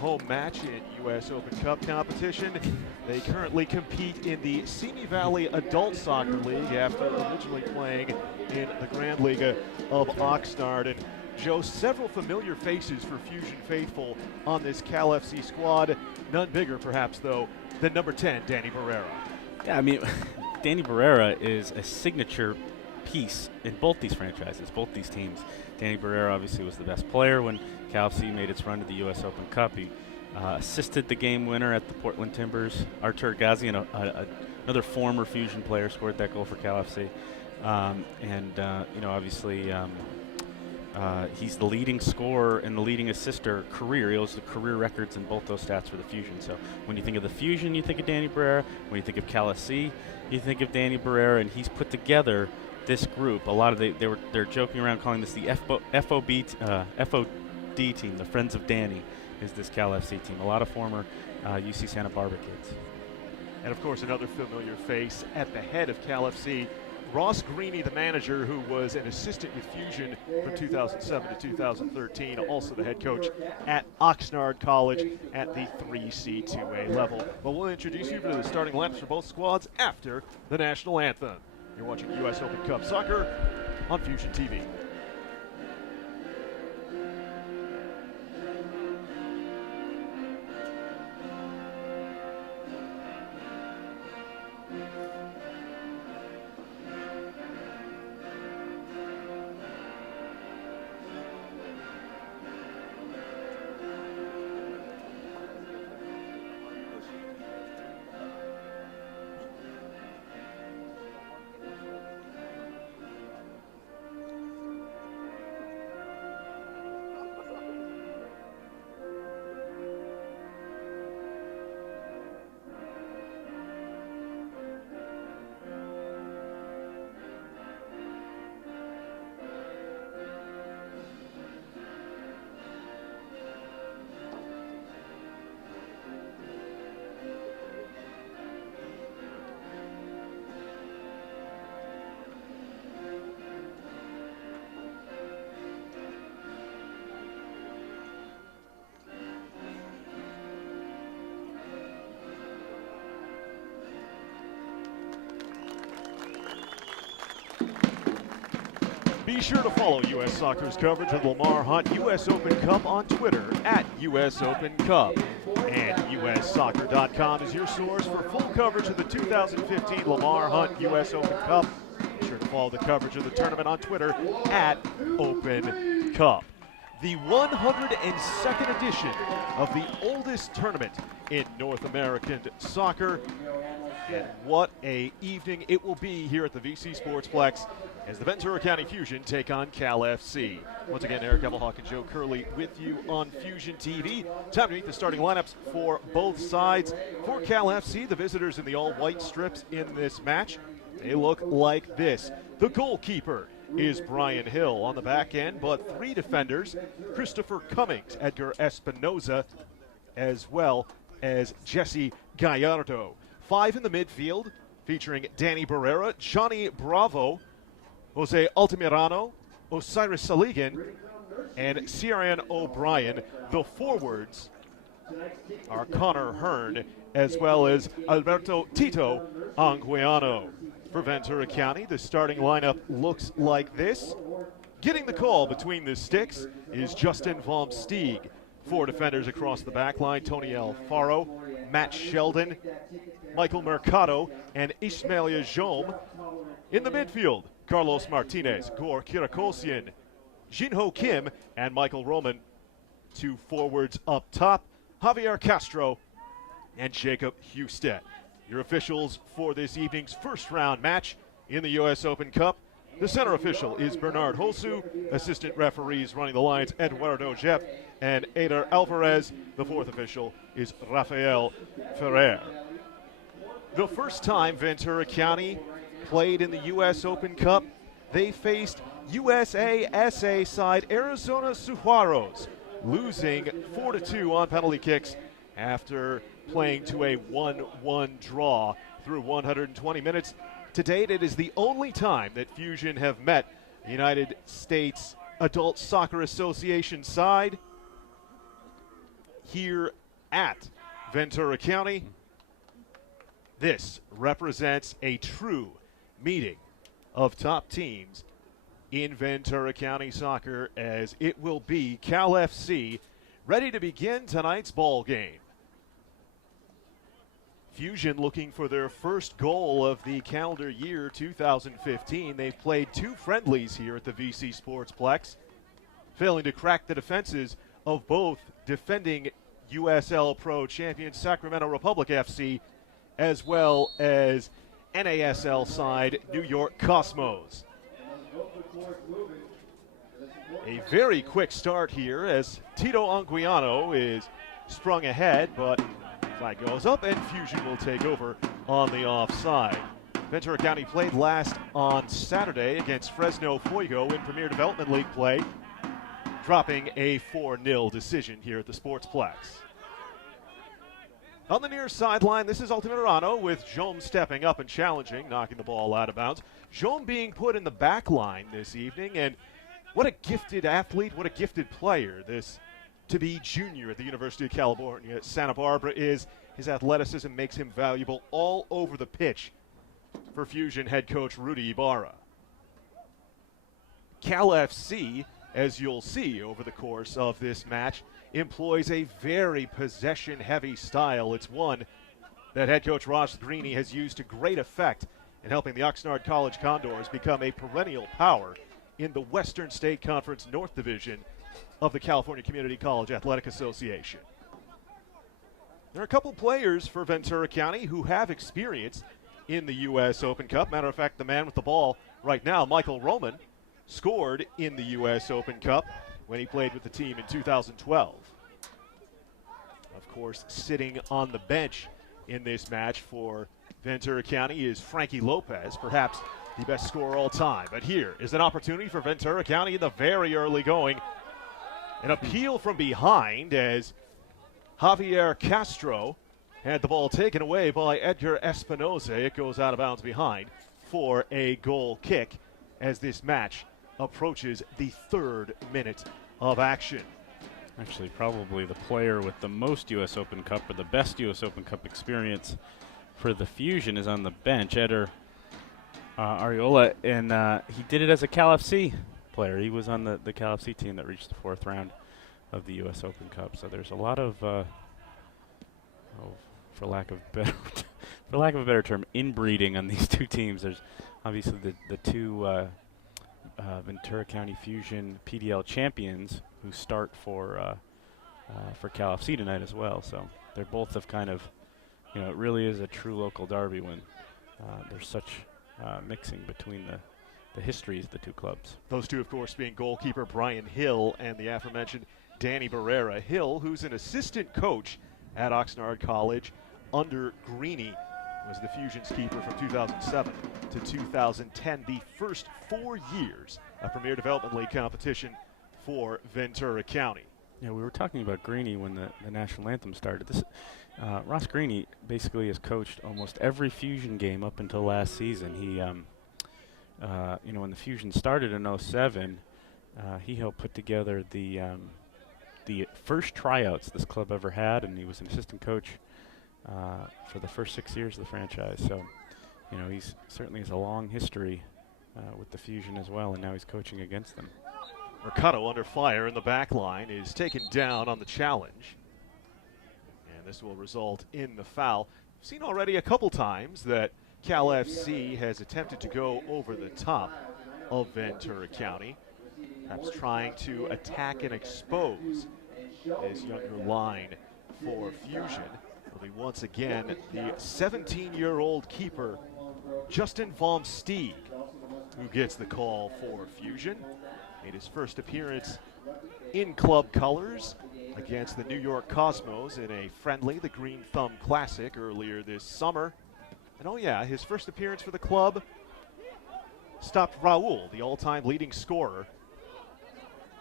home match in U.S. Open Cup competition. They currently compete in the Simi Valley Adult Soccer League after originally playing in the Grand Liga of Oxnard. And Joe, several familiar faces for Fusion faithful on this Cal FC squad. None bigger, perhaps, though, than number 10, Danny Barrera. Yeah, I mean, Danny Barrera is a signature piece in both these franchises, both these teams. Danny Barrera obviously was the best player when Cal FC made its run to the U.S. Open Cup. He assisted the game winner at the Portland Timbers. Artur Ghazian, another former Fusion player, scored that goal for Cal FC. Obviously, he's the leading scorer and the leading assister career. He holds the career records in both those stats for the Fusion. So when you think of the Fusion, you think of Danny Barrera. When you think of Cal FC, you think of Danny Barrera, and he's put together this group. A lot of they're joking around calling this the FOD team, the Friends of Danny, is this Cal FC team. A lot of former UC Santa Barbara kids. And of course, another familiar face at the head of Cal FC, Ross Greeny, the manager, who was an assistant with Fusion from 2007 to 2013, also the head coach at Oxnard College at the 3C2A level. But we'll introduce you to the starting lineups for both squads after the national anthem. You're watching U.S. Open Cup Soccer on Fusion TV. Be sure to follow U.S. Soccer's coverage of the Lamar Hunt U.S. Open Cup on Twitter at U.S. Open Cup. And USSoccer.com is your source for full coverage of the 2015 Lamar Hunt U.S. Open Cup. Be sure to follow the coverage of the tournament on Twitter at Open Cup. The 102nd edition of the oldest tournament in North American soccer. And what a evening it will be here at the VC Sportsplex as the Ventura County Fusion take on Cal FC. Once again, Eric Evelhawk and Joe Curley with you on Fusion TV. Time to meet the starting lineups for both sides. For Cal FC, the visitors in the all-white strips in this match, they look like this. The goalkeeper is Brian Hill on the back end, but three defenders, Christopher Cummings, Edgar Espinoza, as well as Jesse Gallardo. Five in the midfield, featuring Danny Barrera, Johnny Bravo, Jose Altamirano, Osiris Saligan, and Ciaran O'Brien. The forwards are Connor Hearn, as well as Alberto Tito Anguiano. For Ventura County, the starting lineup looks like this. Getting the call between the sticks is Justin Vom Stieg. Four defenders across the back line, Tony Alfaro, Matt Sheldon, Michael Mercado, and Ismailia Jom. In the midfield, Carlos Martinez, Gor Kirakosian, Jinho Kim, and Michael Roman. Two forwards up top, Javier Castro and Jacob Husted. Your officials for this evening's first round match in the U.S. Open Cup. The center official is Bernard Hosu. Assistant referees running the lines, Eduardo Jep and Eder Alvarez. The fourth official is Rafael Ferrer. The first time Ventura County played in the U.S. Open Cup, they faced USASA side Arizona Suharos, losing 4-2 on penalty kicks after playing to a 1-1 draw through 120 minutes. To date, it is the only time that Fusion have met the United States Adult Soccer Association side. here at Ventura County. This represents a true meeting of top teams in Ventura County soccer, as it will be Cal FC ready to begin tonight's ball game. Fusion looking for their first goal of the calendar year 2015. They've played 2 friendlies here at the VC Sportsplex, failing to crack the defenses of both defending USL Pro champions Sacramento Republic FC as well as NASL side New York Cosmos. A very quick start here as Tito Anguiano is sprung ahead, but flag goes up and Fusion will take over on the offside. Ventura County played last on Saturday against Fresno Fuego in Premier Development League play, dropping a 4-0 decision here at the Sportsplex. On the near sideline, this is Altamirano with Jom stepping up and challenging, knocking the ball out of bounds. Jom being put in the back line this evening, and what a gifted athlete, what a gifted player this to be junior at the University of California at Santa Barbara is. His athleticism makes him valuable all over the pitch for Fusion head coach Rudy Ibarra. Cal FC, as you'll see over the course of this match, employs a very possession-heavy style. It's one that head coach Ross Greeny has used to great effect in helping the Oxnard College Condors become a perennial power in the Western State Conference North Division of the California Community College Athletic Association. There are a couple players for Ventura County who have experience in the U.S. Open Cup. Matter of fact, the man with the ball right now, Michael Roman, scored in the U.S. Open Cup when he played with the team in 2012. Of course, sitting on the bench in this match for Ventura County is Frankie Lopez, perhaps the best scorer all time. But here is an opportunity for Ventura County in the very early going. An appeal from behind as Javier Castro had the ball taken away by Edgar Espinoza. It goes out of bounds behind for a goal kick as this match approaches the 3rd minute of action. Actually, probably the player with the most U.S. Open Cup or the best U.S. Open Cup experience for the Fusion is on the bench, Eder Ariola, and he did it as a Cal FC player. He was on the Cal FC team that reached the 4th round of the U.S. Open Cup. So there's a lot of, for lack of a better term, inbreeding on these 2 teams. There's obviously the 2 Ventura County Fusion PDL champions who start for Cal FC tonight as well. So they're both have kind of, it really is a true local derby when there's such mixing between the histories of the 2 clubs. Those 2, of course, being goalkeeper Brian Hill and the aforementioned Danny Barrera. Hill, who's an assistant coach at Oxnard College under Greeny, was the Fusion's keeper from 2007 to 2010, the first 4 years of Premier Development League competition for Ventura County. Yeah, we were talking about Greeny when the national anthem started. This Ross Greeny basically has coached almost every Fusion game up until last season. He, when the Fusion started in 2007, he helped put together the first tryouts this club ever had, and he was an assistant coach for the first 6 years of the franchise. So, he's certainly has a long history with the Fusion as well, and now he's coaching against them. Mercado under fire in the back line is taken down on the challenge. And this will result in the foul. We've seen already a couple times that Cal FC has attempted to go over the top of Ventura County, perhaps trying to attack and expose this younger line for Fusion. It'll be once again the 17-year-old keeper, Justin Vom Stieg, who gets the call for Fusion. Made his first appearance in club colors against the New York Cosmos in a friendly, the Green Thumb Classic, earlier this summer. And oh yeah, his first appearance for the club stopped Raul, the all-time leading scorer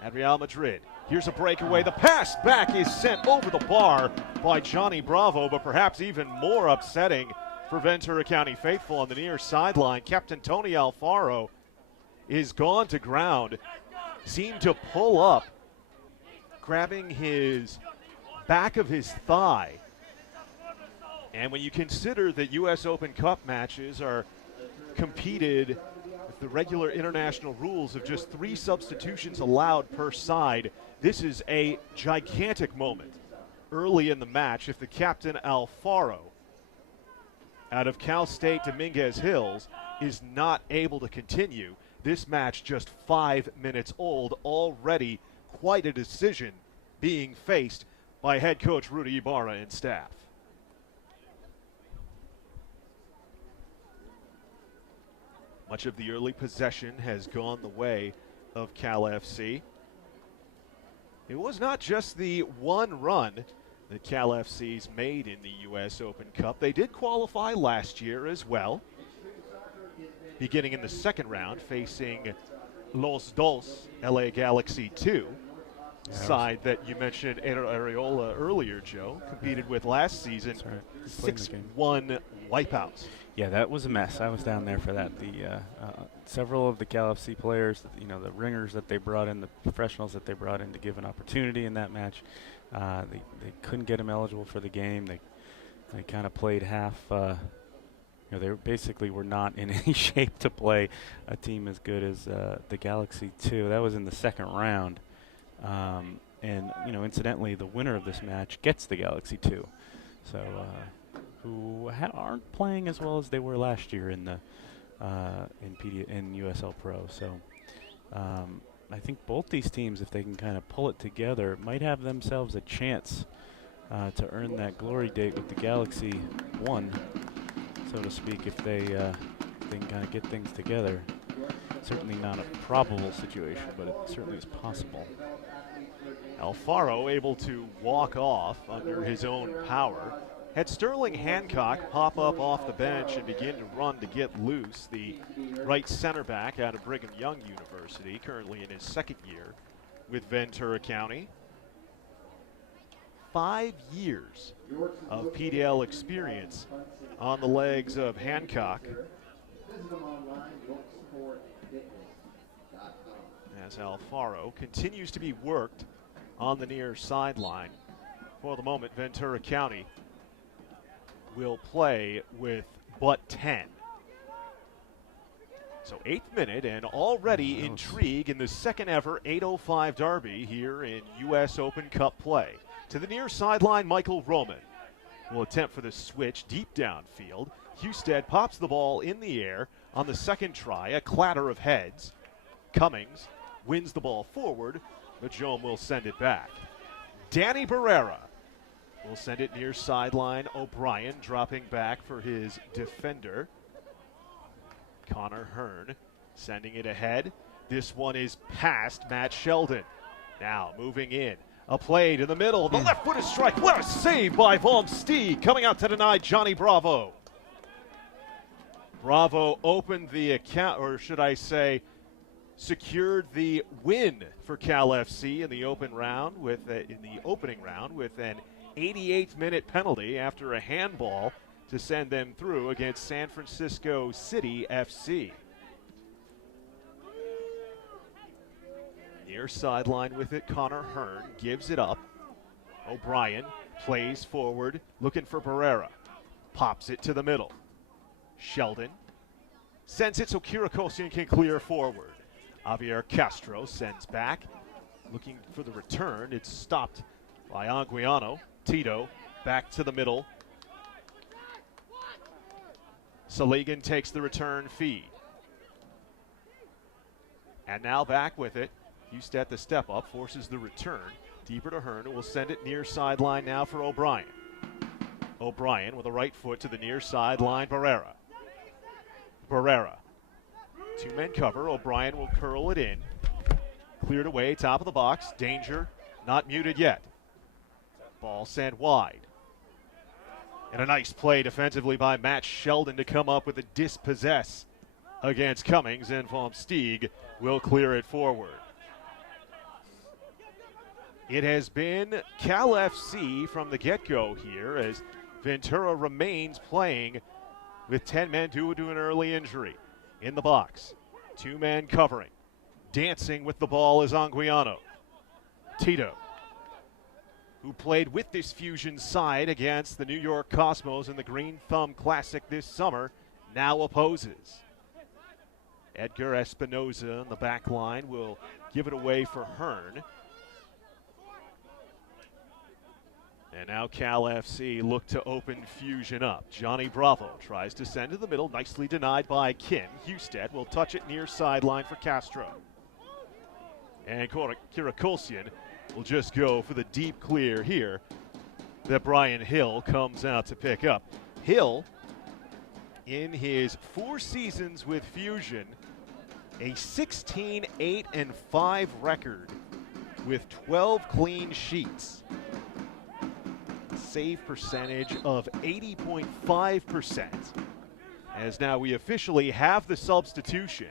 at Real Madrid. Here's a breakaway. The pass back is sent over the bar by Johnny Bravo, but perhaps even more upsetting for Ventura County faithful on the near sideline. Captain Tony Alfaro is gone to ground, seemed to pull up, grabbing his back of his thigh. And when you consider that U.S. Open Cup matches are competed with the regular international rules of just 3 substitutions allowed per side, this is a gigantic moment early in the match if the captain Alfaro out of Cal State Dominguez Hills is not able to continue. This match just 5 minutes old, already quite a decision being faced by head coach Rudy Ibarra and staff. Much of the early possession has gone the way of Cal FC. It was not just the one run that Cal FC's made in the U.S. Open Cup. They did qualify last year as well, beginning in the second round, facing Los Dos, LA Galaxy 2, side that you mentioned Areola earlier, Joe, competed with last season. 6-1 wipeouts. Yeah, that was a mess. I was down there for that. The several of the Cal FC players, the ringers that they brought in, the professionals that they brought in to give an opportunity in that match, they couldn't get them eligible for the game. They kind of played half. They basically were not in any shape to play a team as good as the Galaxy 2. That was in the second round. And incidentally, the winner of this match gets the Galaxy 2. So who aren't playing as well as they were last year in the in USL Pro. So I think both these teams, if they can kind of pull it together, might have themselves a chance to earn that glory date with the Galaxy 1, so to speak, if they can kind of get things together. Certainly not a probable situation, but it certainly is possible. Alfaro able to walk off under his own power. Had Sterling Hancock pop up off the bench and begin to run to get loose, the right center back out of Brigham Young University, currently in his second year with Ventura County. 5 years of PDL experience on the legs of Hancock, as Alfaro continues to be worked on the near sideline. For the moment, Ventura County will play with but 10. So 8th minute, and already intrigue in the second ever 805 derby here in U.S. Open Cup play. To the near sideline, Michael Roman will attempt for the switch deep downfield. Husted pops the ball in the air on the second try, a clatter of heads. Cummings wins the ball forward, but Jome will send it back. Danny Barrera will send it near sideline. O'Brien dropping back for his defender. Connor Hearn sending it ahead. This one is past Matt Sheldon. Now moving in. A play to the middle. The left-footed strike. What a save by Vom Steeg. Coming out to deny Johnny Bravo. Bravo opened the account, or should I say, secured the win for Cal FC in the opening round with an 88th minute penalty after a handball to send them through against San Francisco City FC. Near sideline with it, Connor Hearn gives it up. O'Brien plays forward, looking for Barrera. Pops it to the middle. Sheldon sends it so Kirakosian can clear forward. Javier Castro sends back, looking for the return. It's stopped by Anguiano. Tito back to the middle. Saligan takes the return feed. And now back with it. Husted the step up, forces the return. Deeper to Hearn, who will send it near sideline now for O'Brien. O'Brien with a right foot to the near sideline, Barrera. Barrera. 2 men cover. O'Brien will curl it in. Cleared away, top of the box. Danger, not muted yet. Ball sent wide. And a nice play defensively by Matt Sheldon to come up with a dispossess against Cummings, and Vom Steeg will clear it forward. It has been Cal FC from the get-go here as Ventura remains playing with 10 men due to an early injury. In the box, 2 men covering. Dancing with the ball is Anguiano. Tito who played with this Fusion side against the New York Cosmos in the Green Thumb Classic this summer, now opposes. Edgar Espinoza on the back line will give it away for Hearn. And now Cal FC look to open Fusion up. Johnny Bravo tries to send to the middle, nicely denied by Kim. Husted will touch it near sideline for Castro. And Kirakolsian will just go for the deep clear here that Brian Hill comes out to pick up. Hill, in his 4 seasons with Fusion, a 16-8-5 record with 12 clean sheets. Save percentage of 80.5%. As now we officially have the substitution.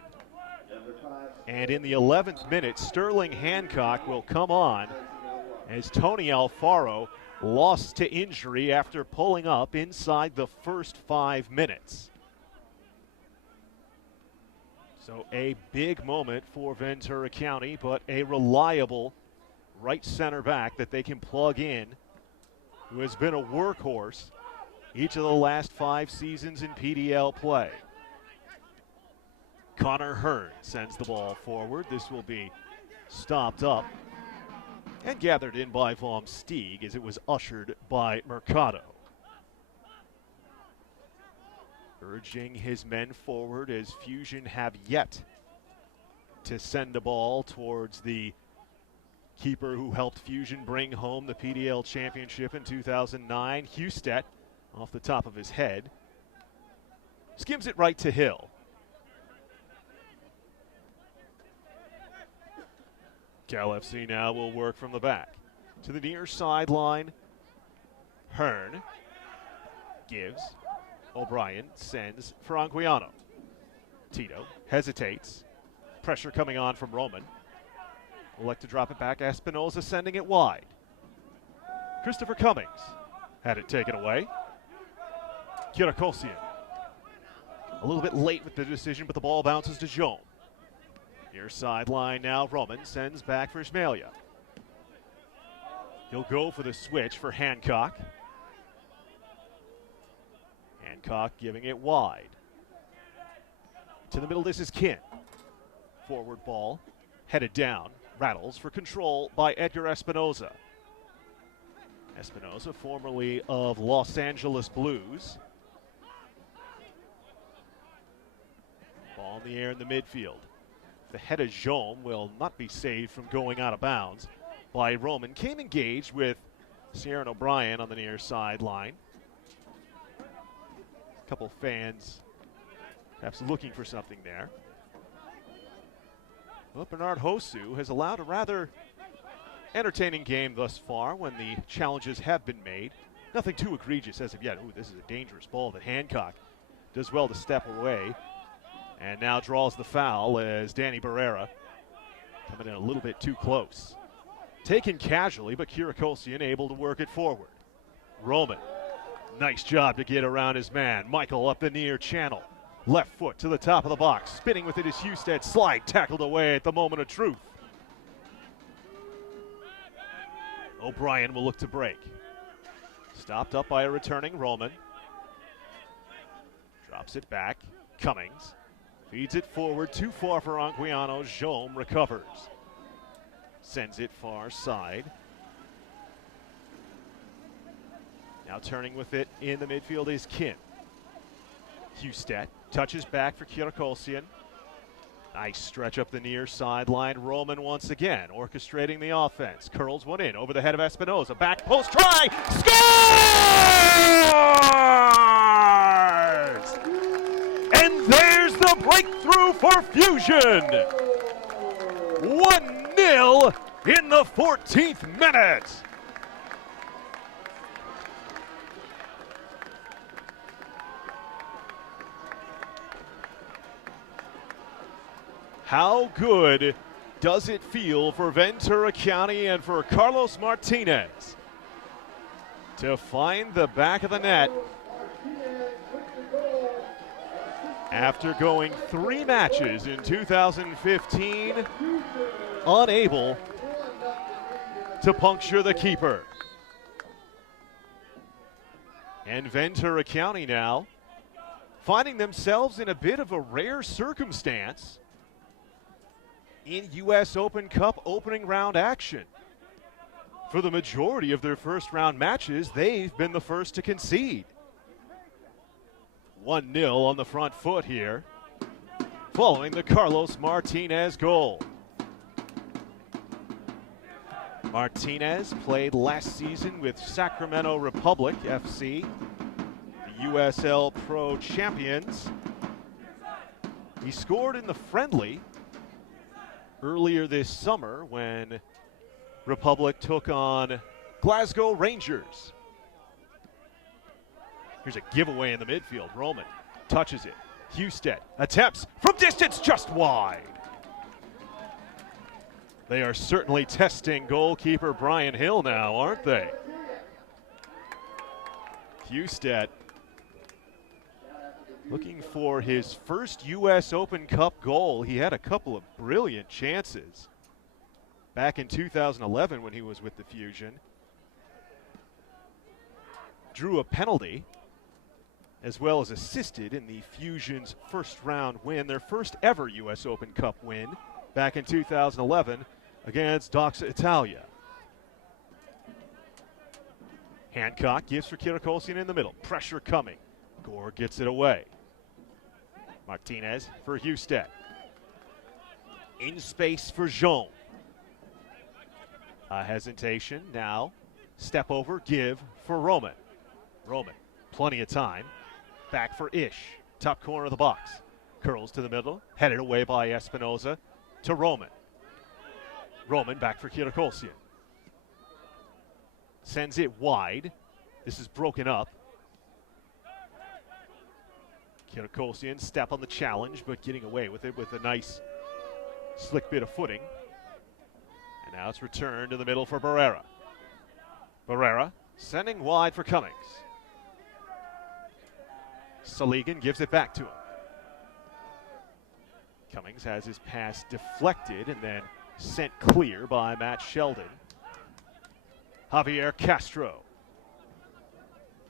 And in the 11th minute, Sterling Hancock will come on as Tony Alfaro lost to injury after pulling up inside the first 5 minutes. So a big moment for Ventura County, but a reliable right center back that they can plug in, who has been a workhorse each of the last 5 seasons in PDL play. Connor Hearn sends the ball forward. This will be stopped up and gathered in by Vom Stieg as it was ushered by Mercado. Urging his men forward as Fusion have yet to send the ball towards the keeper who helped Fusion bring home the PDL championship in 2009, Husted, off the top of his head. Skims it right to Hill. Cal FC now will work from the back. To the near sideline, Hearn gives. O'Brien sends for Anguiano. Tito hesitates. Pressure coming on from Roman. Will like to drop it back. Espinoza sending it wide. Christopher Cummings had it taken away. Kirakolsian a little bit late with the decision, but the ball bounces to Jome. Near sideline now, Roman sends back for Ismailia. He'll go for the switch for Hancock. Hancock giving it wide. To the middle, this is Kin. Forward ball, headed down, rattles for control by Edgar Espinoza. Espinoza, formerly of Los Angeles Blues. Ball in the air in the midfield. The head of Jome will not be saved from going out of bounds by Roman. Came engaged with Sierra O'Brien on the near sideline. A couple fans perhaps looking for something there. Well, Bernard Hosu has allowed a rather entertaining game thus far when the challenges have been made. Nothing too egregious as of yet. Ooh, this is a dangerous ball that Hancock does well to step away. And now draws the foul as Danny Barrera coming in a little bit too close. Taken casually, but Kirakolsian able to work it forward. Roman, nice job to get around his man. Michael up the near channel. Left foot to the top of the box. Spinning with it is Husted. Slide tackled away at the moment of truth. O'Brien will look to break. Stopped up by a returning Roman. Drops it back. Cummings. Feeds it forward, too far for Anguiano. Jome recovers. Sends it far side. Now turning with it in the midfield is Kim. Husted touches back for Kirakolsian. Nice stretch up the near sideline. Roman once again orchestrating the offense. Curls one in over the head of Espinoza. Back post try. Scores! And there's the breakthrough for Fusion. 1-0 in the 14th minute. How good does it feel for Ventura County and for Carlos Martinez to find the back of the net after going 3 matches in 2015, unable to puncture the keeper. And Ventura County now finding themselves in a bit of a rare circumstance in U.S. Open Cup opening round action. For the majority of their first round matches, they've been the first to concede. 1-0 on the front foot here, following the Carlos Martinez goal. Martinez played last season with Sacramento Republic FC, the USL Pro champions. He scored in the friendly earlier this summer when Republic took on Glasgow Rangers. Here's a giveaway in the midfield. Roman touches it. Husted attempts from distance, just wide. They are certainly testing goalkeeper Brian Hill now, aren't they? Husted looking for his first U.S. Open Cup goal. He had a couple of brilliant chances back in 2011 when he was with the Fusion. Drew a penalty, as well as assisted in the Fusion's first round win, their first ever U.S. Open Cup win back in 2011 against Doxa Italia. Hancock gives for Kirakosian in the middle. Pressure coming. Gore gets it away. Martinez for Husted. In space for Jean. A hesitation now. Step over, give for Roman. Roman, plenty of time. Back for Ish. Top corner of the box. Curls to the middle. Headed away by Espinoza to Roman. Roman back for Kirakosian. Sends it wide. This is broken up. Kirakosian step on the challenge, but getting away with it with a nice slick bit of footing. And now it's returned to the middle for Barrera. Barrera sending wide for Cummings. Saligan gives it back to him. Cummings has his pass deflected and then sent clear by Matt Sheldon. Javier Castro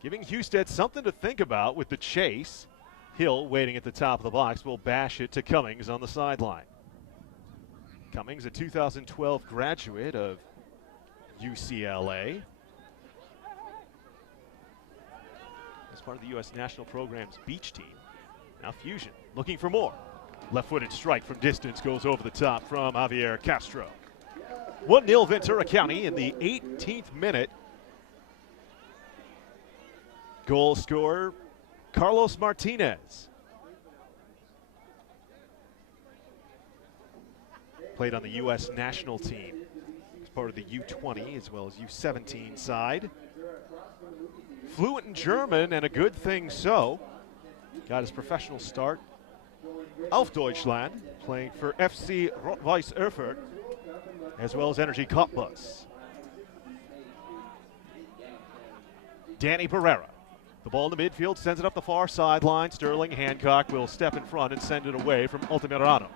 giving Husted something to think about with the chase. Hill waiting at the top of the box will bash it to Cummings on the sideline. Cummings, a 2012 graduate of UCLA. As part of the U.S. national program's beach team. Now Fusion looking for more. Left-footed strike from distance goes over the top from Javier Castro. 1-0 Ventura County in the 18th minute. Goal scorer Carlos Martinez. Played on the U.S. national team as part of the U20 as well as U17 side. Fluent in German, and a good thing so. Got his professional start auf Deutschland, playing for FC Rot-Weiß Erfurt, as well as Energy Cottbus. Danny Barrera. The ball in the midfield, sends it up the far sideline. Sterling Hancock will step in front and send it away from Altamirano.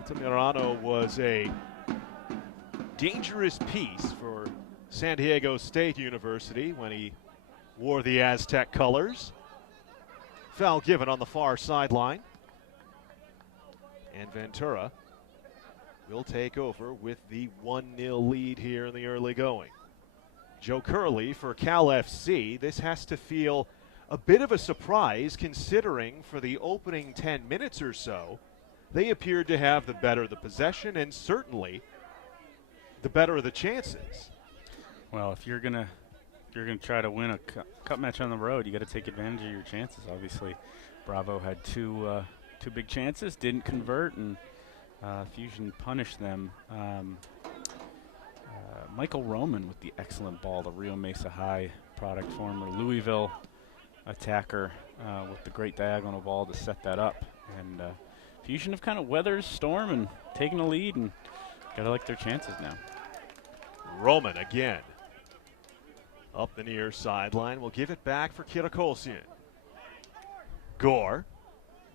Altamirano was a dangerous piece for San Diego State University when he wore the Aztec colors. Foul given on the far sideline. And Ventura will take over with the 1-0 lead here in the early going. Joe Curley for Cal FC. This has to feel a bit of a surprise considering for the opening 10 minutes or so, they appeared to have the better of the possession and certainly the better of the chances. Well, if you're gonna try to win a cup match on the road, you got to take advantage of your chances. Obviously, Bravo had two big chances, didn't convert, and Fusion punished them. Michael Roman with the excellent ball, the Rio Mesa High product, former Louisville attacker, with the great diagonal ball to set that up. And Fusion have kind of weathered storm and taken a lead, and got to like their chances now. Roman again. Up the near sideline. Will give it back for Kirakosian. Gore.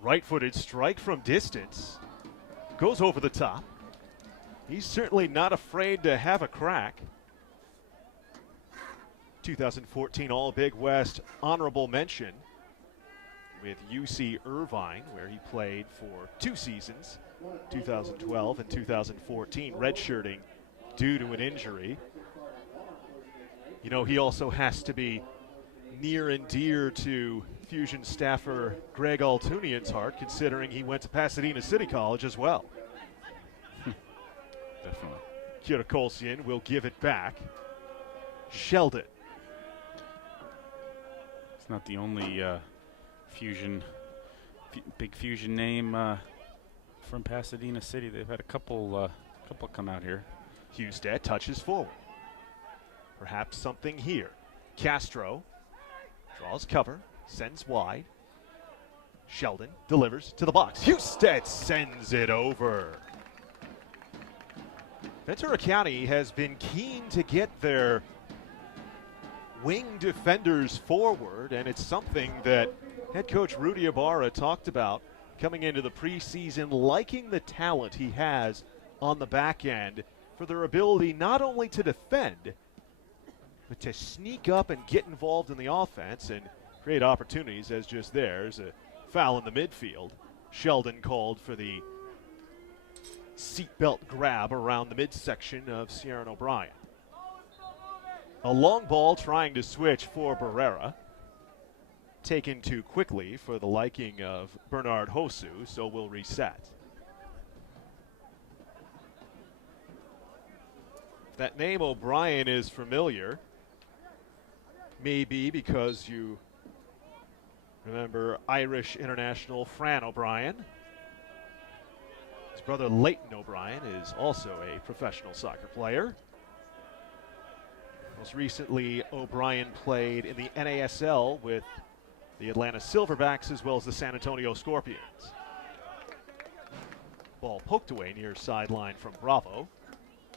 Right-footed strike from distance. Goes over the top. He's certainly not afraid to have a crack. 2014 All-Big West honorable mention with UC Irvine, where he played for 2 seasons, 2012 and 2014, redshirting due to an injury. You know, he also has to be near and dear to Fusion staffer Greg Altunian's heart, considering he went to Pasadena City College as well. Definitely. Kirakolsian will give it back. Sheldon. It's not the only big Fusion name from Pasadena City. They've had a couple come out here. Husted touches forward. Perhaps something here. Castro draws cover, sends wide. Sheldon delivers to the box. Husted sends it over. Ventura County has been keen to get their wing defenders forward, and it's something that head coach Rudy Ibarra talked about coming into the preseason, liking the talent he has on the back end for their ability not only to defend, but to sneak up and get involved in the offense and create opportunities, as just there's a foul in the midfield. Sheldon called for the seatbelt grab around the midsection of Ciaran O'Brien. A long ball trying to switch for Barrera. Taken too quickly for the liking of Bernard Hosu, so we'll reset. That name O'Brien is familiar. Maybe because you remember Irish international Fran O'Brien. His brother Leighton O'Brien is also a professional soccer player. Most recently, O'Brien played in the NASL with the Atlanta Silverbacks as well as the San Antonio Scorpions. Ball poked away near sideline from Bravo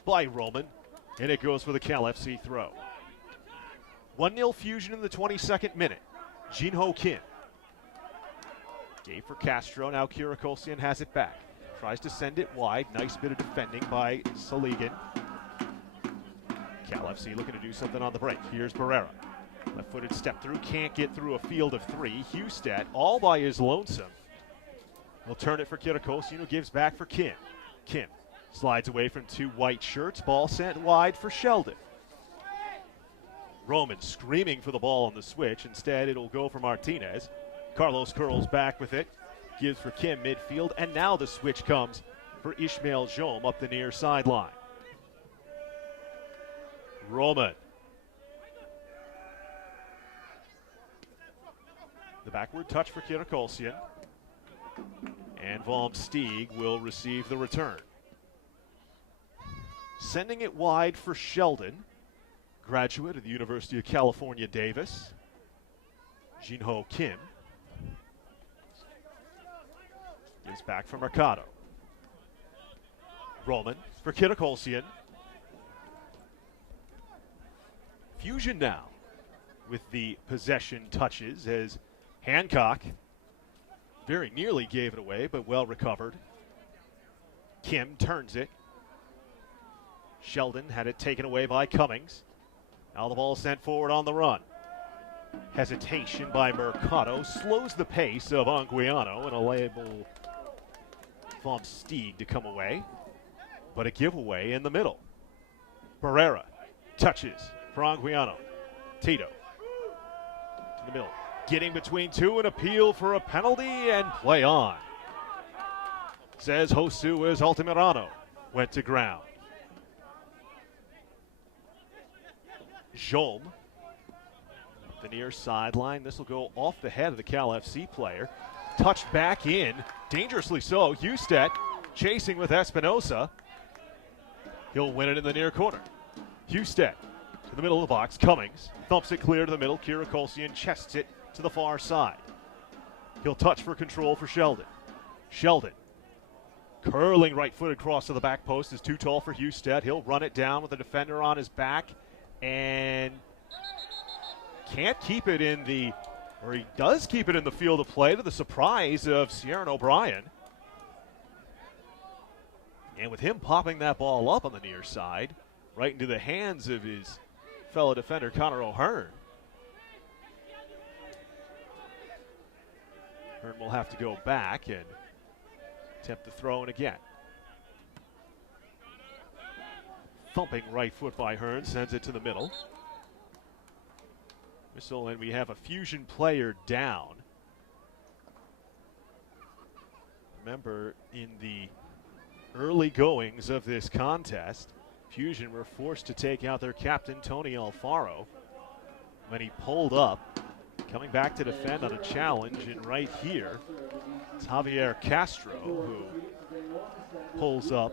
by Roman, and it goes for the Cal FC throw. 1-0 Fusion in the 22nd minute. Jinho Kim gave for Castro. Now Kirakolsian has it back. Tries to send it wide. Nice bit of defending by Saligan. Cal FC looking to do something on the break. Here's Barrera. Left-footed step through. Can't get through a field of 3. Husted all by his lonesome. He'll turn it for Kirakolsian, who gives back for Kim. Kim slides away from 2 white shirts. Ball sent wide for Sheldon. Roman screaming for the ball on the switch. Instead, it'll go for Martinez. Carlos curls back with it. Gives for Kim midfield. And now the switch comes for Ishmael Jom up the near sideline. Roman. The backward touch for Kirakolsian. And Vom Stieg will receive the return. Sending it wide for Sheldon. Graduate of the University of California, Davis. Jinho Kim. Gives back for Mercado. Roman for Kirakolsian. Fusion now with the possession touches as Hancock very nearly gave it away, but well recovered. Kim turns it. Sheldon had it taken away by Cummings. Now the ball sent forward on the run. Hesitation by Mercado slows the pace of Anguiano and enable Vom Stieg to come away. But a giveaway in the middle. Barrera touches for Anguiano. Tito to the middle. Getting between 2, an appeal for a penalty and play on. Says Hosu as Altamirano went to ground. Jom, the near sideline. This will go off the head of the Cal FC player. Touched back in, dangerously so. Husted chasing with Espinosa. He'll win it in the near corner. Husted to the middle of the box. Cummings thumps it clear to the middle. Kirakolsian chests it to the far side. He'll touch for control for Sheldon. Sheldon curling right-footed cross to the back post is too tall for Husted. He'll run it down with a defender on his back and can't keep it in the, or he does keep it in the field of play to the surprise of Ciaran O'Brien. And with him popping that ball up on the near side, right into the hands of his fellow defender Connor O'Hearn. Hearn will have to go back and attempt the throw in again. Thumping right foot by Hearn, sends it to the middle. Whistle, and we have a Fusion player down. Remember, in the early goings of this contest, Fusion were forced to take out their captain, Tony Alfaro, when he pulled up. Coming back to defend on a challenge, and right here, it's Javier Castro, who pulls up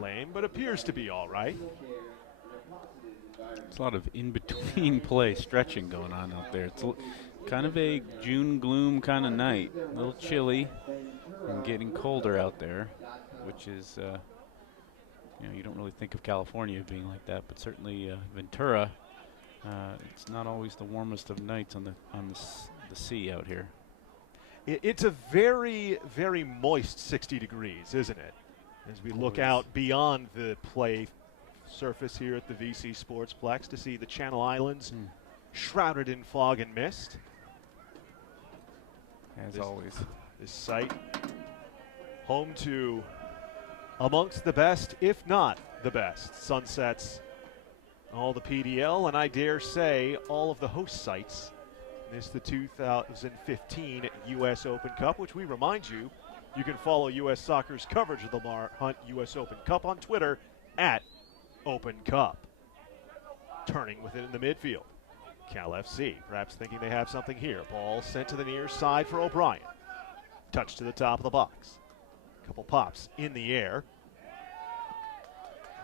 lame, but appears to be all right. There's a lot of in-between play stretching going on out there. It's kind of a June gloom kind of night. A little chilly and getting colder out there, which is, you don't really think of California being like that, but certainly Ventura, it's not always the warmest of nights on the sea out here. It's a very, very moist 60 degrees, isn't it? As we look out beyond the play surface here at the VC Sportsplex to see the Channel Islands shrouded in fog and mist. As always. This site home to amongst the best, if not the best, sunsets, all the PDL, and I dare say all of the host sites. This is the 2015 U.S. Open Cup, which we remind you, you can follow U.S. Soccer's coverage of the Lamar Hunt U.S. Open Cup on Twitter at Open Cup. Turning with it in the midfield. Cal FC, perhaps thinking they have something here. Ball sent to the near side for O'Brien. Touch to the top of the box. Couple pops in the air.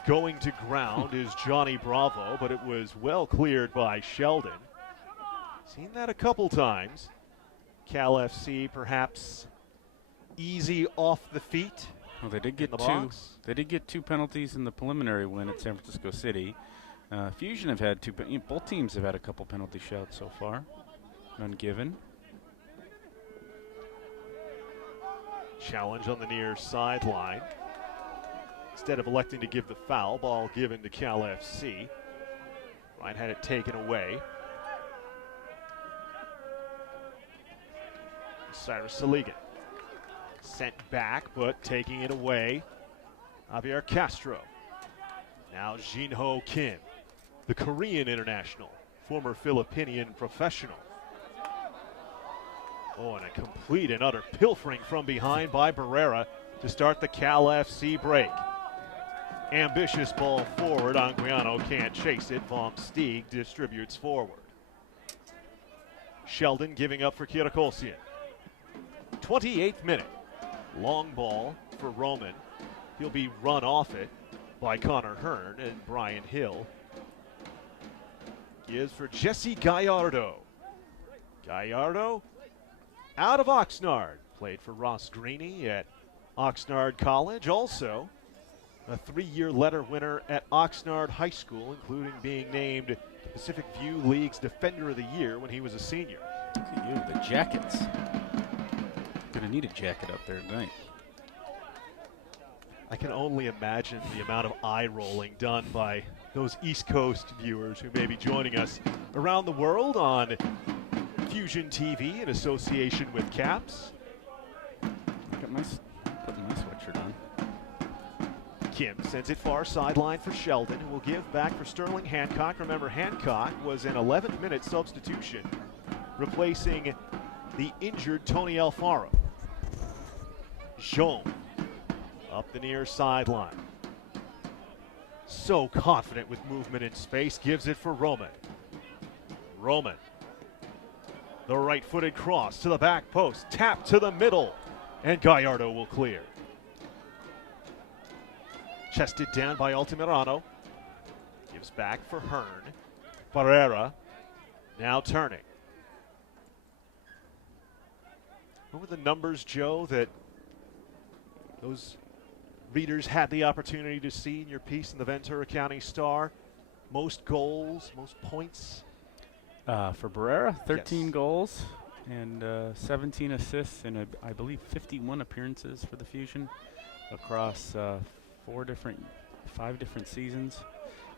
Going to ground is Johnny Bravo, but it was well cleared by Sheldon. Seen that a couple times. Cal FC perhaps easy off the feet. Well, they did get They did get two penalties in the preliminary win at San Francisco City. Fusion have had two. Both teams have had a couple penalty shouts so far. None given. Challenge on the near sideline. Instead of electing to give the foul, ball given to Cal FC. Ryan had it taken away. Cyrus Saligan sent back, but taking it away. Javier Castro. Now Jinho Kim, the Korean international, former Filipinian professional. Oh, and a complete and utter pilfering from behind by Barrera to start the Cal FC break. Ambitious ball forward. Anguiano can't chase it. Vom Stieg distributes forward. Sheldon giving up for Kirakolsian. 28th minute. Long ball for Roman. He'll be run off it by Connor Hearn, and Brian Hill gives for Jesse Gallardo. Gallardo out of Oxnard. Played for Ross Greeny at Oxnard College. Also a 3-year letter winner at Oxnard High School, including being named Pacific View League's Defender of the Year when he was a senior. Look at you, the jackets. Gonna need a jacket up there tonight. I can only imagine the amount of eye rolling done by those East Coast viewers who may be joining us around the world on Fusion TV in association with Caps. Putting my sweatshirt on. Kim sends it far sideline for Sheldon, who will give back for Sterling Hancock. Remember, Hancock was an 11th minute substitution, replacing the injured Tony Alfaro. Jean up the near sideline. So confident with movement in space, gives it for Roman. Roman. The right-footed cross to the back post, tap to the middle, and Gallardo will clear. Chested down by Altamirano. Gives back for Hearn. Barrera now turning. What were the numbers, Joe, that those readers had the opportunity to see in your piece in the Ventura County Star? Most goals, most points? For Barrera, 13 Yes. goals and 17 assists and I believe 51 appearances for the Fusion across 5 different seasons.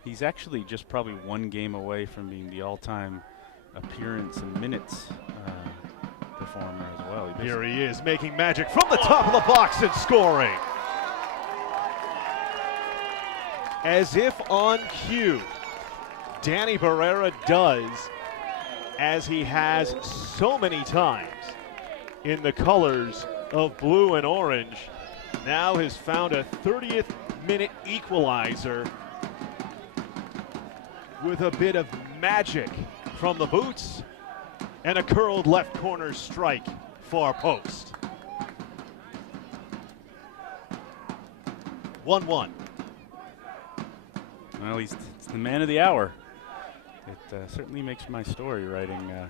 He's actually just probably one game away from being the all-time appearance and minutes performer as well. Here he is making magic from the top of the box and scoring. As if on cue, Danny Barrera does as he has so many times in the colors of blue and orange. Now has found a 30th minute equalizer with a bit of magic from the boots and a curled left corner strike, far post. 1-1. Well, it's the man of the hour. It certainly makes my story writing a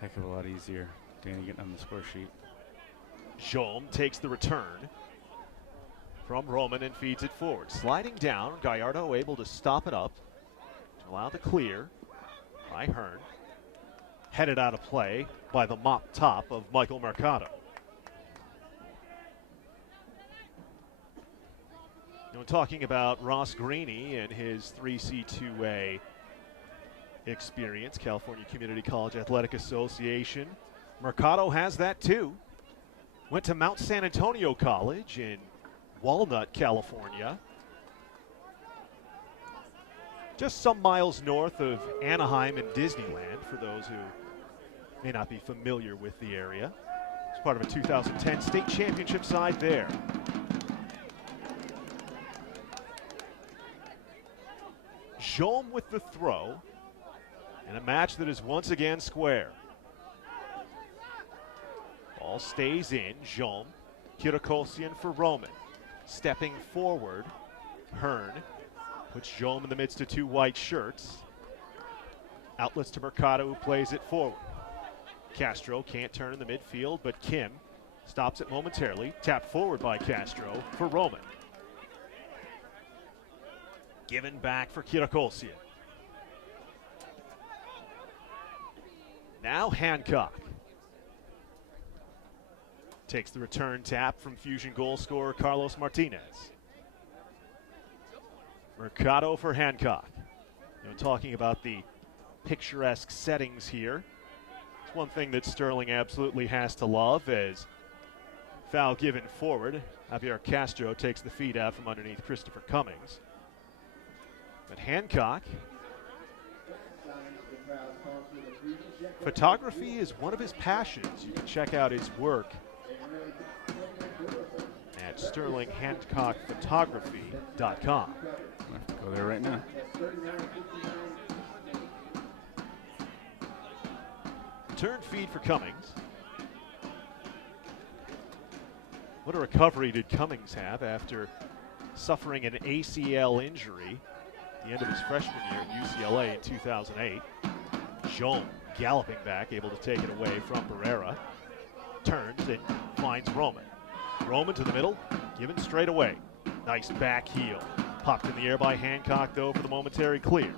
heck of a lot easier. Danny getting on the score sheet. Jom takes the return from Roman and feeds it forward. Sliding down, Gallardo able to stop it up to allow the clear by Hearn. Headed out of play by the mop top of Michael Mercado. You know, talking about Ross Greeny and his 3C2A experience, California Community College Athletic Association. Mercado has that too. Went to Mount San Antonio College in Walnut, California. Just some miles north of Anaheim and Disneyland, for those who may not be familiar with the area. It's part of a 2010 state championship side there. Jom with the throw, in a match that is once again square. Ball stays in. Jom, Kirakosian for Roman. Stepping forward, Hearn puts Jom in the midst of two white shirts. Outlets to Mercado, who plays it forward. Castro can't turn in the midfield, but Kim stops it momentarily. Tapped forward by Castro for Roman. Given back for Kirakosian. Now Hancock takes the return tap from Fusion goal scorer Carlos Martinez. Mercado for Hancock. You know, talking about the picturesque settings here. It's one thing that Sterling absolutely has to love, as foul given forward. Javier Castro takes the feed out from underneath Christopher Cummings. But Hancock, photography is one of his passions. You can check out his work at sterlinghancockphotography.com. Go there right now. Return feed for Cummings. What a recovery did Cummings have after suffering an ACL injury at the end of his freshman year at UCLA in 2008. Jom galloping back, able to take it away from Barrera. Turns and finds Roman. Roman to the middle, given straight away. Nice back heel. Popped in the air by Hancock, though, for the momentary clear.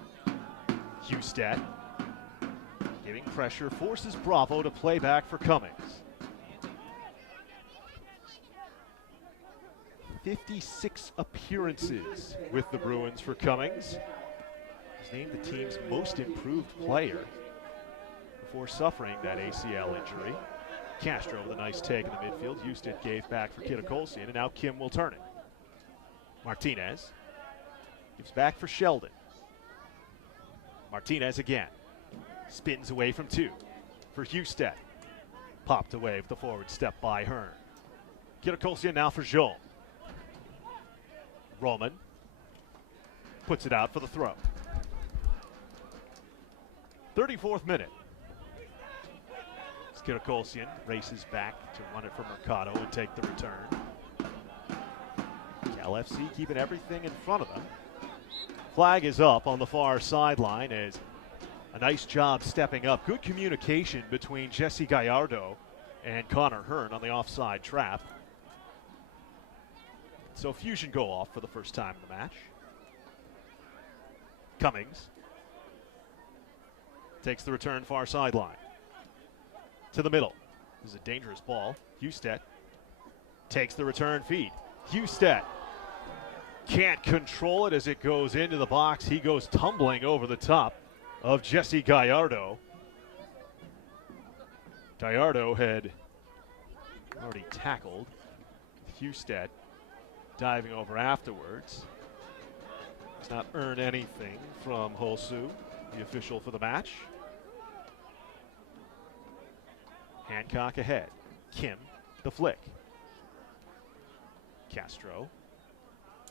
Husted giving pressure, forces Bravo to play back for Cummings. 56 appearances with the Bruins for Cummings. He's named the team's most improved player before suffering that ACL injury. Castro with a nice take in the midfield. Husted gave back for Kirakosian, and now Kim will turn it. Martinez gives back for Sheldon. Martinez again. Spins away from two for Husted. Popped away with the forward step by Hearn. Kirakosian now for Jom. Roman puts it out for the throw. 34th minute. Kirakosian races back to run it for Mercado and take the return. LFC keeping everything in front of them. Flag is up on the far sideline as a nice job stepping up. Good communication between Jesse Gallardo and Connor Hearn on the offside trap. So Fusion go off for the first time in the match. Cummings takes the return far sideline. To the middle. This is a dangerous ball. Husted takes the return feed. Husted Can't control it as it goes into the box. He goes tumbling over the top of Jesse Gallardo. Gallardo had already tackled Husted, diving over afterwards. Does not earn anything from Hosu, the official for the match. Hancock ahead. Kim, the flick. Castro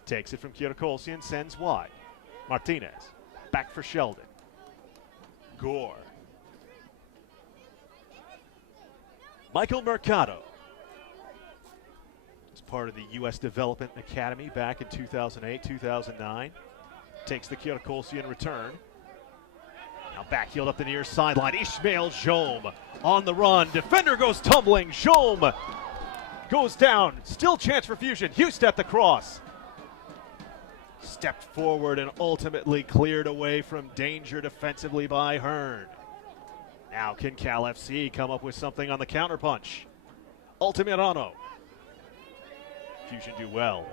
takes it from Kirakolsian, sends wide. Martinez, back for Sheldon. Gore. Michael Mercado is part of the U.S. Development Academy back in 2008, 2009. Takes the Kirakolsian return. Now backheel up the near sideline. Ishmael Jome on the run. Defender goes tumbling. Jome goes down. Still chance for Fusion. Husted the cross. Stepped forward and ultimately cleared away from danger defensively by Hearn. Now can Cal FC come up with something on the counterpunch? Altamirano. Fusion do well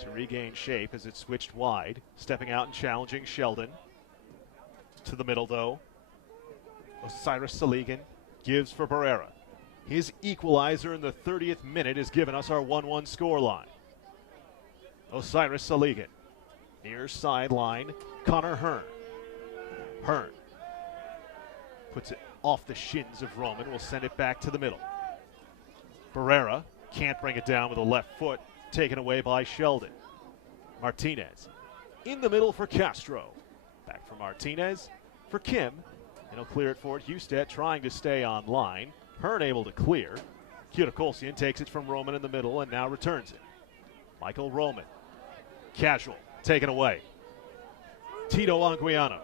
to regain shape as it switched wide. Stepping out and challenging Sheldon. To the middle though. Osiris Saligan gives for Barrera. His equalizer in the 30th minute has given us our 1-1 scoreline. Osiris Saligan. Near sideline, Connor Hearn. Hearn puts it off the shins of Roman. Will send it back to the middle. Barrera can't bring it down with a left foot. Taken away by Sheldon. Martinez in the middle for Castro. Back for Martinez for Kim. And he'll clear it forward. Husted trying to stay on line. Hearn able to clear. Kirakolsian takes it from Roman in the middle and now returns it. Michael Roman. Casual. Taken away. Tito Anguiano.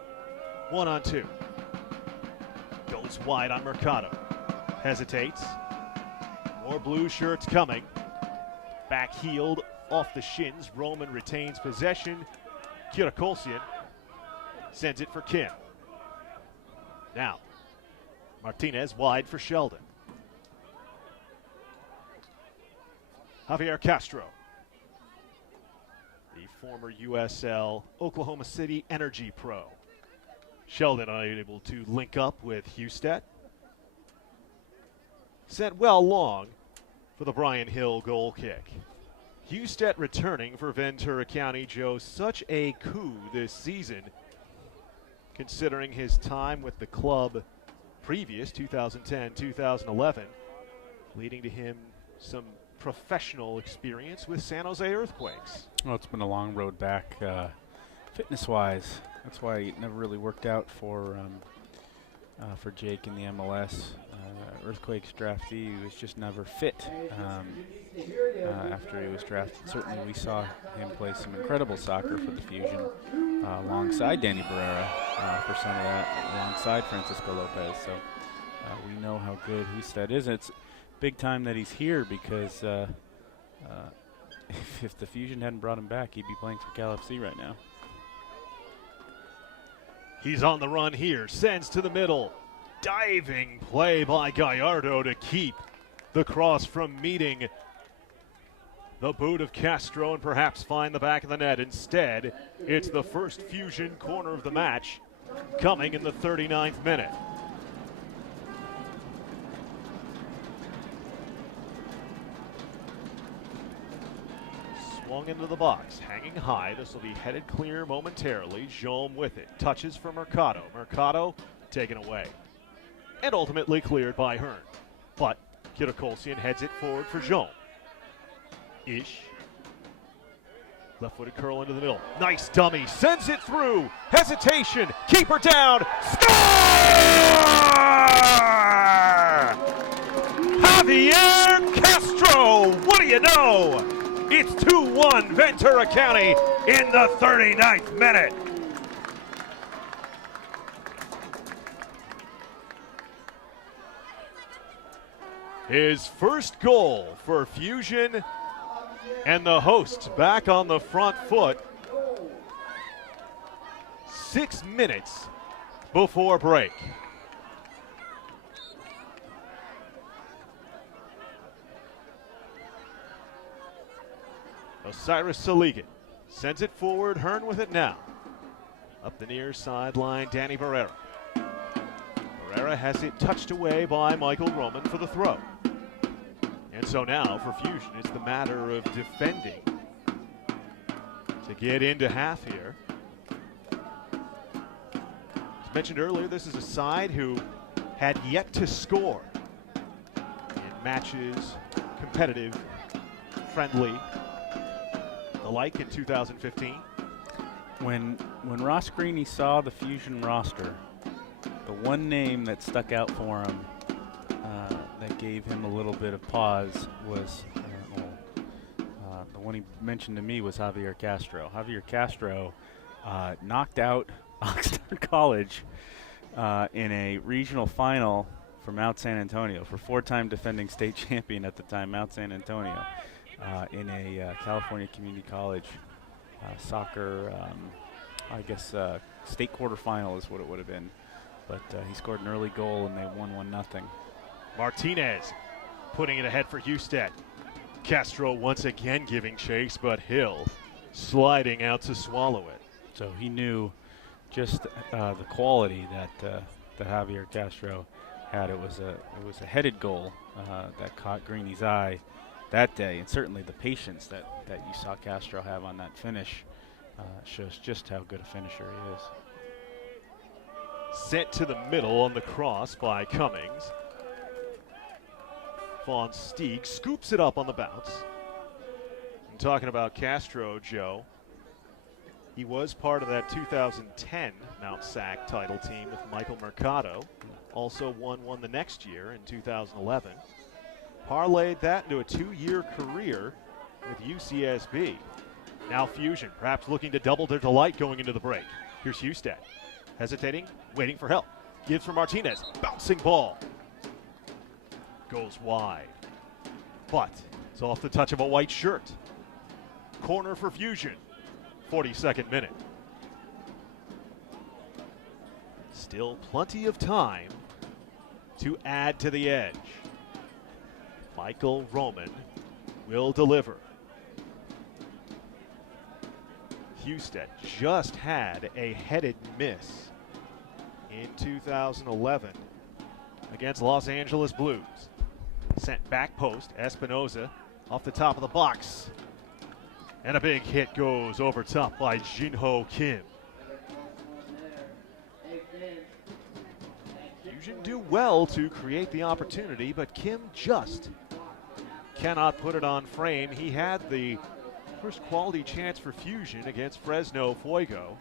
1-on-2. Goes wide on Mercado. Hesitates. More blue shirts coming. Back heeled off the shins. Roman retains possession. Kirakolsian sends it for Kim. Now, Martinez wide for Sheldon. Javier Castro, the former USL Oklahoma City Energy Pro. Sheldon unable to link up with Husted. Sent well long for the Brian Hill goal kick. Husted returning for Ventura County. Joe, such a coup this season, considering his time with the club previous, 2010-2011, leading to him some professional experience with San Jose Earthquakes. Well, it's been a long road back fitness-wise. That's why it never really worked out for Jake in the MLS. Earthquakes draftee, he was just never fit after he was drafted. Certainly we saw him play some incredible soccer for the Fusion alongside Danny Barrera for some of that, alongside Francisco Lopez. So we know how good Husted is. And it's big time that he's here because if the Fusion hadn't brought him back, he'd be playing for Cal FC right now. He's on the run here, sends to the middle. Diving play by Gallardo to keep the cross from meeting the boot of Castro and perhaps find the back of the net. Instead, it's the first Fusion corner of the match coming in the 39th minute. Swung into the box, hanging high. This will be headed clear momentarily. Jome with it. Touches for Mercado. Mercado taken away. And ultimately cleared by Hearn. But Kirakolsian heads it forward for Jome. Ish. Left-footed curl into the middle. Nice dummy. Sends it through. Hesitation. Keeper down. Score! Javier Castro. What do you know? It's 2-1 Ventura County in the 39th minute. His first goal for Fusion, and the hosts back on the front foot 6 minutes before break. Cyrus Saligan sends it forward. Hearn with it now. Up the near sideline, Danny Barrera. Barrera has it touched away by Michael Roman for the throw. And so now for Fusion, it's the matter of defending to get into half here. As mentioned earlier, this is a side who had yet to score in matches, competitive, friendly, the like in 2015. When Ross Greeny saw the Fusion roster, the one name that stuck out for him that gave him a little bit of pause was the one he mentioned to me was Javier Castro. Javier Castro knocked out Oxnard College in a regional final for Mount San Antonio, for four-time defending state champion at the time, Mount San Antonio, in a California Community College soccer, state quarterfinal is what it would have been. But he scored an early goal and they won 1-0. Martinez putting it ahead for Husted. Castro once again giving chase, but Hill sliding out to swallow it. So he knew just the quality that Javier Castro had. It was a headed goal that caught Greeny's eye that day, and certainly the patience that you saw Castro have on that finish shows just how good a finisher he is. Sent to the middle on the cross by Cummings. Vaughn Steeg scoops it up on the bounce. I'm talking about Castro, Joe. He was part of that 2010 Mount Sac title team with Michael Mercado. Also won one the next year in 2011. Parlayed that into a 2-year career with UCSB. Now Fusion, perhaps looking to double their delight going into the break. Here's Husted. Hesitating, waiting for help. Gives for Martinez. Bouncing ball. Goes wide. But it's off the touch of a white shirt. Corner for Fusion. 42nd minute. Still plenty of time to add to the edge. Michael Roman will deliver. Husted just had a headed miss in 2011 against Los Angeles Blues. Sent back post, Espinoza off the top of the box. And a big hit goes over top by Jinho Kim. Fusion do well to create the opportunity, but Kim just cannot put it on frame. He had the first quality chance for Fusion against Fresno Fuego,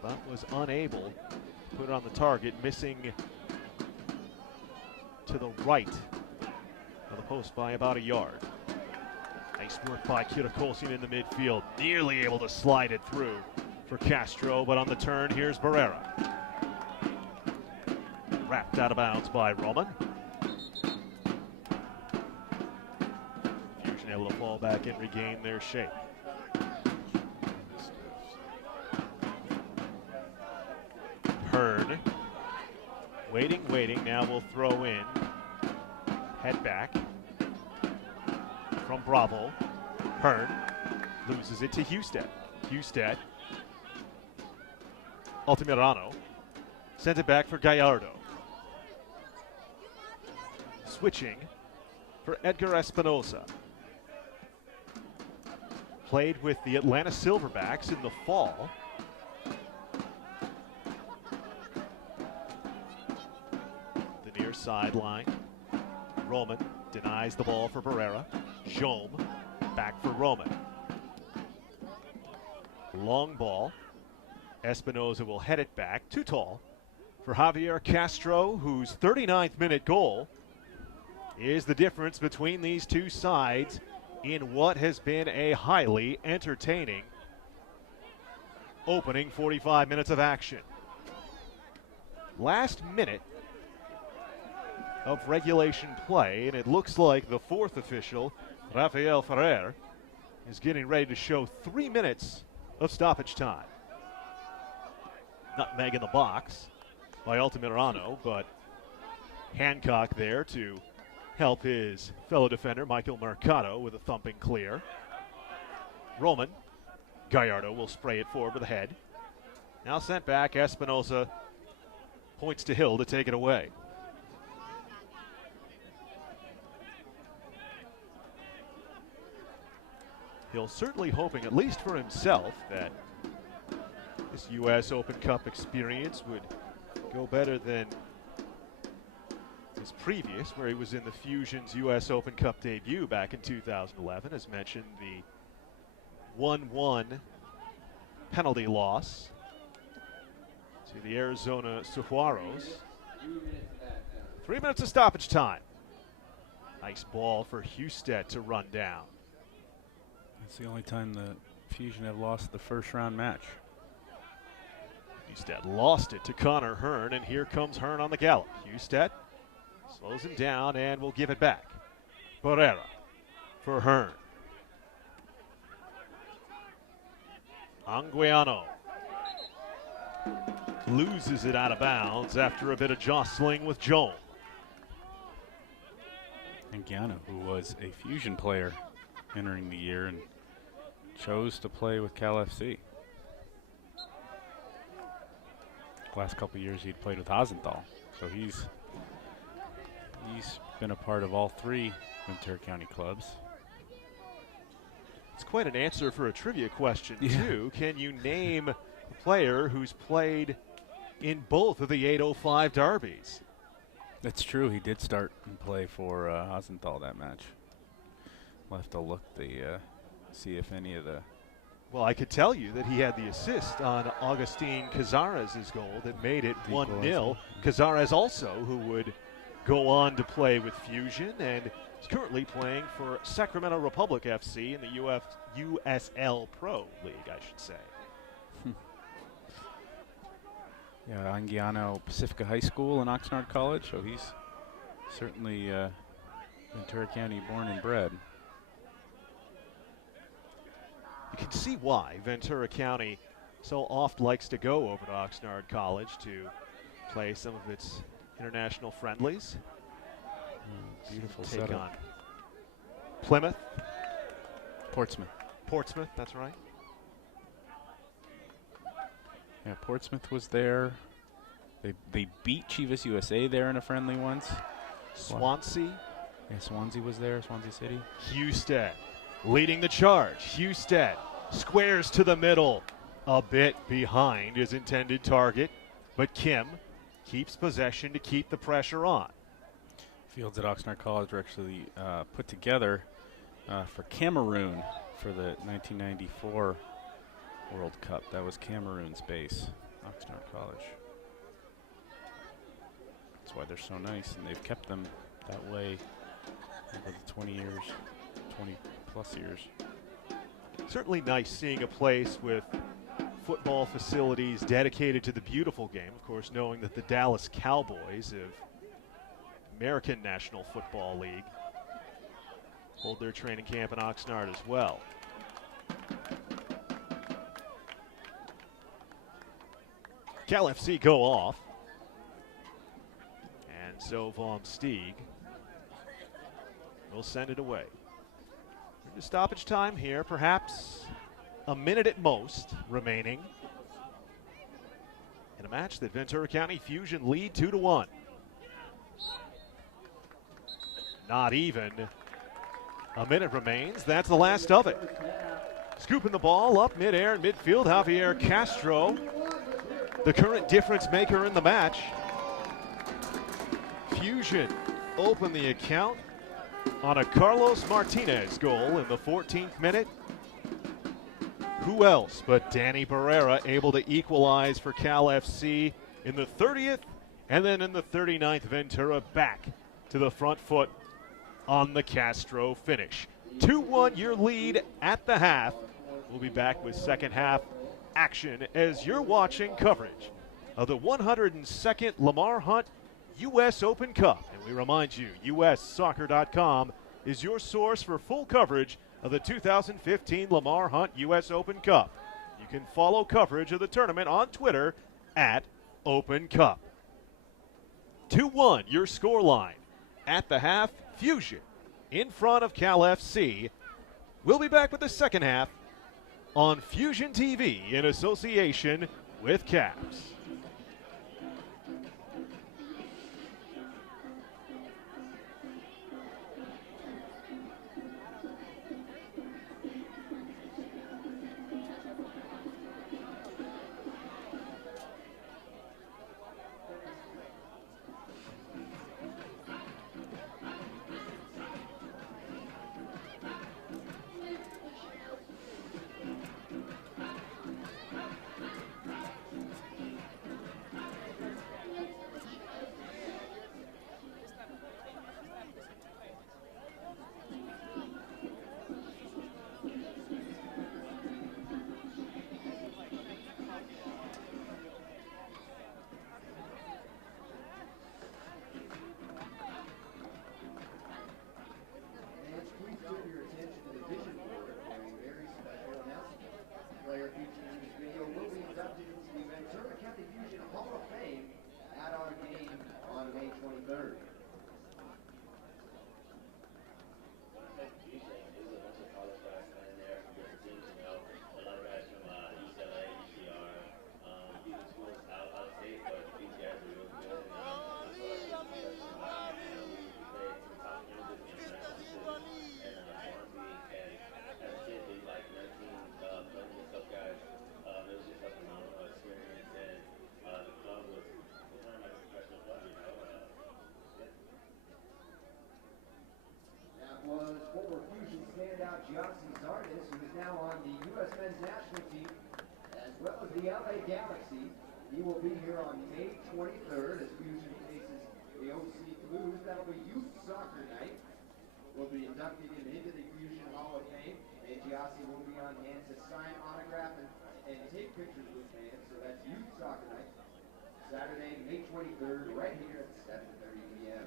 but was unable to put it on the target, missing to the right of the post by about a yard. Nice work by Kirakolsian in the midfield, nearly able to slide it through for Castro, but on the turn, here's Barrera. Wrapped out of bounds by Roman. Fusion able to fall back and regain their shape. Hearn. Waiting, now will throw in. Head back from Bravo. Hearn loses it to Husted. Husted. Altamirano sends it back for Gallardo. Switching for Edgar Espinoza. Played with the Atlanta Silverbacks in the fall. The near sideline. Roman denies the ball for Barrera. Jaume back for Roman. Long ball. Espinoza will head it back. Too tall for Javier Castro, whose 39th minute goal is the difference between these two sides in what has been a highly entertaining opening 45 minutes of action. Last minute of regulation play, and it looks like the fourth official, Rafael Ferrer, is getting ready to show 3 minutes of stoppage time. Nutmeg in the box by Altamirano, but Hancock there to help his fellow defender Michael Mercado with a thumping clear. Roman. Gallardo will spray it forward with the head. Now sent back. Espinosa points to Hill to take it away. Hill certainly hoping, at least for himself, that this U.S. Open Cup experience would go better than his previous, where he was in the Fusion's U.S. Open Cup debut back in 2011. As mentioned, the 1-1 penalty loss to the Arizona Sujuaros. 3 minutes of stoppage time. Nice ball for Husted to run down. It's the only time the Fusion have lost the first round match. Husted lost it to Connor Hearn, and here comes Hearn on the gallop. Husted slows him down and will give it back. Barrera for Hearn. Anguiano loses it out of bounds after a bit of jostling with Joan. Anguiano, who was a Fusion player entering the year and chose to play with Cal FC. Last couple years he'd played with Ozenthal, so he's been a part of all three Ventura County clubs. It's quite an answer for a trivia question, too. Can you name a player who's played in both of the 805 derbies? That's true. He did start and play for Ozenthal that match. We'll have to look see if any of the... Well, I could tell you that he had the assist on Augustine Cazares' goal that made it 1-0. Cazares also, who would go on to play with Fusion and is currently playing for Sacramento Republic FC in the USL Pro League, I should say. Yeah, Anguiano, Pacifica High School and Oxnard College, so he's certainly Ventura County born and bred. You can see why Ventura County so oft likes to go over to Oxnard College to play some of its international friendlies. Beautiful Take setup. on Plymouth. Portsmouth, that's right. Yeah, Portsmouth was there. They beat Chivas USA there in a friendly once. Swansea. Yeah, Swansea was there, Swansea City. Husted leading the charge. Husted squares to the middle, a bit behind his intended target, but Kim keeps possession to keep the pressure on. Fields at Oxnard College were actually put together for Cameroon for the 1994 World Cup. That was Cameroon's base, Oxnard College. That's why they're so nice, and they've kept them that way over the 20 plus years. Certainly nice seeing a place with football facilities dedicated to the beautiful game. Of course, knowing that the Dallas Cowboys of American National Football League hold their training camp in Oxnard as well. Cal FC go off. And so Vom Stieg will send it away. The stoppage time here, perhaps a minute at most remaining in a match that Ventura County Fusion lead 2-1. Not even a minute remains. That's the last of it. Scooping the ball up midair in midfield, Javier Castro, the current difference maker in the match. Fusion open the account on a Carlos Martinez goal in the 14th minute. Who else but Danny Barrera able to equalize for Cal FC in the 30th, and then in the 39th, Ventura back to the front foot on the Castro finish. 2-1 your lead at the half. We'll be back with second half action as you're watching coverage of the 102nd Lamar Hunt U.S. Open Cup. And we remind you, USsoccer.com is your source for full coverage of the 2015 Lamar Hunt U.S. Open Cup. You can follow coverage of the tournament on Twitter at Open Cup. 2-1 your scoreline. At the half, Fusion in front of Cal FC. We'll be back with the second half on Fusion TV in association with Caps. Giassi Zardes, who is now on the U.S. men's national team, as well as the LA Galaxy. He will be here on May 23rd as Fusion faces the OC Blues. That'll be youth soccer night. We'll be inducting him into the Fusion Hall of Fame, and Giassi will be on hand to sign, autograph, and take pictures with fans. So that's youth soccer night, Saturday, May 23rd, right here at 7:30 p.m.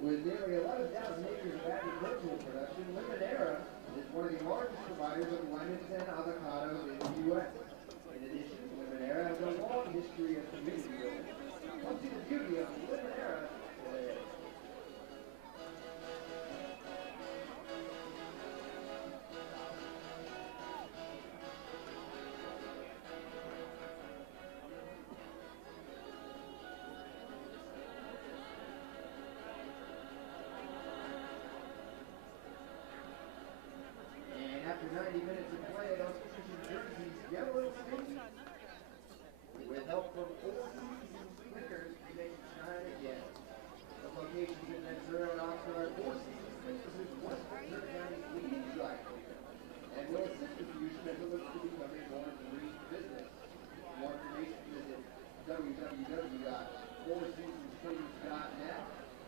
With nearly 11,000 acres of agricultural production, Limoneira is one of the largest providers of lemons and avocados in the U.S. In addition, Limoneira has a long history of community building. Come see the beauty of Limoneira today. After 90 minutes of play, those Fusion jerseys get a little stinky. With help from Four Seasons Clickers, they can shine again. The locations in Ventura and Oxnard, Four Seasons Clickers is West Ventura County's leading dry cleaner, and will assist the Fusion as it looks to become a more green business. For more information, visit www.fourseasonscleaners.net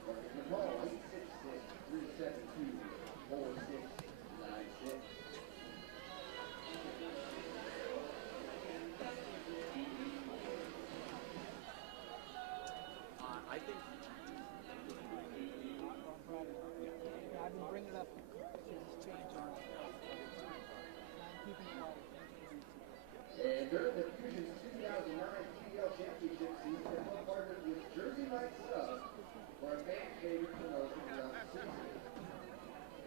or give them a call 866-372-4696. I think I've been bringing it up since change on keeping it all. And during the Fusion's 2009 PDL Championship season, they both partnered with Jersey Mike's Sub for a fan favorite promotion throughout the season.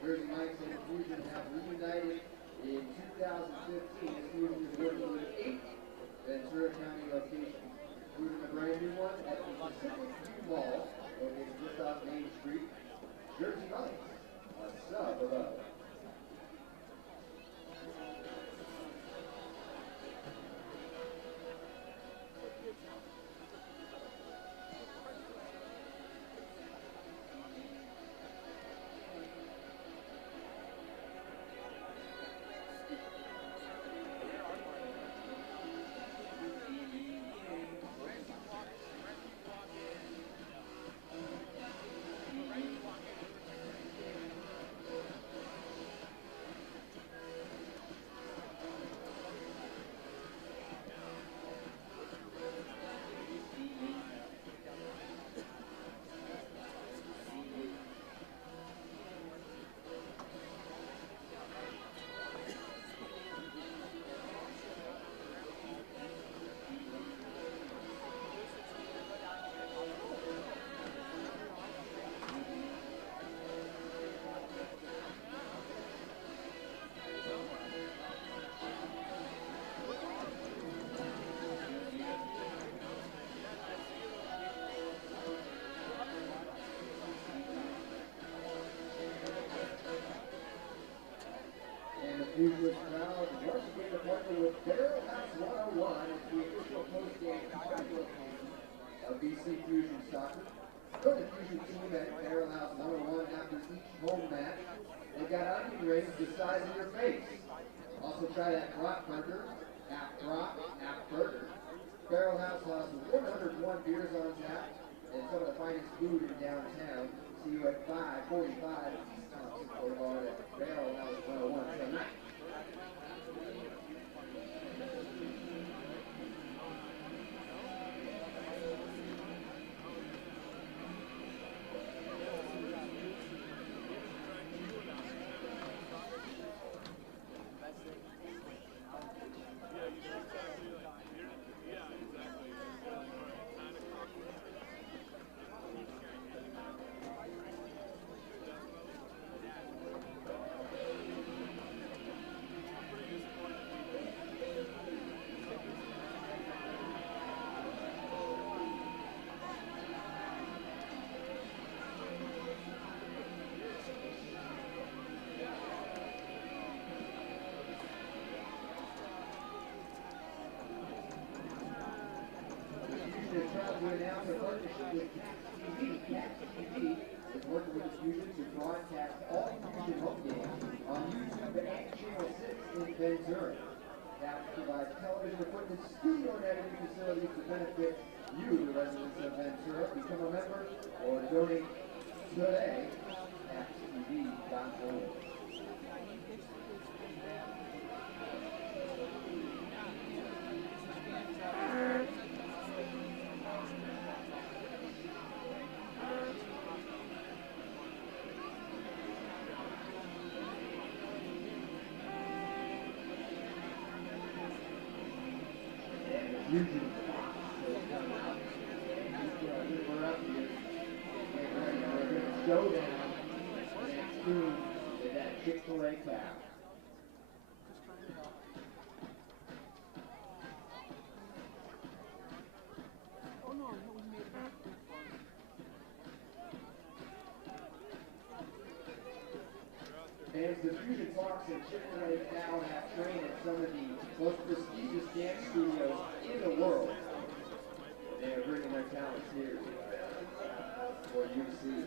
Jersey Mike's and Fusion have reunited in 2015 as Fusion is working with 8 Ventura County locations, including a brand new one at the Pacific View Mall, located just off Main Street. Jersey Mike's, a sub above. Fuseless crowd once again to partner with Barrel House 101 as the official post-game location of BC Fusion Soccer. Join the Fusion team at Barrel House 101 after each home match. They've got onion rings the size of your face. Also try that Brat burger, half Brat, half burger. Barrel House has 101 beers on tap and some of the finest food in downtown. See you at 545 East Thompson Boulevard at Barrel House 101 tonight. They're proud to announce a partnership with Catch TV. Catch TV is working with the Fusion to broadcast all Fusion home games on YouTube and Channel 6 in Ventura. Catch provides television equipment, studio and editing facilities to benefit you, the residents of Ventura. Become a member or donate today at catchtv.org. Fusion Fox will come out. We're up here. We're going to go down next soon to that Chick-fil-A cow. Oh no, we made it back. As the Fusion Fox and Chick-fil-A cow have trained at some of the most prestigious dance studios in the world, they are bringing their talents here for you to see.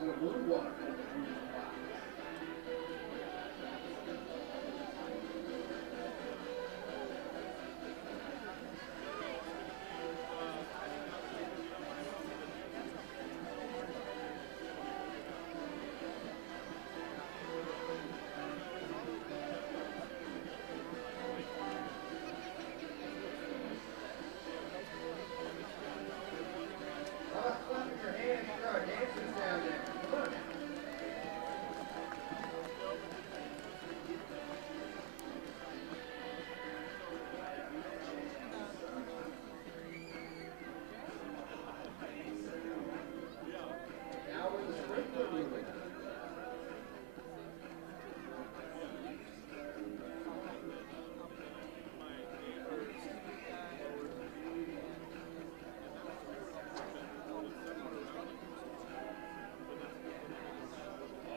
Little blue water for the Fusion Fox. How about clapping your hands for our dancers down there? Come on now. Now with the sprinkler moving.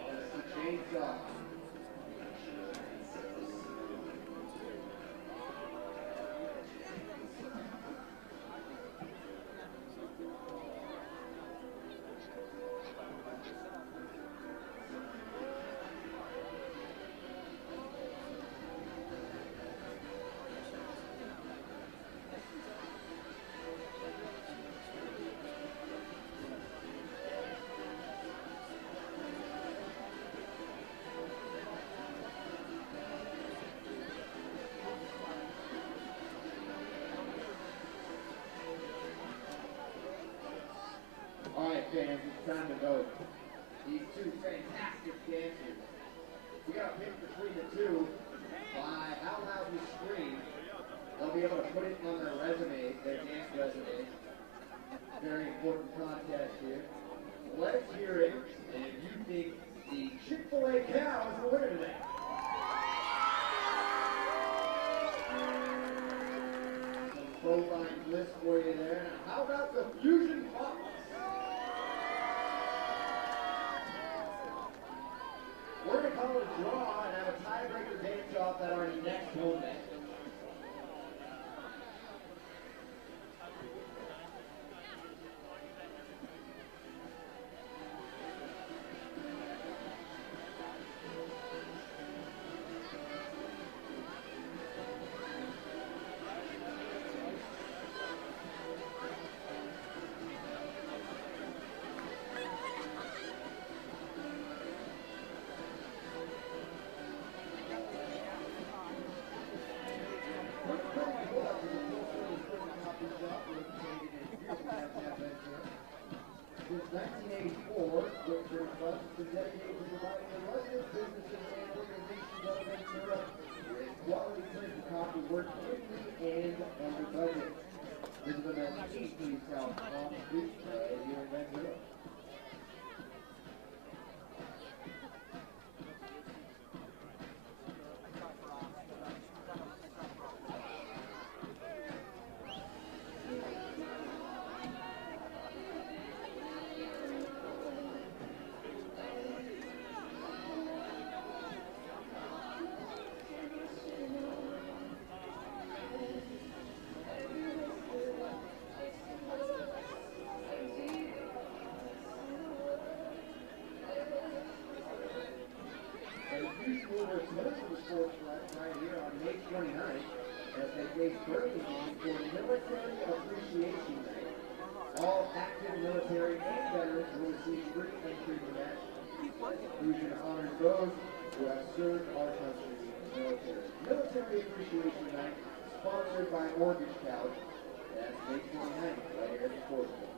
That's the chainsaw. All right, fans, it's time to vote. These two fantastic dancers. We got to pick between the two by how loud we scream. They'll be able to very important contest here. Let's hear it if you think the Chick-fil-A cow is the winner today. Some bovine bliss for you there. Now, how about the Fusion Fox? We're going to call it a draw and have a tiebreaker dance-off at our next home match. Since 1984, Whitford Club has been dedicated to providing the residents, businesses, and organizations of Ventura with quality printed coffee worked quickly and under budget. Visit them at 18 South Palm Street here in Ventura. Right here on May 29th, as they face Birmingham for Military Appreciation Night. All active military and veterans will receive free entry to match. Fusion honors those who have served our country in the military. Military Appreciation Night, sponsored by Mortgage Couch. That's May 29th, right here at the Sports Bowl.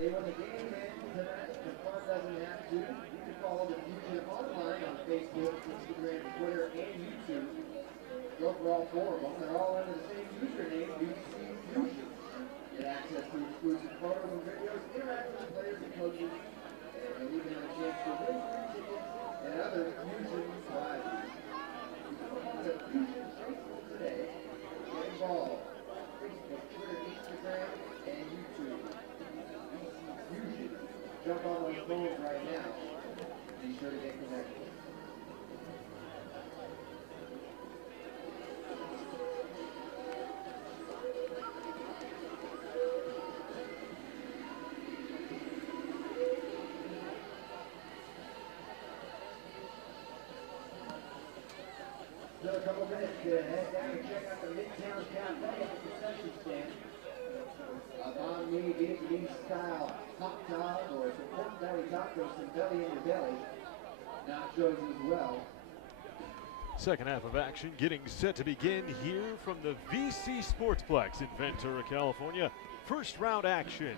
Hey, when the game ends tonight, the fun doesn't have to. You can follow the Fusion online on Facebook, Instagram, Twitter, and YouTube. Go for all four of them. They're all under the same username, VC Fusion. Get access to exclusive photos and videos, interact with the players and coaches, and you'll even have a chance to win free tickets and other Fusion prizes. You can go to Fusion Facebook today. Get involved. Facebook, Twitter, Instagram, and YouTube. Fusion. Jump on those phones right now. Be sure to get connected. Still a couple minutes to head down and check out the Midtown Cafe at the concession stand. A banh mi Vietnamese style hot dog or some pork belly tacos, some belly in your belly. Nachos as well. Second half of action getting set to begin here from the VC Sportsplex in Ventura, California. First round action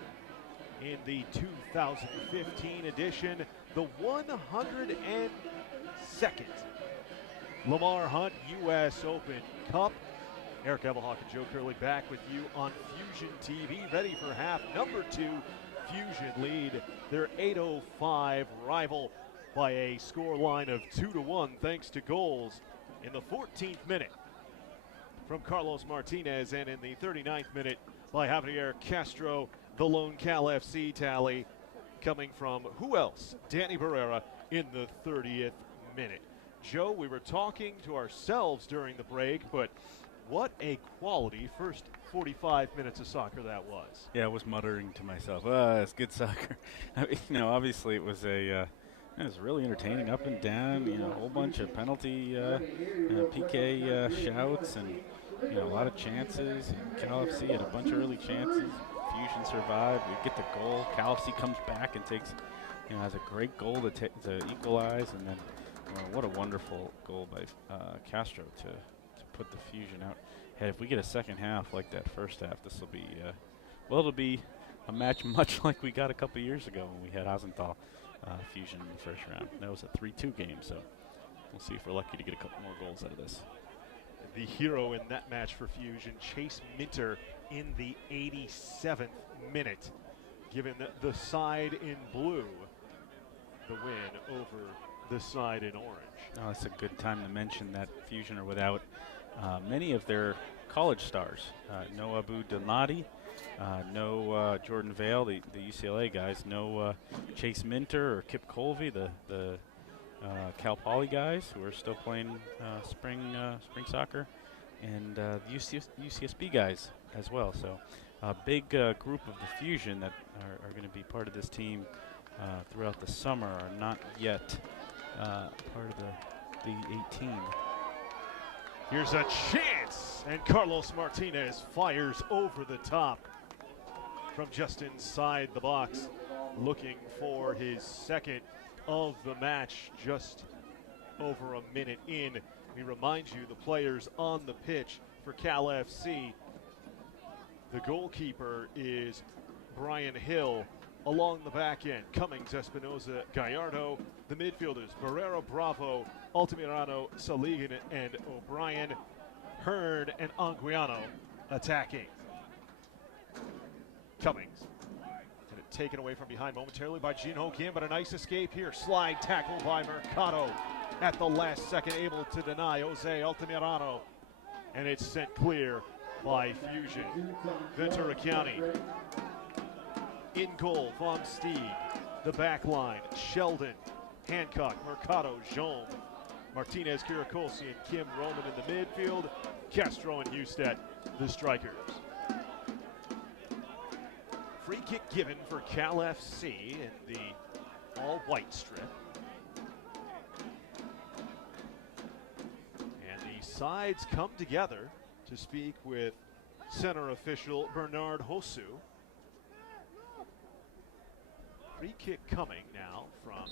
in the 2015 edition, the 102nd Lamar Hunt U.S. Open Cup. Eric Evelhawk and Joe Curley back with you on Fusion TV, ready for half number 2. Fusion lead their 8:05 rival by a score line of 2-1 thanks to goals in the 14th minute from Carlos Martinez and in the 39th minute by Javier Castro. The lone Cal FC tally coming from who else? Danny Barrera in the 30th minute. Joe, we were talking to ourselves during the break, but what a quality first 45 minutes of soccer that was. Yeah, I was muttering to myself, it's good soccer. I mean, obviously it was it was really entertaining, up and down, a whole bunch of penalty, PK shouts, and, a lot of chances. And Cal FC had a bunch of early chances. Fusion survived. We get the goal. Cal FC comes back and takes, has a great goal to equalize, and then what a wonderful goal by Castro to put the Fusion out. Hey, if we get a second half like that first half, this will be, it'll be a match much like we got a couple years ago when we had Ozenthal Fusion in the first round. That was a 3-2 game, so we'll see if we're lucky to get a couple more goals out of this. The hero in that match for Fusion, Chase Minter, in the 87th minute, giving the side in blue the win over the side in orange. Oh, it's a good time to mention that Fusion are without many of their college stars. No Abu Delnadi, no Jordan Vale, the UCLA guys, no Chase Minter or Kip Colvey, the Cal Poly guys who are still playing spring soccer, and the UCSB guys as well. So a big group of the Fusion that are going to be part of this team throughout the summer are not yet part of the 18. Here's a chance, and Carlos Martinez fires over the top from just inside the box, looking for his second of the match just over a minute in. We remind you, the players on the pitch for Cal FC, the goalkeeper is Brian Hill. Along the back end, Cummings, Espinoza, Gallardo. The midfielders, Barrera, Bravo, Altamirano, Saligan, and O'Brien. Hearn and Anguiano attacking. Cummings. And it taken away from behind momentarily by Jin-Ho Kim, but a nice escape here. Slide tackle by Mercado. At the last second, able to deny Jose Altamirano. And it's sent clear by Fusion. Ventura County. In goal, Von Steeg. The back line, Sheldon, Hancock, Mercado, Jaume, Martinez, Kirakosi, and Kim Roman in the midfield. Castro and Husted, the strikers. Free kick given for Cal FC in the all-white strip. And the sides come together to speak with center official Bernard Hosu. Free kick coming now from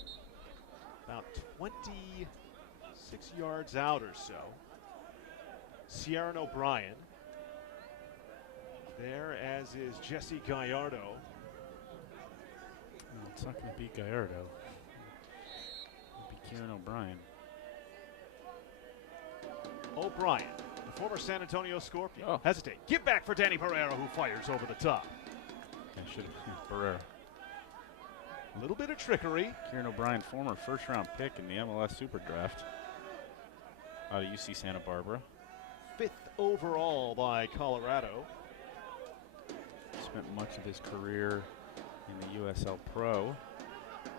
about 26 yards out or so. Ciaran O'Brien there, as is Jesse Gallardo. No, it's not going to be Gallardo. It'll be Kieran O'Brien. O'Brien, the former San Antonio Scorpion. Oh. Hesitate. Give back for Danny Barrera, who fires over the top. I should have. Barrera. A little bit of trickery. Kieran O'Brien, former first-round pick in the MLS Super Draft out of UC Santa Barbara. 5th overall by Colorado. Spent much of his career in the USL Pro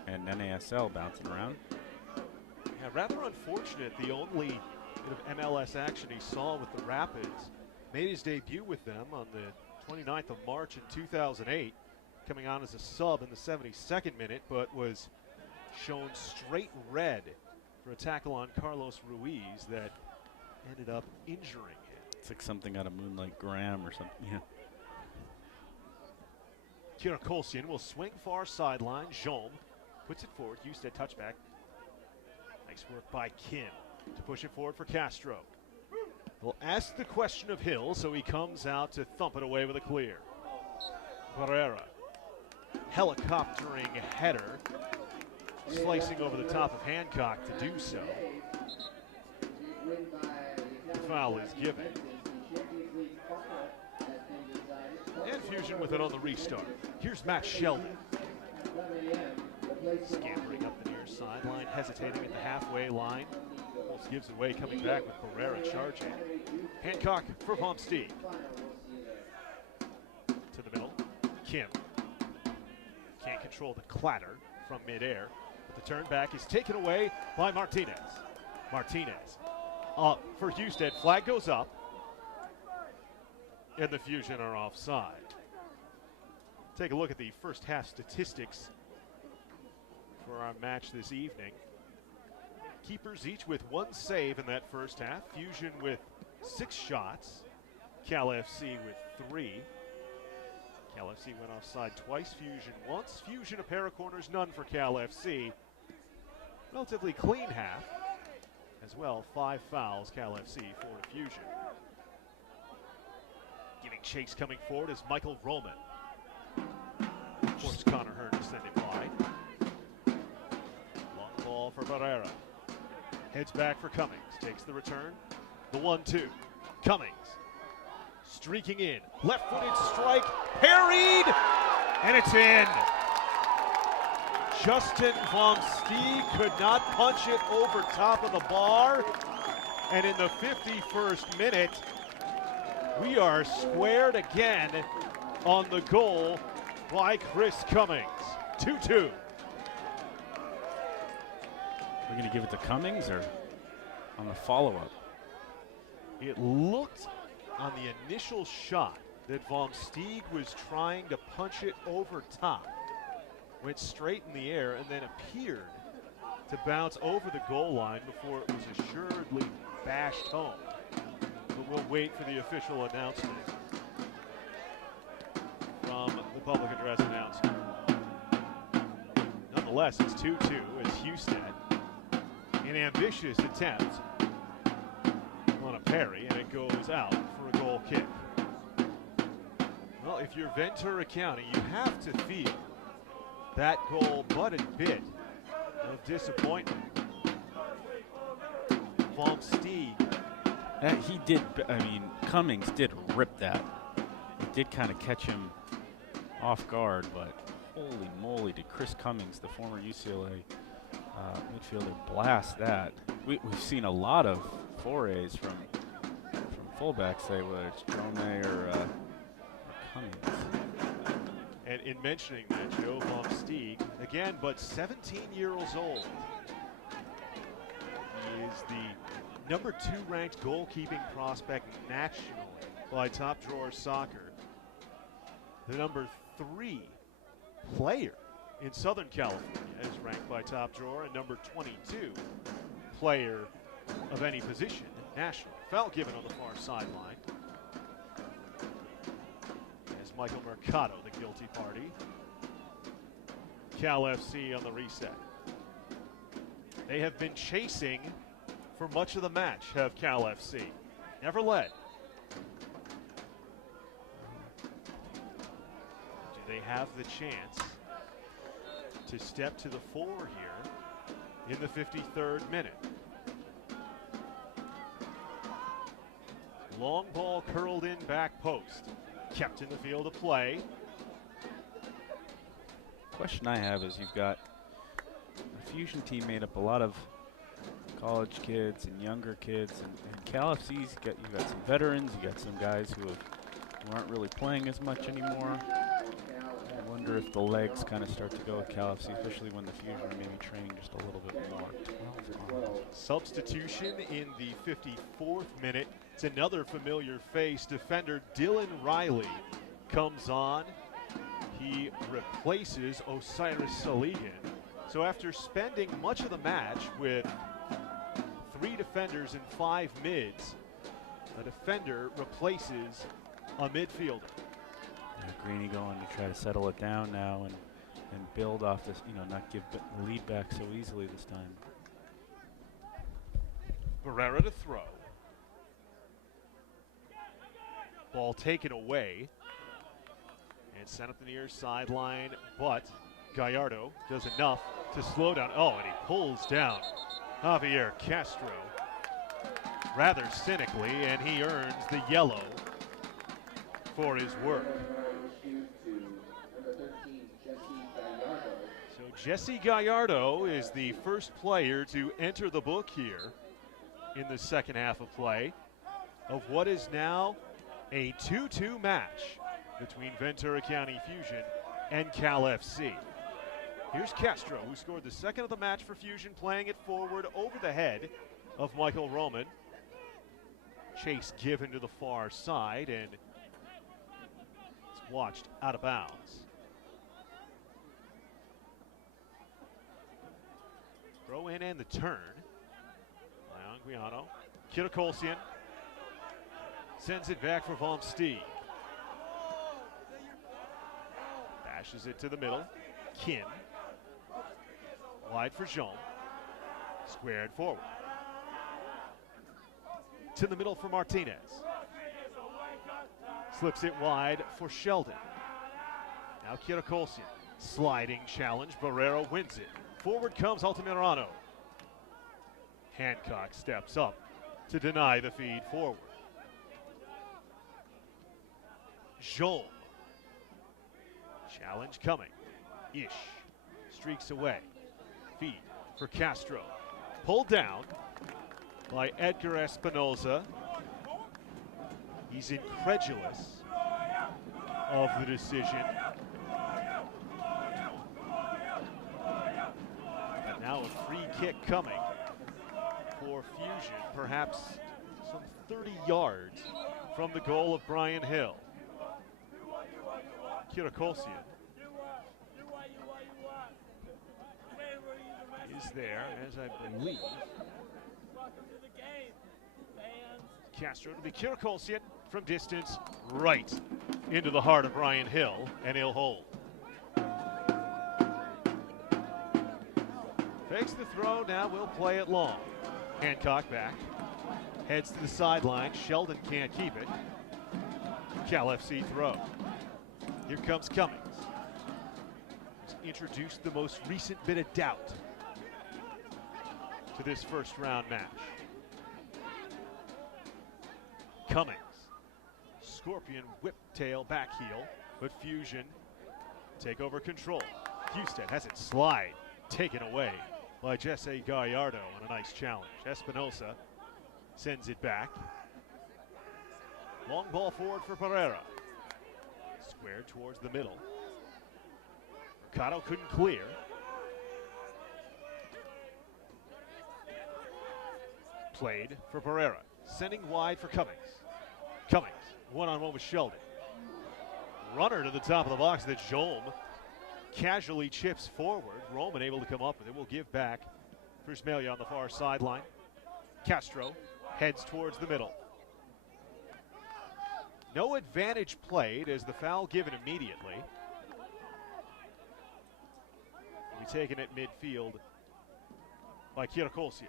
and NASL bouncing around. Yeah, rather unfortunate. The only bit of MLS action he saw with the Rapids. Made his debut with them on the 29th of March in 2008. Coming on as a sub in the 72nd minute, but was shown straight red for a tackle on Carlos Ruiz that ended up injuring him. It's like something out of Moonlight Graham or something. Yeah. Kirakolsian will swing far sideline. Jaume puts it forward. Husted touchback. Nice work by Kim to push it forward for Castro. We'll ask the question of Hill, so he comes out to thump it away with a clear. Barrera. Helicoptering header, slicing over the top of Hancock to do so. The foul is given. And Fusion with it on the restart. Here's Matt Sheldon. Scampering up the near sideline, hesitating at the halfway line. Almost gives it away, coming back with Barrera charging. Hancock for Vom Steeg. To the middle, Kim. Can't control the clatter from midair, but the turn back is taken away by Martinez. Martinez up for Houston. Flag goes up, and the Fusion are offside. Take a look at the first half statistics for our match this evening. Keepers each with 1 save in that first half. Fusion with 6 shots. Cal FC with 3. Cal FC went offside twice, Fusion once. Fusion a pair of corners, none for Cal FC. Relatively clean half. As well, 5 fouls, Cal FC, 4 to Fusion. Giving chase coming forward is Michael Roman. Forced Connor Hearn to send it wide. Long ball for Barrera. Heads back for Cummings. Takes the return. The 1-2. Cummings. Streaking in. Left-footed strike. Parried. And it's in. Justin Vom Steeg could not punch it over top of the bar. And in the 51st minute, we are squared again on the goal by Chris Cummings. 2-2. We're going to give it to Cummings or on the follow-up? It looked on the initial shot that Vom Steeg was trying to punch it over top. Went straight in the air and then appeared to bounce over the goal line before it was assuredly bashed home. But we'll wait for the official announcement from the public address announcer. Nonetheless, it's 2-2 as Houston, an ambitious attempt on a parry, and it goes out for a goal kick. Well, if you're Ventura County, you have to feel that goal but a bit of disappointment. Vom Steeg. He did, I mean, Cummings did rip that. It did kind of catch him off guard, but holy moly, did Chris Cummings, the former UCLA midfielder, blast that. We've seen a lot of forays from fullbacks, say, whether it's Drome or Cummings. And in mentioning that, Joe Vom Steeg, again, but 17 years old. He is the number 2 ranked goalkeeping prospect nationally by Top Drawer Soccer. The number 3 player in Southern California is ranked by Top Drawer, and number 22 player of any position nationally. Foul given on the far sideline. As Michael Mercado, the guilty party. Cal FC on the reset. They have been chasing for much of the match, have Cal FC. Never led. Do they have the chance to step to the fore here in the 53rd minute? Long ball curled in back post. Kept in the field of play. Question I have is you've got a Fusion team made up a lot of college kids and younger kids, and Cal FC's you've got some veterans, you got some guys who aren't really playing as much anymore. I wonder if the legs kind of start to go with Cal FC, especially when the Fusion are maybe training just a little bit more. Substitution in the 54th minute. It's another familiar face. Defender Dylan Riley comes on. He replaces Osiris Saligan. So after spending much of the match with 3 defenders and 5 mids, a defender replaces a midfielder. Yeah, Greeny going to try to settle it down now and build off this, not give the lead back so easily this time. Barrera to throw. Ball taken away and sent up the near sideline, but Gallardo does enough to slow down. Oh, and he pulls down Javier Castro rather cynically, and he earns the yellow for his work. Shoot to number 13, Jesse Gallardo. So Jesse Gallardo is the first player to enter the book here in the second half of play of what is now a 2-2 match between Ventura County Fusion and Cal FC. Here's Castro, who scored the second of the match for Fusion, playing it forward over the head of Michael Roman. Chase given to the far side, and it's watched out of bounds. Throw in and the turn. Anguiano. Kitakolsian sends it back for Vom Steeg. Bashes it to the middle. Kim. Wide for Jean. Squared forward. To the middle for Martinez. Slips it wide for Sheldon. Now Kitakolsian. Sliding challenge. Barrero wins it. Forward comes Altamirano. Hancock steps up to deny the feed forward. Jolm. Challenge coming. Ish streaks away. Feed for Castro. Pulled down by Edgar Espinoza. He's incredulous of the decision. But now a free kick coming for Fusion, perhaps some 30 yards from the goal of Brian Hill. Kitakolsian is there, as I believe. Castro to be Kitakolsian from distance, right into the heart of Brian Hill, and he'll hold. Fakes the throw, now we'll play it long. Hancock back, heads to the sideline. Sheldon can't keep it. Cal FC throw. Here comes Cummings. He's introduced the most recent bit of doubt to this first round match. Cummings. Scorpion whiptail back heel, but Fusion take over control. Houston has it slide, taken away by Jesse Gallardo on a nice challenge. Espinosa sends it back. Long ball forward for Pereira. Squared towards the middle. Mercado couldn't clear. Played for Pereira. Sending wide for Cummings. Cummings, one-on-one with Sheldon. Runner to the top of the box that Jolm casually chips forward. Roman able to come up with it. Will give back for Ismailia on the far sideline. Castro heads towards the middle. No advantage played as the foul given immediately. Will be taken at midfield by Kitakolsian.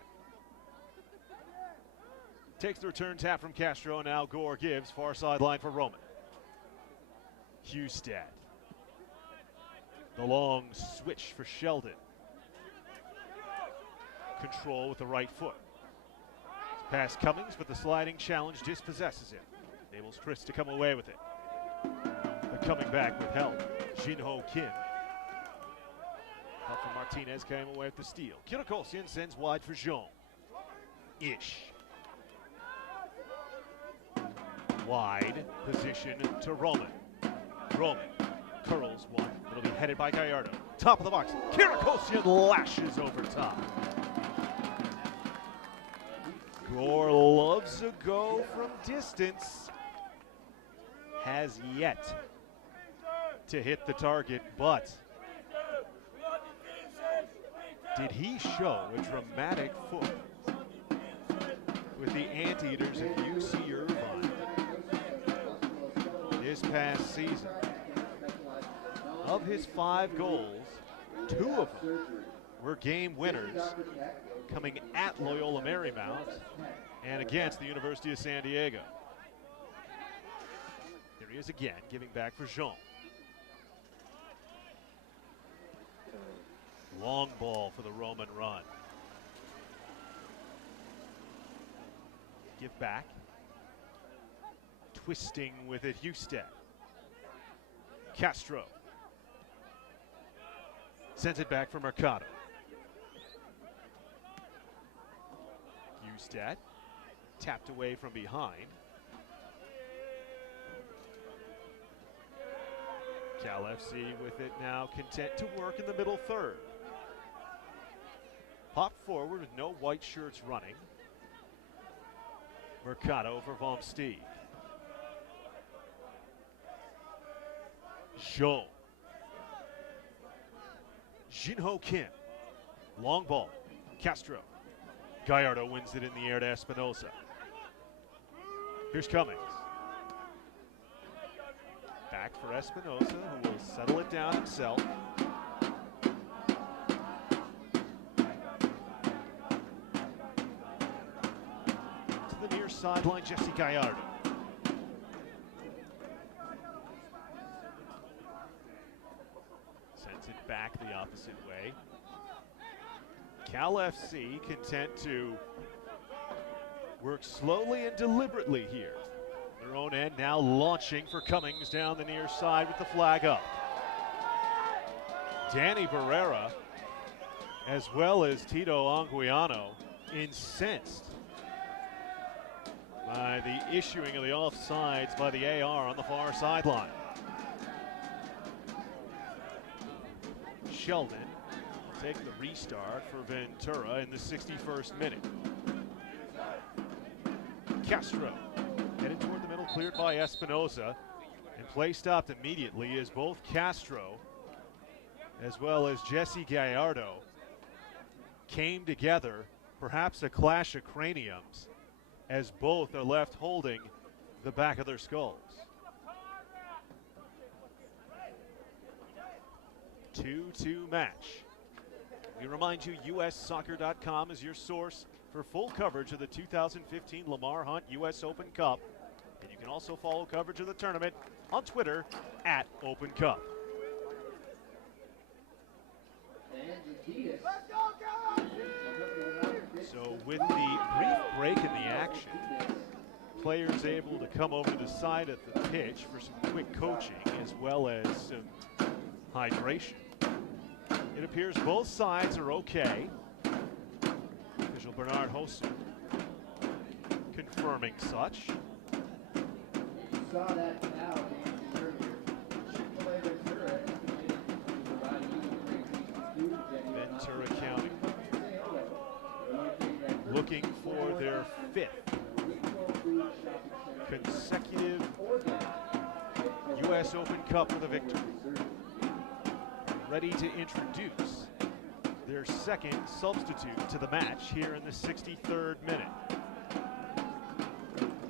Takes the return tap from Castro, and now Gore gives far sideline for Roman. Hustad. The long switch for Sheldon. Control with the right foot. It's past Cummings, but the sliding challenge dispossesses him. Enables Chris to come away with it. But coming back with help, Jinho Kim. Help from Martinez came away with the steal. Kitakolsian sends wide for Jean. Ish. Wide position to Roman. Roman curls one. It'll be headed by Gallardo. Top of the box. Kitakolsian lashes over top. Gore loves a go from distance. Has yet to hit the target, but did he show a dramatic foot with the Anteaters of UC Irvine this past season? Of his 5 goals, 2 of them were game winners, coming at Loyola Marymount and against the University of San Diego. Here he is again, giving back for Jean. Long ball for the Roman run. Give back. twisting with it, Husted. Castro sends it back for Mercado. Husted tapped away from behind. Cal FC with it now, content to work in the middle third. Pop forward with no white shirts running. Mercado for Vom Steve. Zhou. Jinho Kim. Long ball. Castro. Gallardo wins it in the air to Espinosa. Here's Cummings. Back for Espinosa, who will settle it down himself. To the near sideline, Jesse Gallardo. Sends it back the opposite way. Cal FC content to work slowly and deliberately here. Their own end now launching for Cummings down the near side with the flag up. Danny Barrera, as well as Tito Anguiano, incensed by the issuing of the offsides by the AR on the far sideline. Sheldon will take the restart for Ventura in the 61st minute. Castro headed toward the middle, cleared by Espinosa, and play stopped immediately as both Castro as well as Jesse Gallardo came together, perhaps a clash of craniums, as both are left holding the back of their skulls. 2-2 match. We remind you, USsoccer.com is your source for full coverage of the 2015 Lamar Hunt US Open Cup. And you can also follow coverage of the tournament on Twitter at Open Cup. So with the brief break in the action, players able to come over to the side of the pitch for some quick coaching as well as some hydration. It appears both sides are okay. Official Bernard Hosu confirming such. You saw that now earlier. Chick-fil-A Ventura estimated to provide Ventura County looking for their 5th consecutive U.S. Open Cup with a victory. Ready to introduce their second substitute to the match here in the 63rd minute.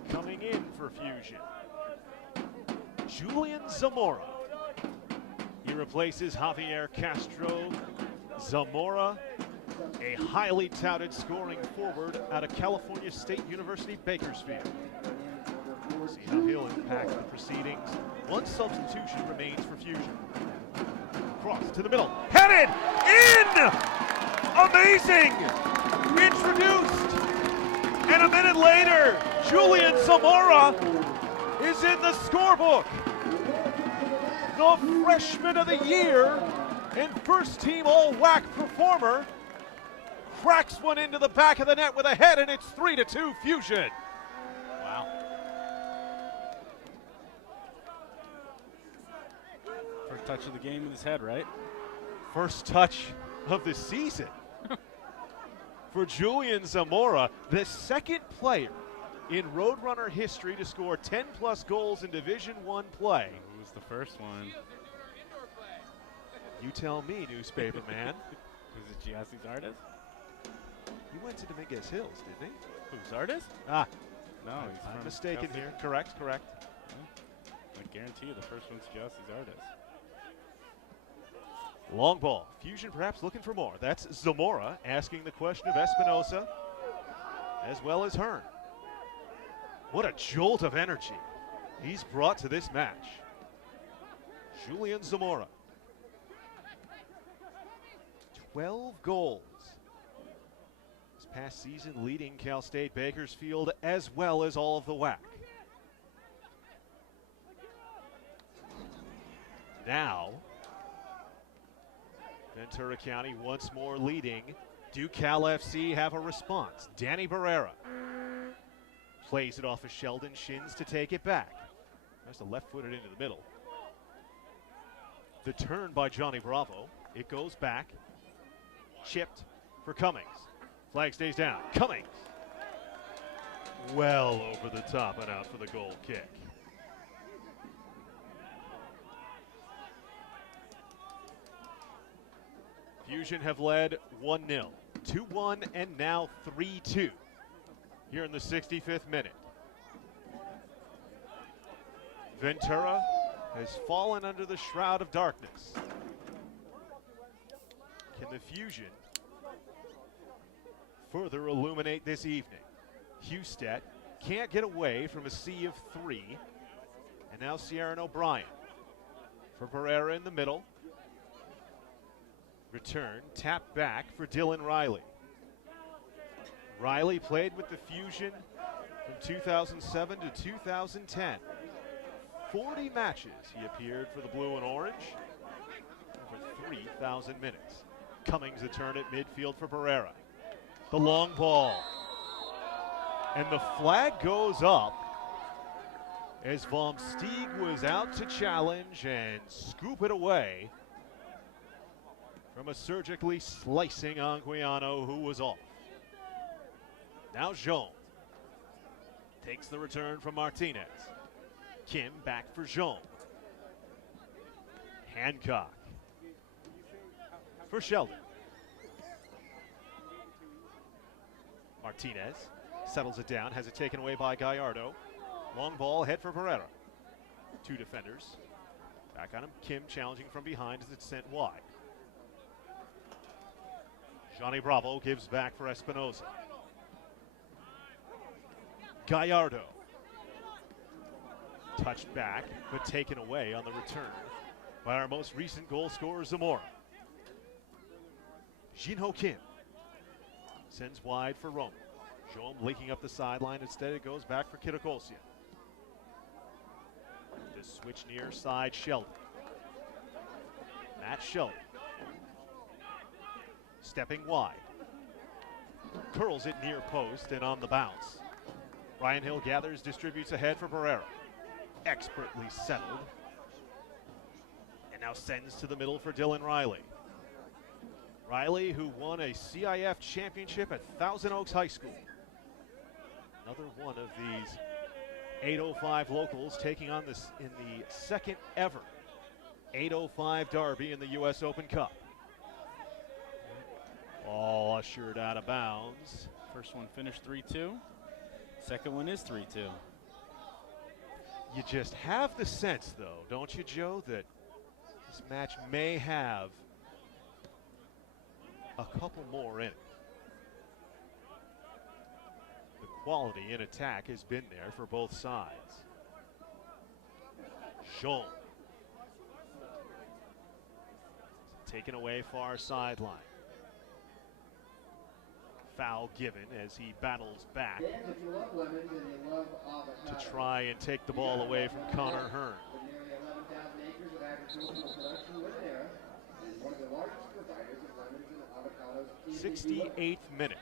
Coming in for Fusion, Julian Zamora. He replaces Javier Castro. Zamora, a highly touted scoring forward out of California State University, Bakersfield. See how he'll impact the proceedings. One substitution remains for Fusion. Cross to the middle, headed in! Amazing! Introduced, and a minute later, Julian Zamora is in the scorebook. The freshman of the year and first team all-WAC performer cracks one into the back of the net with a head, and it's 3-2 Fusion. Wow. First touch of the game with his head, right? First touch of the season for Julian Zamora, the second player in Roadrunner history to score 10-plus goals in Division I play. Who was the first one? You tell me, newspaper man. Was it Giassi Zardes? He went to Dominguez Hills, didn't he? Who, Zardes? Ah, No, he's I'm from mistaken Cal here. State. Correct. I guarantee you the first one's Giassi Zardes. Long ball. Fusion perhaps looking for more. That's Zamora asking the question of Espinosa as well as Hearn. What a jolt of energy he's brought to this match. Julian Zamora. 12 goals this past season, leading Cal State Bakersfield as well as all of the WAC. Now, Ventura County once more leading. Do Cal FC have a response? Danny Barrera plays it off of Sheldon Shins to take it back. There's a left-footed into the middle. The turn by Johnny Bravo. It goes back. Chipped for Cummings. Flag stays down. Cummings. Well over the top and out for the goal kick. Fusion have led 1-0, 2-1, and now 3-2 here in the 65th minute. Ventura has fallen under the shroud of darkness. Can the Fusion further illuminate this evening? Husted can't get away from a sea of three. And now Ciaran O'Brien for Barrera in the middle. Return, tap back for Dylan Riley. Riley played with the Fusion from 2007 to 2010. 40 matches he appeared for the blue and orange. Over 3,000 minutes. Cummings a turn at midfield for Barrera. The long ball. And the flag goes up as Vom Steeg was out to challenge and scoop it away from a surgically slicing Anguiano, who was off. Now Jean takes the return from Martinez. Kim back for Jean. Hancock for Sheldon. Martinez settles it down, has it taken away by Gallardo. Long ball, head for Barrera. Two defenders. Back on him, Kim challenging from behind as it's sent wide. Johnny Bravo gives back for Espinoza. Gallardo. Touched back, but taken away on the return by our most recent goal scorer, Zamora. Jinho Kim sends wide for Rome. Jom linking up the sideline. Instead, it goes back for Kirakolsian. The switch near side, Sheldon. Matt Sheldon. Stepping wide. Curls it near post and on the bounce. Ryan Hill gathers, distributes ahead for Barrera. Expertly settled. And now sends to the middle for Dylan Riley. Riley, who won a CIF championship at Thousand Oaks High School. Another one of these 805 locals taking on this in the second ever 805 Derby in the U.S. Open Cup. Ball ushered out of bounds. First one finished 3-2. Second one is 3-2. You just have the sense, though, don't you, Joe, that this match may have a couple more in it. The quality in attack has been there for both sides. Jean. Taken away far sideline. Foul given as he battles back to try and take the ball away from Connor Hearn. 68th minute.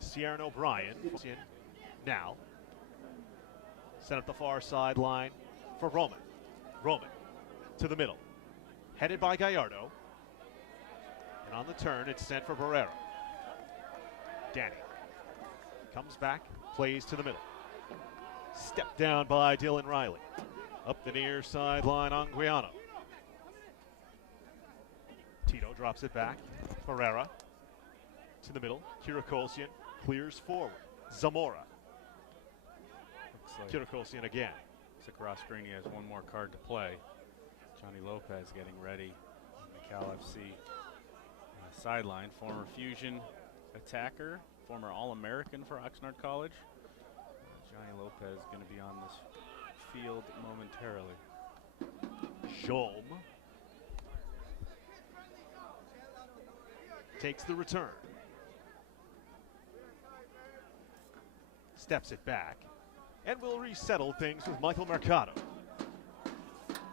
Ciaran O'Brien now. Sent up the far sideline for Roman. Roman to the middle. Headed by Gallardo. And on the turn, it's sent for Barrera. Danny comes back, plays to the middle. Stepped down by Dylan Riley. Up the near sideline, Anguiano. Tito drops it back. Barrera to the middle. Kirakolsian clears forward. Zamora. Kirakolsian again. Looks like Ross Greeny has one more card to play. Johnny Lopez getting ready on the Cal FC sideline. Former Fusion attacker, former All-American for Oxnard College. Johnny Lopez going to be on this field momentarily. Jom takes the return. Steps it back. And will resettle things with Michael Mercado.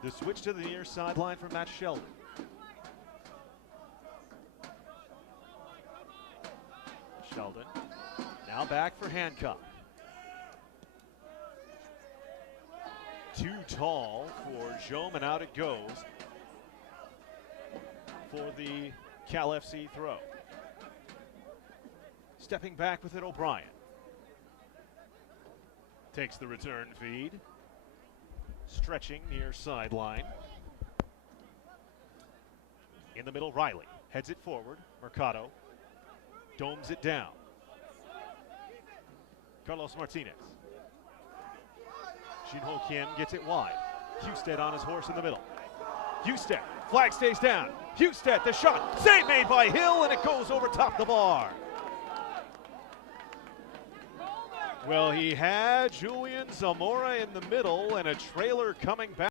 The switch to the near sideline for Matt Sheldon. Sheldon now back for Hancock. Too tall for Jome, and out it goes for the Cal FC throw. Stepping back with it, O'Brien. Takes the return feed. Stretching near sideline. In the middle, Riley heads it forward. Mercado domes it down. Carlos Martinez. Shin-Ho Kim gets it wide. Husted on his horse in the middle. Husted, flag stays down. Husted, the shot, save made by Hill, and it goes over top the bar. Well, he had Julian Zamora in the middle and a trailer coming back.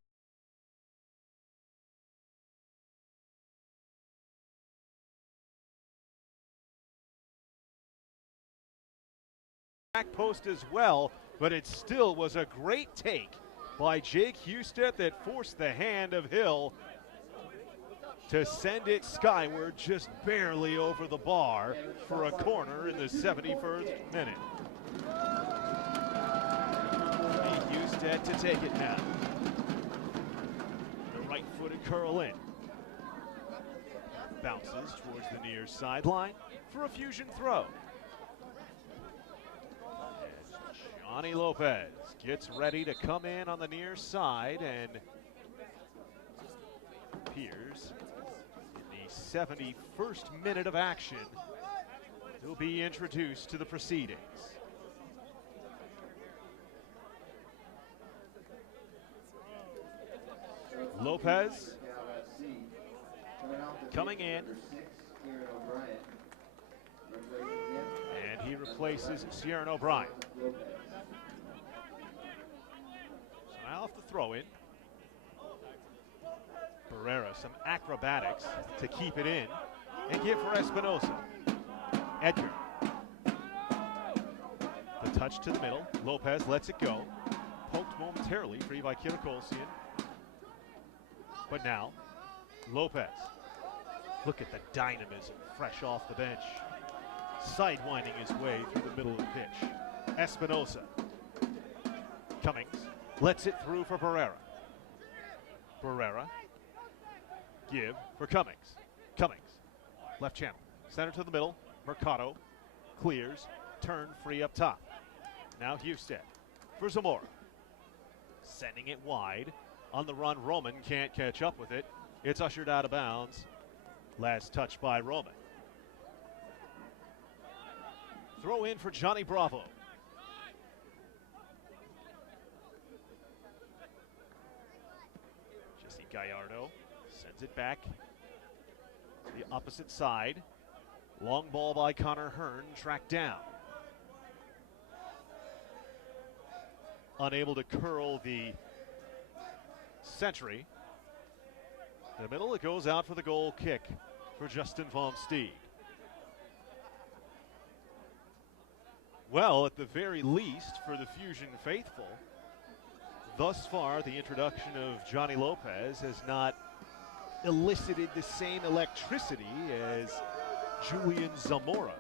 Back post as well, but it still was a great take by Jake Husted that forced the hand of Hill to send it skyward just barely over the bar for a corner in the 71st minute. Husted to take it now. The right-footed curl in. Bounces towards the near sideline for a Fusion throw. Johnny Lopez gets ready to come in on the near side and appears in the 71st minute of action. He'll be introduced to the proceedings. Lopez coming in, and he replaces Ciaran O'Brien. So now off the throw in, Barrera some acrobatics to keep it in and give for Espinosa. Edgar, the touch to the middle. Lopez lets it go, poked momentarily, free by Kirakolsian. But now, Lopez, look at the dynamism fresh off the bench. Sidewinding his way through the middle of the pitch. Espinosa. Cummings lets it through for Barrera. Barrera. Give for Cummings. Cummings. Left channel. Center to the middle. Mercado. Clears. Turn free up top. Now Husted for Zamora. Sending it wide. On the run, Roman can't catch up with it. It's ushered out of bounds. Last touch by Roman. Throw in for Johnny Bravo. Jesse Gallardo sends it back to the opposite side. Long ball by Connor Hearn, tracked down. Unable to curl the century. In the middle, it goes out for the goal kick for Justin Vom Steeg. Well, at the very least, for the Fusion faithful, thus far, the introduction of Johnny Lopez has not elicited the same electricity as Julian Zamora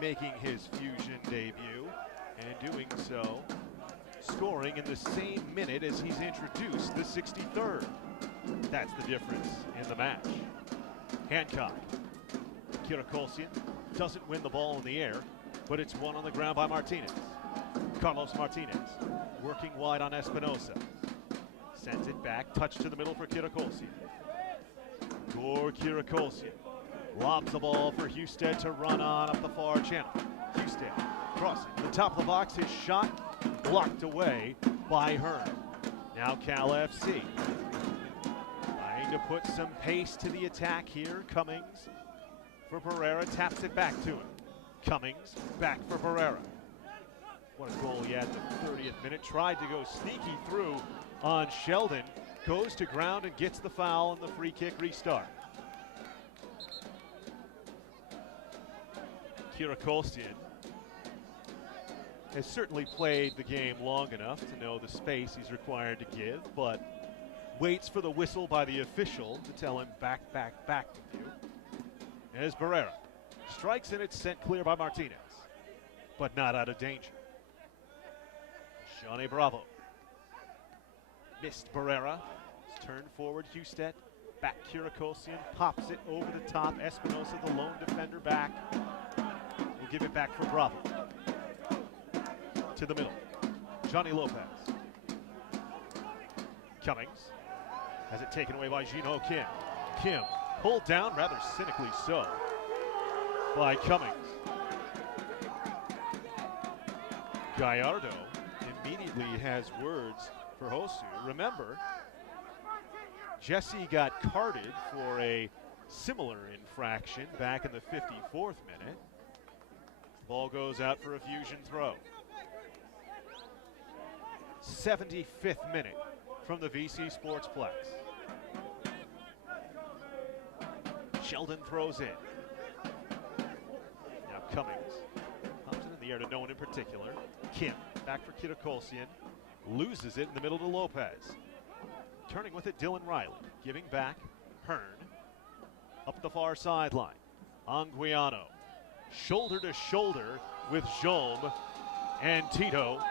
making his Fusion debut, and doing so, scoring in the same minute as he's introduced the 63rd. That's the difference in the match. Hancock. Kirakolsian doesn't win the ball in the air, but it's won on the ground by Martinez. Carlos Martinez working wide on Espinosa. Sends it back, touch to the middle for Kirakolsian. For Kirakolsian. Lobs the ball for Husted to run on up the far channel. Husted crossing the top of the box, his shot blocked away by Hearn. Now Cal FC trying to put some pace to the attack here. Cummings for Barrera, taps it back to him. Cummings back for Barrera. What a goal he had in the 30th minute. Tried to go sneaky through on Sheldon. Goes to ground and gets the foul and the free kick restart. Kirakolsian has certainly played the game long enough to know the space he's required to give, but waits for the whistle by the official to tell him back, back, back with you. As Barrera strikes and it's sent clear by Martinez, but not out of danger. Johnny Bravo missed Barrera. Turn forward, Husted. Back Kirakosian, pops it over the top. Espinosa, the lone defender, back. Will give it back for Bravo. To the middle. Johnny Lopez. Cummings has it taken away by Jin-Ho Kim. Kim pulled down, rather cynically so, by Cummings. Gallardo immediately has words for Hosszu. Remember, Jesse got carded for a similar infraction back in the 54th minute. Ball goes out for a Fusion throw. 75th minute from the VC Sportsplex. Sheldon throws in. Now Cummings pops it in the air to no one in particular. Kim back for Kirakosian. Loses it in the middle to Lopez. Turning with it, Dylan Riley. Giving back, Hearn. Up the far sideline. Anguiano. Shoulder to shoulder with Jaume. And Tito,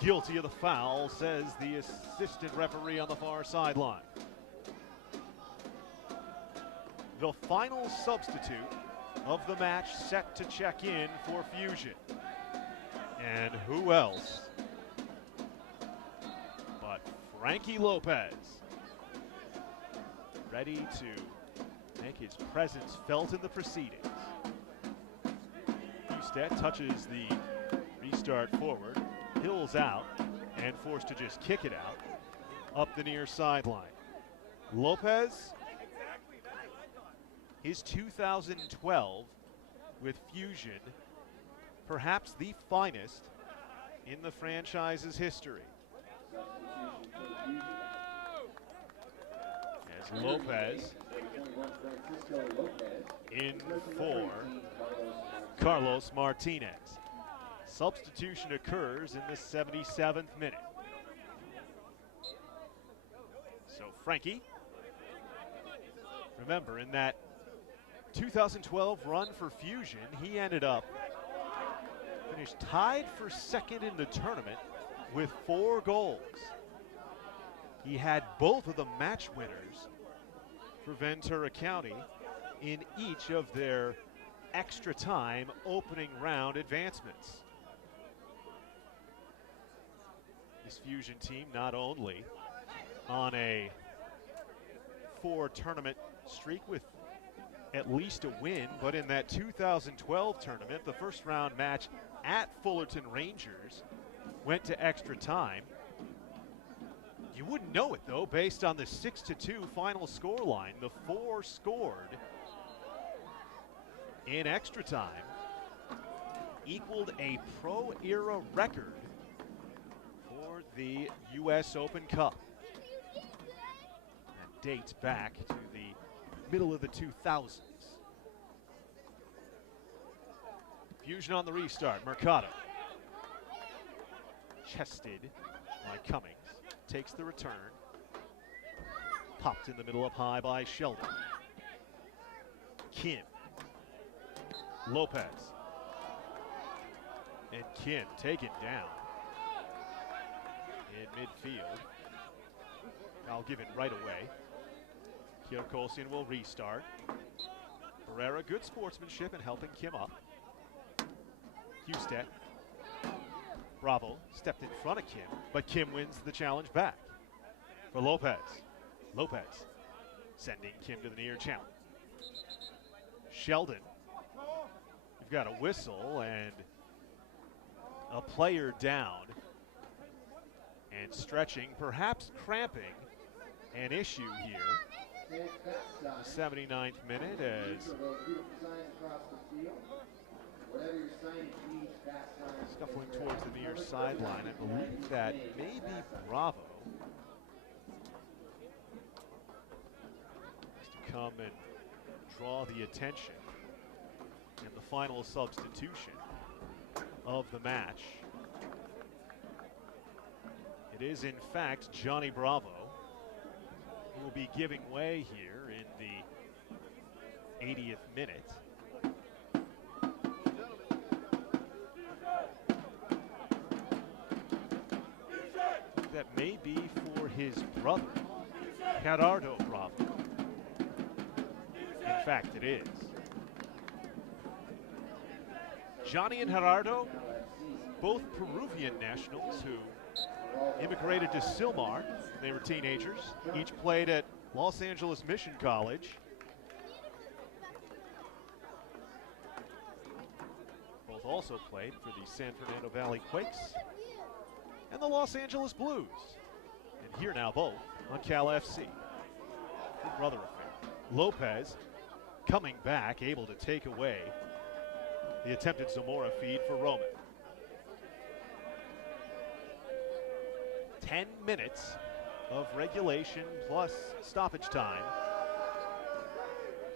guilty of the foul, says the assistant referee on the far sideline. The final substitute of the match set to check in for Fusion. And who else but Frankie Lopez, ready to make his presence felt in the proceedings. Husted touches the restart forward, hills out, and forced to just kick it out up the near sideline. Lopez, his 2012 with Fusion, perhaps the finest in the franchise's history. As Lopez in for Carlos Martinez. Substitution occurs in the 77th minute. So Frankie, remember in that 2012 run for Fusion, he ended up finished tied for second in the tournament with 4 goals. He had both of the match winners for Ventura County in each of their extra time opening round advancements. This Fusion team not only on a 4 tournament streak with at least a win, but in that 2012 tournament, the first round match at Fullerton Rangers went to extra time. You wouldn't know it though, based on the 6-2 final score line. The 4 scored in extra time equaled a pro era record for the US Open Cup. That dates back to the middle of the 2000s. Fusion on the restart. Mercado. Chested by Cummings. Takes the return. Popped in the middle up high by Sheldon. Kim. Lopez. And Kim taken down in midfield. I'll give it right away. Kirakosian will restart. Barrera, good sportsmanship in helping Kim up. Husted. Bravo stepped in front of Kim, but Kim wins the challenge back for Lopez. Lopez sending Kim to the near channel. Sheldon. You've got a whistle and a player down and stretching, perhaps cramping, an issue here. The 79th minute as scuffling towards the near sideline. I believe that may be Bravo. Just to come and draw the attention. And the final substitution of the match. It is in fact Johnny Bravo. will be giving way here in the 80th minute. That may be for his brother, Gerardo Bravo. In fact, it is. Johnny and Gerardo, both Peruvian nationals who immigrated to Silmar when they were teenagers. Each played at Los Angeles Mission College. Both also played for the San Fernando Valley Quakes and the Los Angeles Blues. And here now both on Cal FC. Big brother affair. Lopez coming back, able to take away the attempted Zamora feed for Roman. 10 minutes of regulation plus stoppage time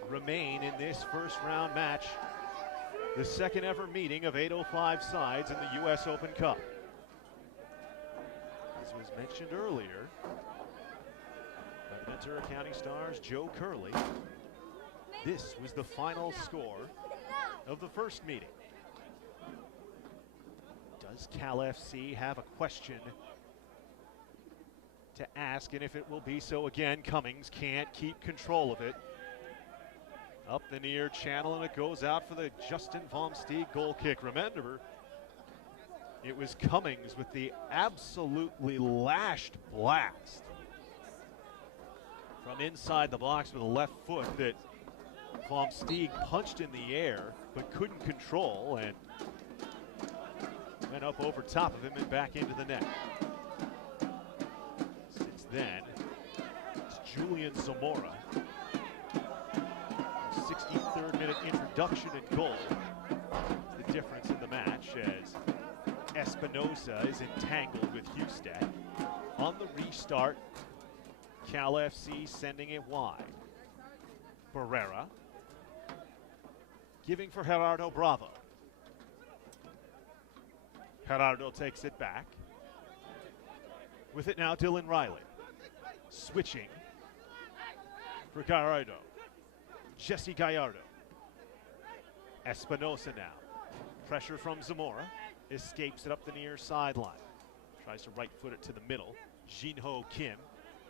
remain in this first round match, the second ever meeting of 805 sides in the U.S. Open Cup. As was mentioned earlier by the Ventura County Stars' Joe Curley, this was the final score of the first meeting. Does Cal FC have a question to ask, and if it will be so again? Cummings can't keep control of it. Up the near channel, and it goes out for the Justin Vomsteeg goal kick. Remember, it was Cummings with the absolutely lashed blast from inside the box with a left foot that Vomsteeg punched in the air but couldn't control and went up over top of him and back into the net. Since then, it's Julian Zamora. 63rd minute introduction and goal. The difference in the match as Espinosa is entangled with Husted. On the restart, Cal FC sending it wide. Barrera giving for Gerardo Bravo. Gerardo takes it back. With it now, Dylan Riley. Switching for Gallardo. Jesse Gallardo. Espinosa now. Pressure from Zamora. Escapes it up the near sideline. Tries to right foot it to the middle. Jinho Kim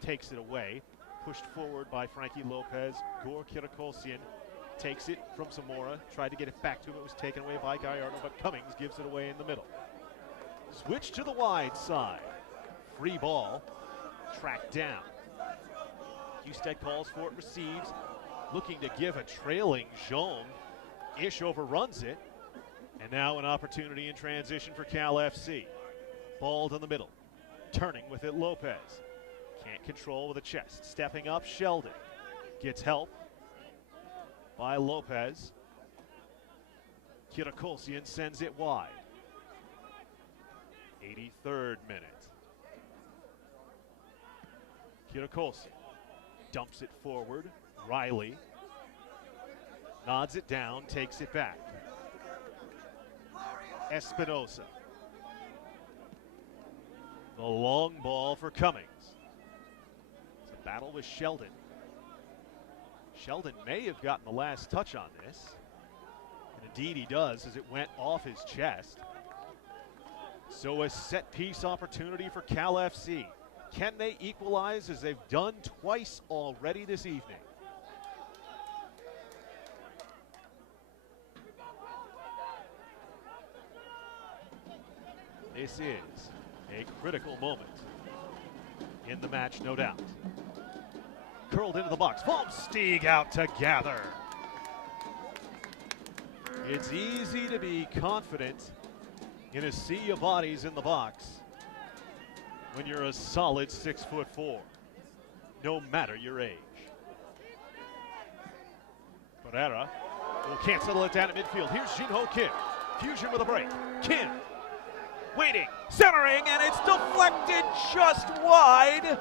takes it away. Pushed forward by Frankie Lopez. Gor Kirakolsian takes it from Zamora. Tried to get it back to him. It was taken away by Gallardo, but Cummings gives it away in the middle. Switch to the wide side. Free ball. Tracked down. Husted calls for it, receives. Looking to give a trailing Jaume. Ish overruns it. And now an opportunity in transition for Cal FC. Ball in the middle. Turning with it, Lopez. Can't control with a chest. Stepping up, Sheldon. Gets help by Lopez. Kirakolsian sends it wide. 83rd minute. Kirakolsian dumps it forward. Riley nods it down, takes it back. Espinosa. The long ball for Cummings. It's a battle with Sheldon. Sheldon may have gotten the last touch on this. And indeed he does, as it went off his chest. So a set piece opportunity for Cal FC. Can they equalize as they've done twice already this evening? This is a critical moment in the match, no doubt. Curled into the box. Vomsteeg out to gather. It's easy to be confident in a sea of bodies in the box when you're a solid 6'4", no matter your age. Barrera can't settle it down at midfield. Here's Jinho Kim. Fusion with a break. Kim waiting, centering, and it's deflected just wide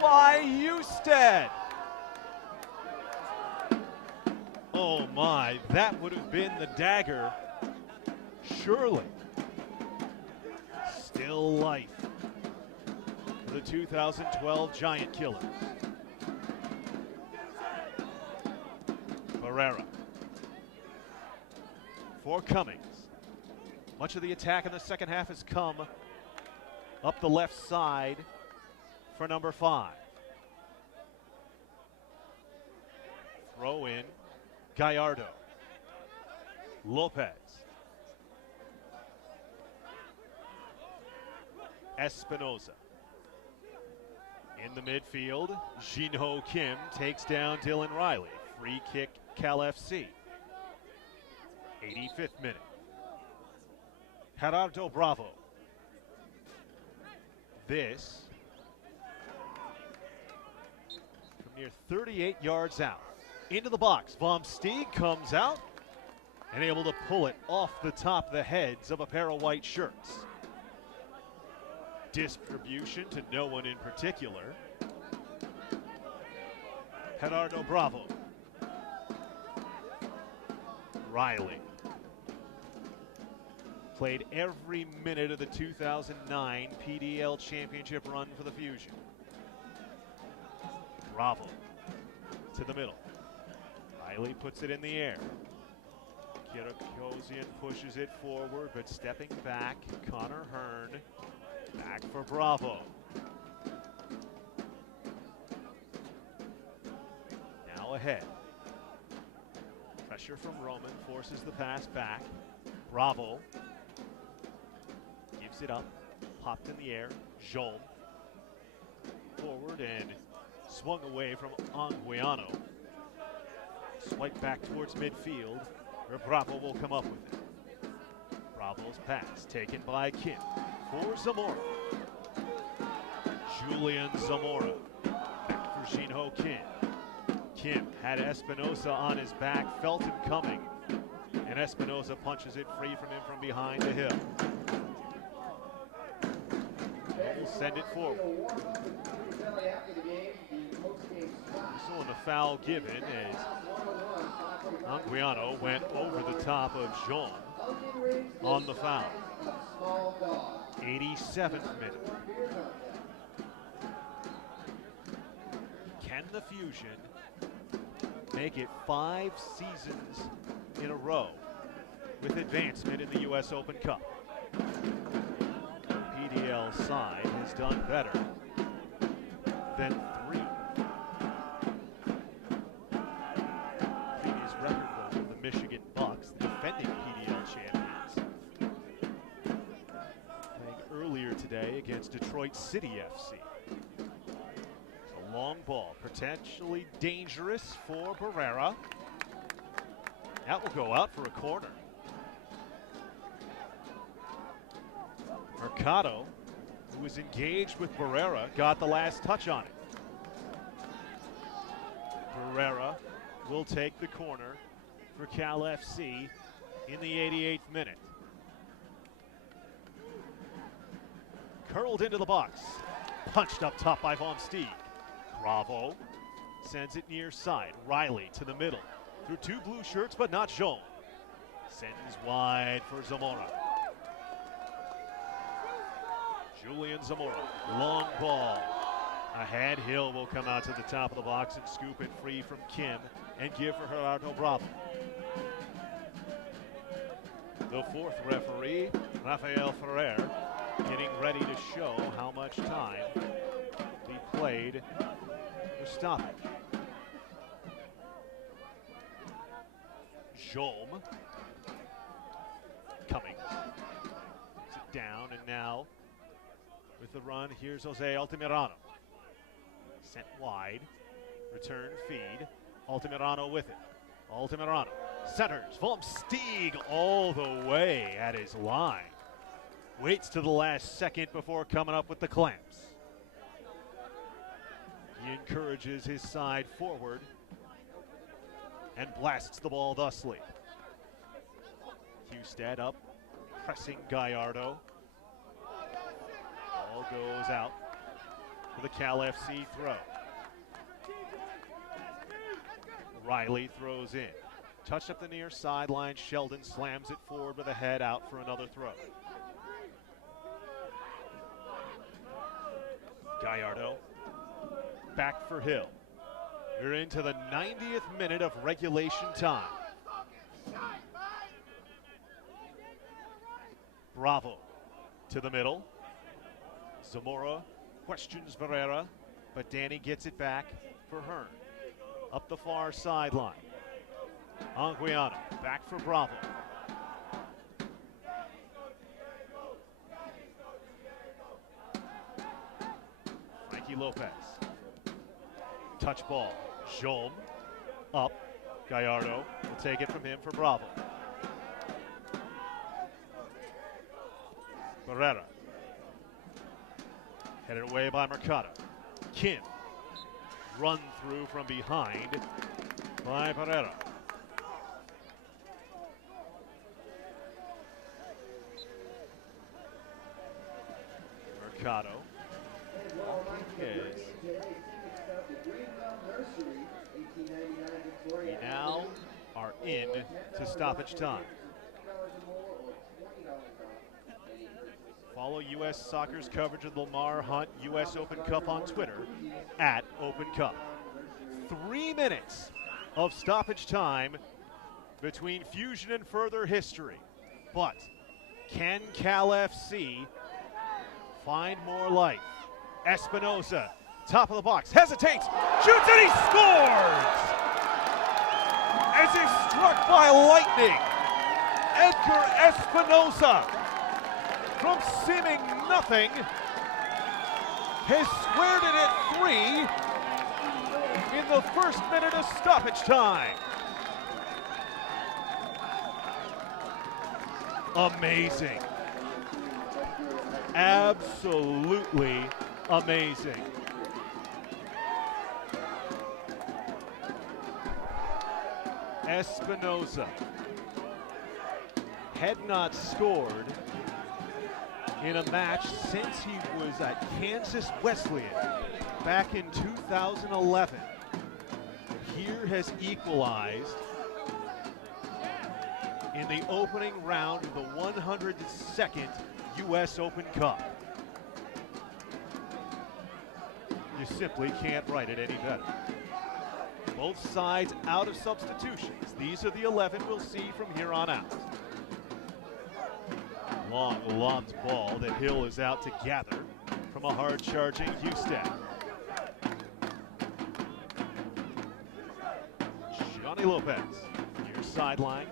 by Husted. Oh my, that would have been the dagger. Surely. Still life for the 2012 Giant Killers. Barrera for Cummings. Much of the attack in the second half has come up the left side for number 5. Throw in Gallardo. Lopez. Espinoza. In the midfield, Jinho Kim takes down Dylan Riley. Free kick, Cal FC. 85th minute. Gerardo Bravo. This from near 38 yards out. Into the box. Vom Steeg comes out and able to pull it off the top of the heads of a pair of white shirts. Distribution to no one in particular. Gerardo Bravo. Riley. Played every minute of the 2009 PDL Championship run for the Fusion. Bravo to the middle. Riley puts it in the air. Kirakosian pushes it forward, but stepping back, Connor Hearn. Back for Bravo. Now ahead. Pressure from Roman forces the pass back. Bravo. Gives it up. Popped in the air. Jolm. Forward and swung away from Anguiano. Swipe back towards midfield, where Bravo will come up with it. Bravo's pass taken by Kim for Zamora. Julian Zamora for Jinho Kim. Kim had Espinoza on his back, felt him coming, and Espinoza punches it free from him from behind the hill. Will send it forward. So in the foul given as Anguiano went over the top of Jean on the foul. 87th minute. Can the Fusion make it 5 seasons in a row with advancement in the U.S. Open Cup? PDL side has done better than 3. Previous record holder, the Michigan Bucks, the defending PDL champions. Playing earlier today against Detroit City FC. It's a long ball, potentially dangerous for Barrera. That will go out for a corner. Mercado, who was engaged with Barrera, got the last touch on it. Barrera will take the corner for Cal FC in the 88th minute. Curled into the box. Punched up top by Vom Steeg. Bravo sends it near side. Riley to the middle. Through 2 blue shirts, but not shown. Sends wide for Zamora. Julian Zamora, long ball. Ahead, Hill will come out to the top of the box and scoop it free from Kim and give for Gerardo Bravo. The 4th referee, Rafael Ferrer, getting ready to show how much time he played for stoppage. Jolm. Cummings. Puts it down, and now with the run, here's Jose Altamirano. Sent wide. Return feed. Altamirano with it. Altamirano centers. Vom Steeg all the way at his line. Waits to the last second before coming up with the clamps. He encourages his side forward and blasts the ball thusly. Hustad up, pressing Gallardo. Ball goes out for the Cal FC throw. Riley throws in. Touched up the near sideline. Sheldon slams it forward with a head out for another throw. Gallardo. Back for Hill. We're into the 90th minute of regulation time. Bravo to the middle. Zamora questions Barrera, but Danny gets it back for Hearn. Up the far sideline. Anguiano back for Bravo. Frankie Lopez. Touch ball. Jaume up. Gallardo will take it from him for Bravo. Barrera. Headed away by Mercado. Kim. Run through from behind by Barrera. Mercado. Marquez. We now are in to stoppage time. Follow U.S. Soccer's coverage of the Lamar Hunt U.S. Open Cup on Twitter at Open Cup. 3 minutes of stoppage time between Fusion and further history. But can Cal FC find more life? Espinosa, top of the box, hesitates, shoots, and he scores! As if struck by lightning, Edgar Espinosa, from seeming nothing, has squared it at 3 in the first minute of stoppage time. Amazing. Absolutely amazing. Espinosa had not scored in a match since he was at Kansas Wesleyan back in 2011. Here has equalized in the opening round of the 102nd U.S. Open Cup. You simply can't write it any better. Both sides out of substitutions. These are the 11 we'll see from here on out. Long lobbed ball that Hill is out to gather from a hard-charging Houston. Johnny Lopez, near sideline.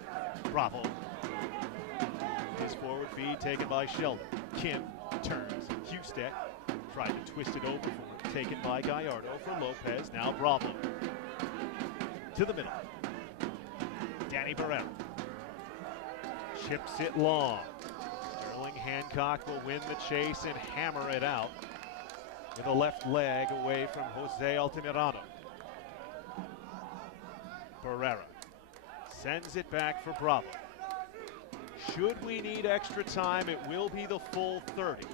Bravo. His forward feed taken by Sheldon. Kim turns. Houston tried to twist it over for him. Taken by Gallardo for Lopez. Now Bravo. To the middle. Danny Barrera. Chips it long. Sterling Hancock will win the chase and hammer it out with a left leg away from Jose Altamirano. Barrera sends it back for Bravo. Should we need extra time, it will be the full 30.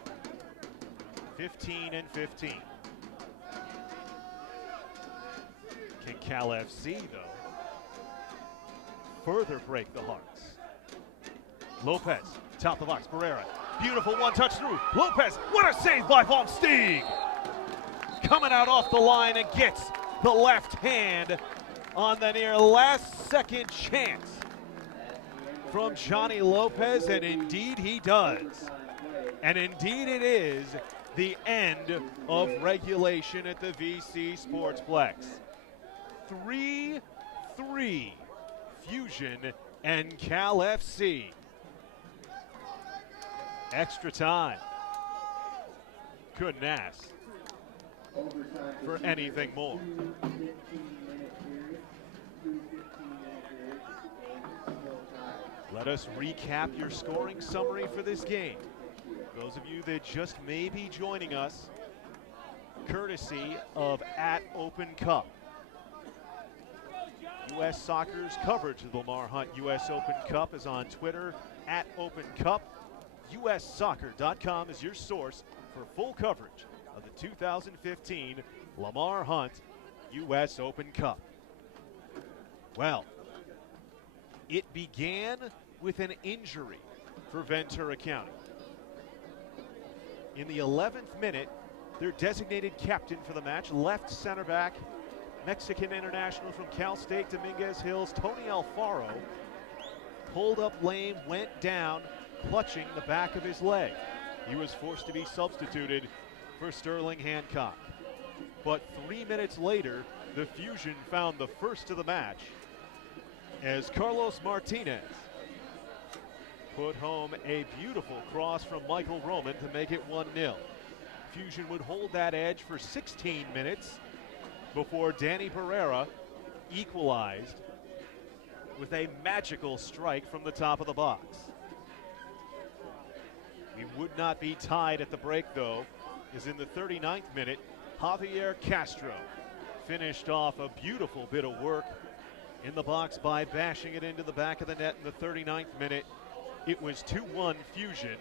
15 and 15. Can Cal FC, though, further break the hearts? Lopez, top of the box, Barrera. Beautiful one-touch through. Lopez, what a save by Von Steeg! Coming out off the line and gets the left hand on the near last second chance from Johnny Lopez, and indeed he does. And indeed it is the end of regulation at the VC Sportsplex. 3-3 Fusion and Cal FC. Extra time. Couldn't ask for anything more. Let us recap your scoring summary for this game. Those of you that just may be joining us, courtesy of at Open Cup. U.S. Soccer's coverage of the Lamar Hunt U.S. Open Cup is on Twitter at Open Cup. USsoccer.com is your source for full coverage of the 2015 Lamar Hunt U.S. Open Cup. Well, it began with an injury for Ventura County. In the 11th minute, their designated captain for the match, left center back, Mexican international from Cal State Dominguez Hills, Tony Alfaro, pulled up lame, went down, clutching the back of his leg. He was forced to be substituted for Sterling Hancock. But 3 minutes later, the Fusion found the first of the match as Carlos Martinez put home a beautiful cross from Michael Roman to make it 1-0. Fusion would hold that edge for 16 minutes before Danny Barrera equalized with a magical strike from the top of the box. We would not be tied at the break, though, as in the 39th minute, Javier Castro finished off a beautiful bit of work in the box by bashing it into the back of the net in the 39th minute. It was 2-1 Fusion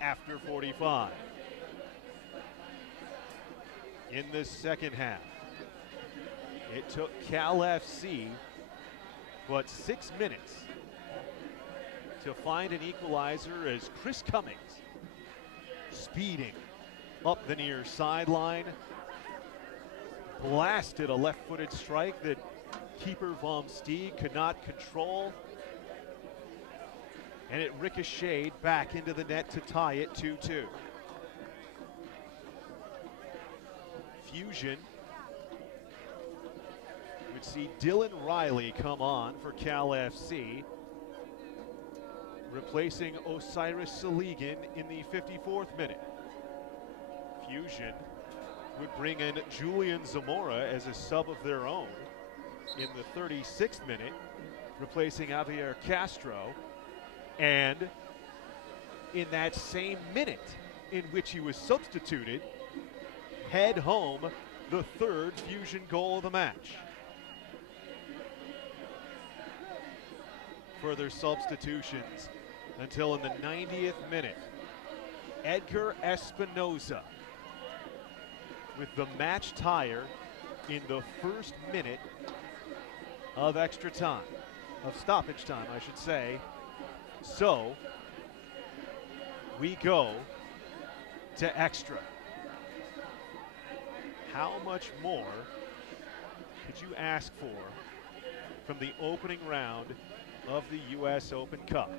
after 45. In the second half, it took Cal FC but 6 minutes to find an equalizer as Chris Cummings, speeding up the near sideline, blasted a left-footed strike that keeper Vom Steeg could not control, and it ricocheted back into the net to tie it 2-2. Fusion would see Dylan Riley come on for Cal FC, replacing Osiris Saligan in the 54th minute. Fusion would bring in Julian Zamora as a sub of their own in the 36th minute, replacing Javier Castro, and in that same minute in which he was substituted, head home the third Fusion goal of the match. Further substitutions until in the 90th minute, Edgar Espinoza with the match tire in the first minute of extra time, of stoppage time, I should say. So we go to extra. How much more could you ask for from the opening round of the U.S. Open Cup?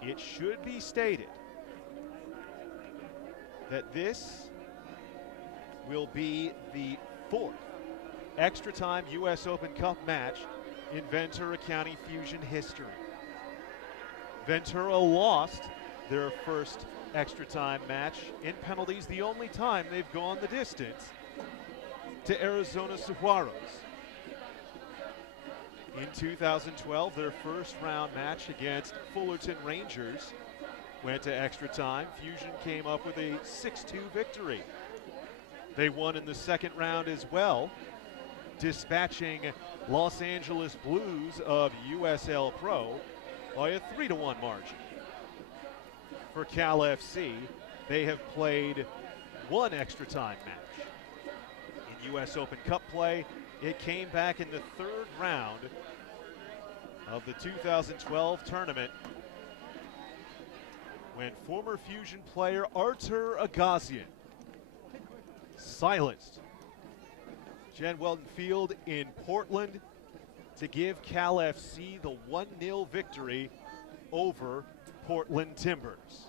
It should be stated that this will be the fourth extra time U.S. Open Cup match in Ventura County Fusion history. Ventura lost their first extra time match in penalties, the only time they've gone the distance, to Arizona Saguaros. In 2012, their first round match against Fullerton Rangers went to extra time. Fusion came up with a 6-2 victory. They won in the second round as well, dispatching Los Angeles Blues of USL Pro by a 3-1 margin. For Cal FC, they have played one extra time match. In U.S. Open Cup play, it came back in the third round of the 2012 tournament when former Fusion player Artur Agassian silenced Jen Weldon Field in Portland to give Cal FC the 1-0 victory over Portland Timbers.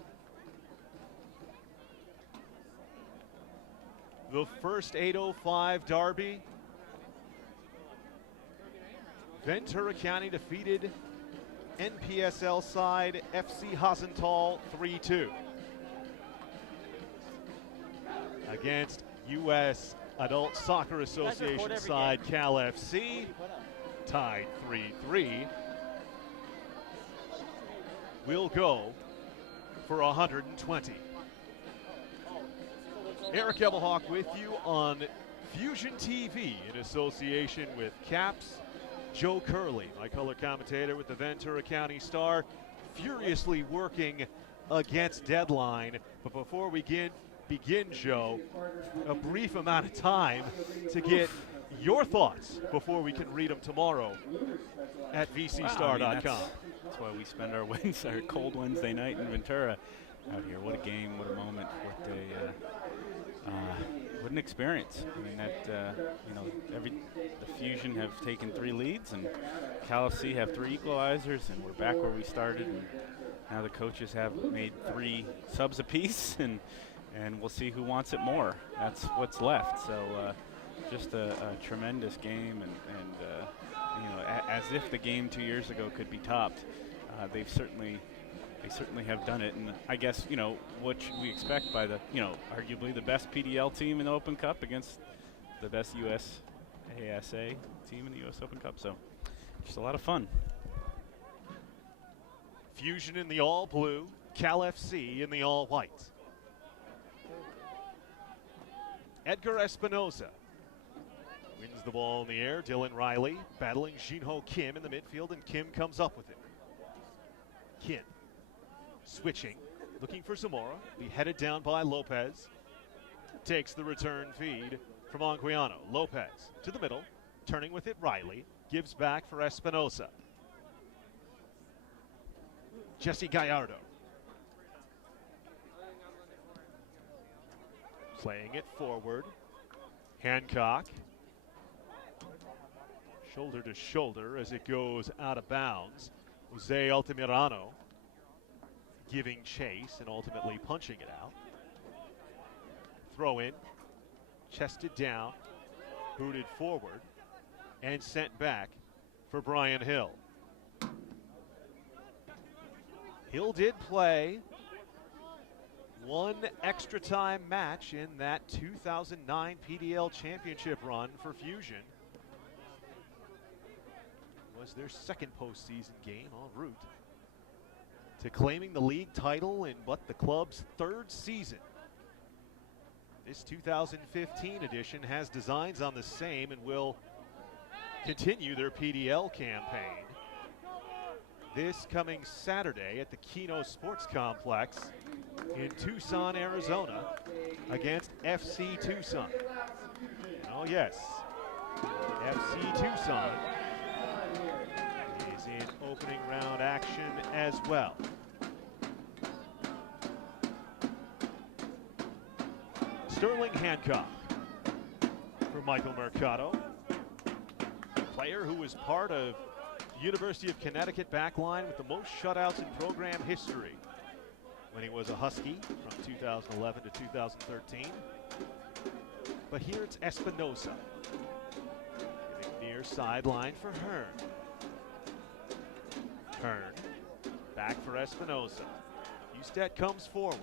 The first 8:05 derby, Ventura County defeated NPSL side FC Hasenthal 3-2. Against U.S. Adult Soccer Association side Cal FC, tied 3-3. We'll go for 120. Eric Ebelhawk with you on Fusion TV in association with CAPS. Joe Curley, my color commentator with the Ventura County Star, furiously working against deadline. But before we begin, Joe, a brief amount of time to get your thoughts before we can read them tomorrow at vcstar.com. Wow, that's why we spend our cold Wednesday night in Ventura out here. What a game, what a moment, what a an experience. I mean, that the Fusion have taken 3 leads, and Cal FC have 3 equalizers, and we're back where we started. And now the coaches have made 3 subs apiece, and we'll see who wants it more. That's what's left. So just a tremendous game, and as if the game 2 years ago could be topped. They certainly have done it, and I guess what should we expect by the arguably the best PDL team in the Open Cup against the best USASA team in the US Open Cup. So just a lot of fun. Fusion in the all blue, Cal FC in the all white. Edgar Espinoza wins the ball in the air. Dylan Riley battling Jinho Kim in the midfield, and Kim comes up with it. Kim switching, looking for Zamora, be headed down by Lopez. Takes the return feed from Anguiano. Lopez to the middle, turning with it Riley, gives back for Espinoza. Jesse Gallardo playing it forward. Hancock, shoulder to shoulder as it goes out of bounds. Jose Altamirano giving chase and ultimately punching it out. Throw in, chested down, booted forward, and sent back for Brian Hill. Hill did play one extra time match in that 2009 PDL championship run for Fusion. It was their second postseason game en route to claiming the league title in the club's 3rd season. This 2015 edition has designs on the same and will continue their PDL campaign this coming Saturday at the Keno Sports Complex in Tucson, Arizona against FC Tucson. Oh yes, FC Tucson is in opening round action as well. Sterling Hancock for Michael Mercado, player who was part of University of Connecticut backline with the most shutouts in program history when he was a Husky from 2011 to 2013. But here it's Espinoza, giving near sideline for Hearn. Hearn, back for Espinoza. Husted comes forward.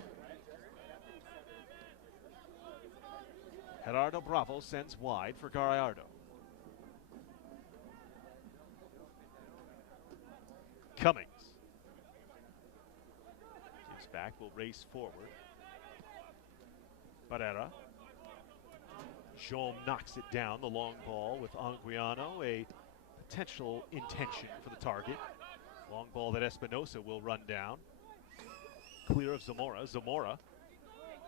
Gerardo Bravo sends wide for Gallardo. Cummings gives back, will race forward. Barrera. Jaume knocks it down, the long ball with Anguiano, a potential intention for the target. Long ball that Espinoza will run down. Clear of Zamora. Zamora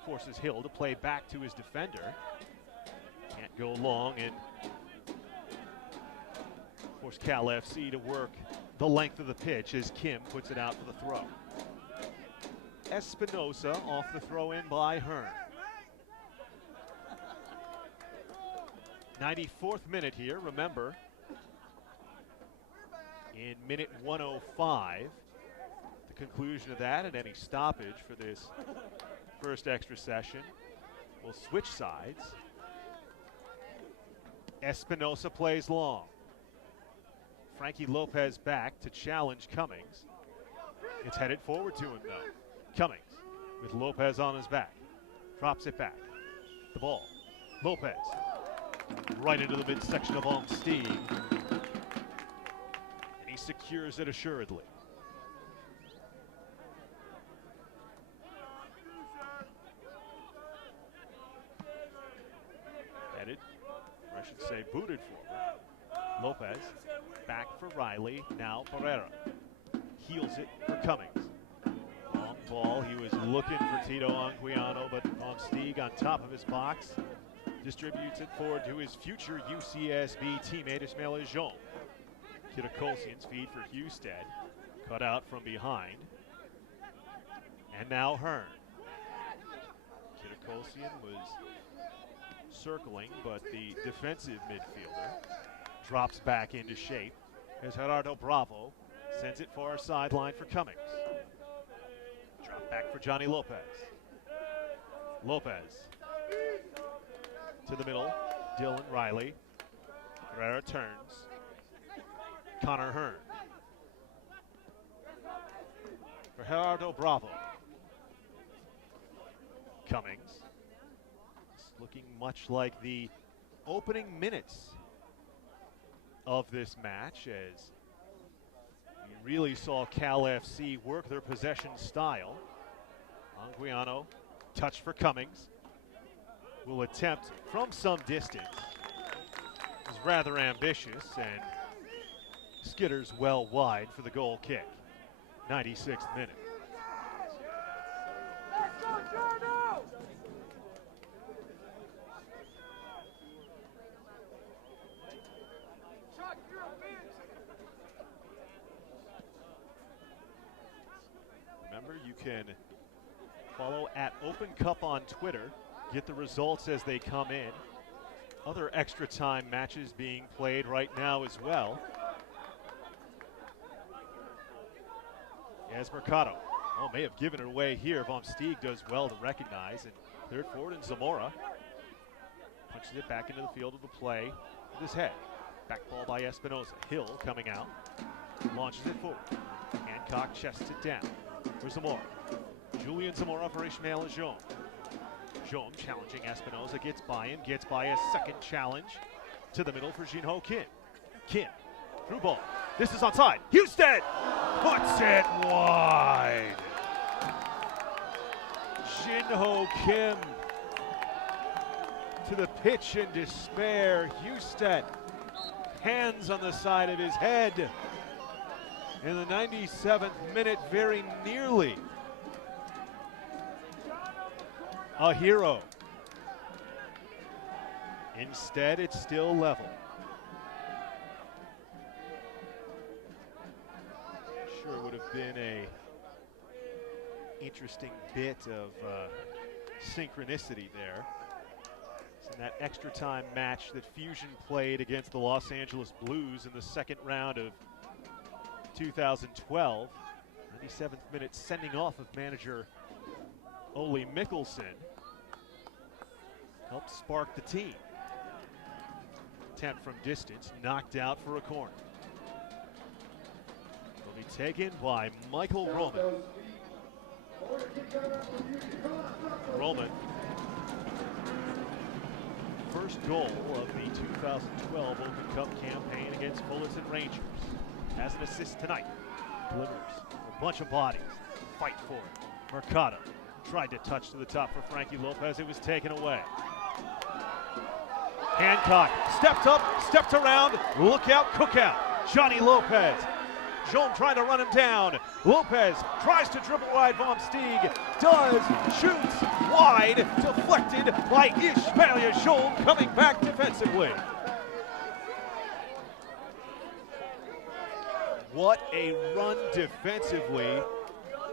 forces Hill to play back to his defender. Can't go long and force Cal FC to work the length of the pitch as Kim puts it out for the throw. Espinoza off the throw in by Hearn. 94th minute here, remember, in minute 105, the conclusion of that and any stoppage for this first extra session will switch sides. Espinoza plays long. Frankie Lopez back to challenge Cummings. It's headed forward to him though. Cummings with Lopez on his back. Drops it back. The ball. Lopez right into the midsection of Olmsted. And he secures it assuredly. Headed, or I should say booted forward. Lopez back for Riley, now Barrera. Heels it for Cummings. Long ball, he was looking for Tito Anguiano, but Olmsted on top of his box distributes it forward to his future UCSB teammate Ismail Ejon. Kitakosian's feed for Husted, cut out from behind. And now Hearn. Kitakosian was circling, but the defensive midfielder drops back into shape as Gerardo Bravo sends it far sideline for Cummings. Drop back for Johnny Lopez. Lopez to the middle, Dylan Riley. Herrera turns. Connor Hearn for Gerardo Bravo. Cummings. It's looking much like the opening minutes of this match, as you really saw Cal FC work their possession style. Anguiano, touch for Cummings. Will attempt from some distance. Is rather ambitious and skitters well wide for the goal kick. 96th minute. Remember, you can follow at Open Cup on Twitter. Get the results as they come in. Other extra time matches being played right now as well. As Mercado, may have given it away here. Vom Steeg does well to recognize, and cleared forward, and Zamora punches it back into the field of the play with his head. Back ball by Espinosa. Hill coming out, launches it forward. Hancock chests it down for Zamora. Julian Zamora for Ishmael Ajom. Ajom challenging Espinosa, gets by him, gets by a second challenge to the middle for Jinho Kim. Kim, through ball. This is onside. Houston puts it wide. Jinho Kim to the pitch in despair. Houston, hands on the side of his head. In the 97th minute, very nearly a hero. Instead, it's still level. Sure would have been a interesting bit of synchronicity there. It's in that extra time match that Fusion played against the Los Angeles Blues in the second round of 2012. 97th minute sending off of manager Ole Mikkelsen helped spark the team. Attempt from distance, knocked out for a corner. Will be taken by Michael Roman. Roman, first goal of the 2012 Open Cup campaign against Fullerton Rangers. Has an assist tonight. Delivers a bunch of bodies. Fight for it. Mercado tried to touch to the top for Frankie Lopez. It was taken away. Hancock stepped up, stepped around. Look out, cookout. Johnny Lopez. Jom trying to run him down. Lopez tries to dribble wide. Vom Steeg does, shoots wide, deflected by Ishmael Jom, coming back defensively. What a run defensively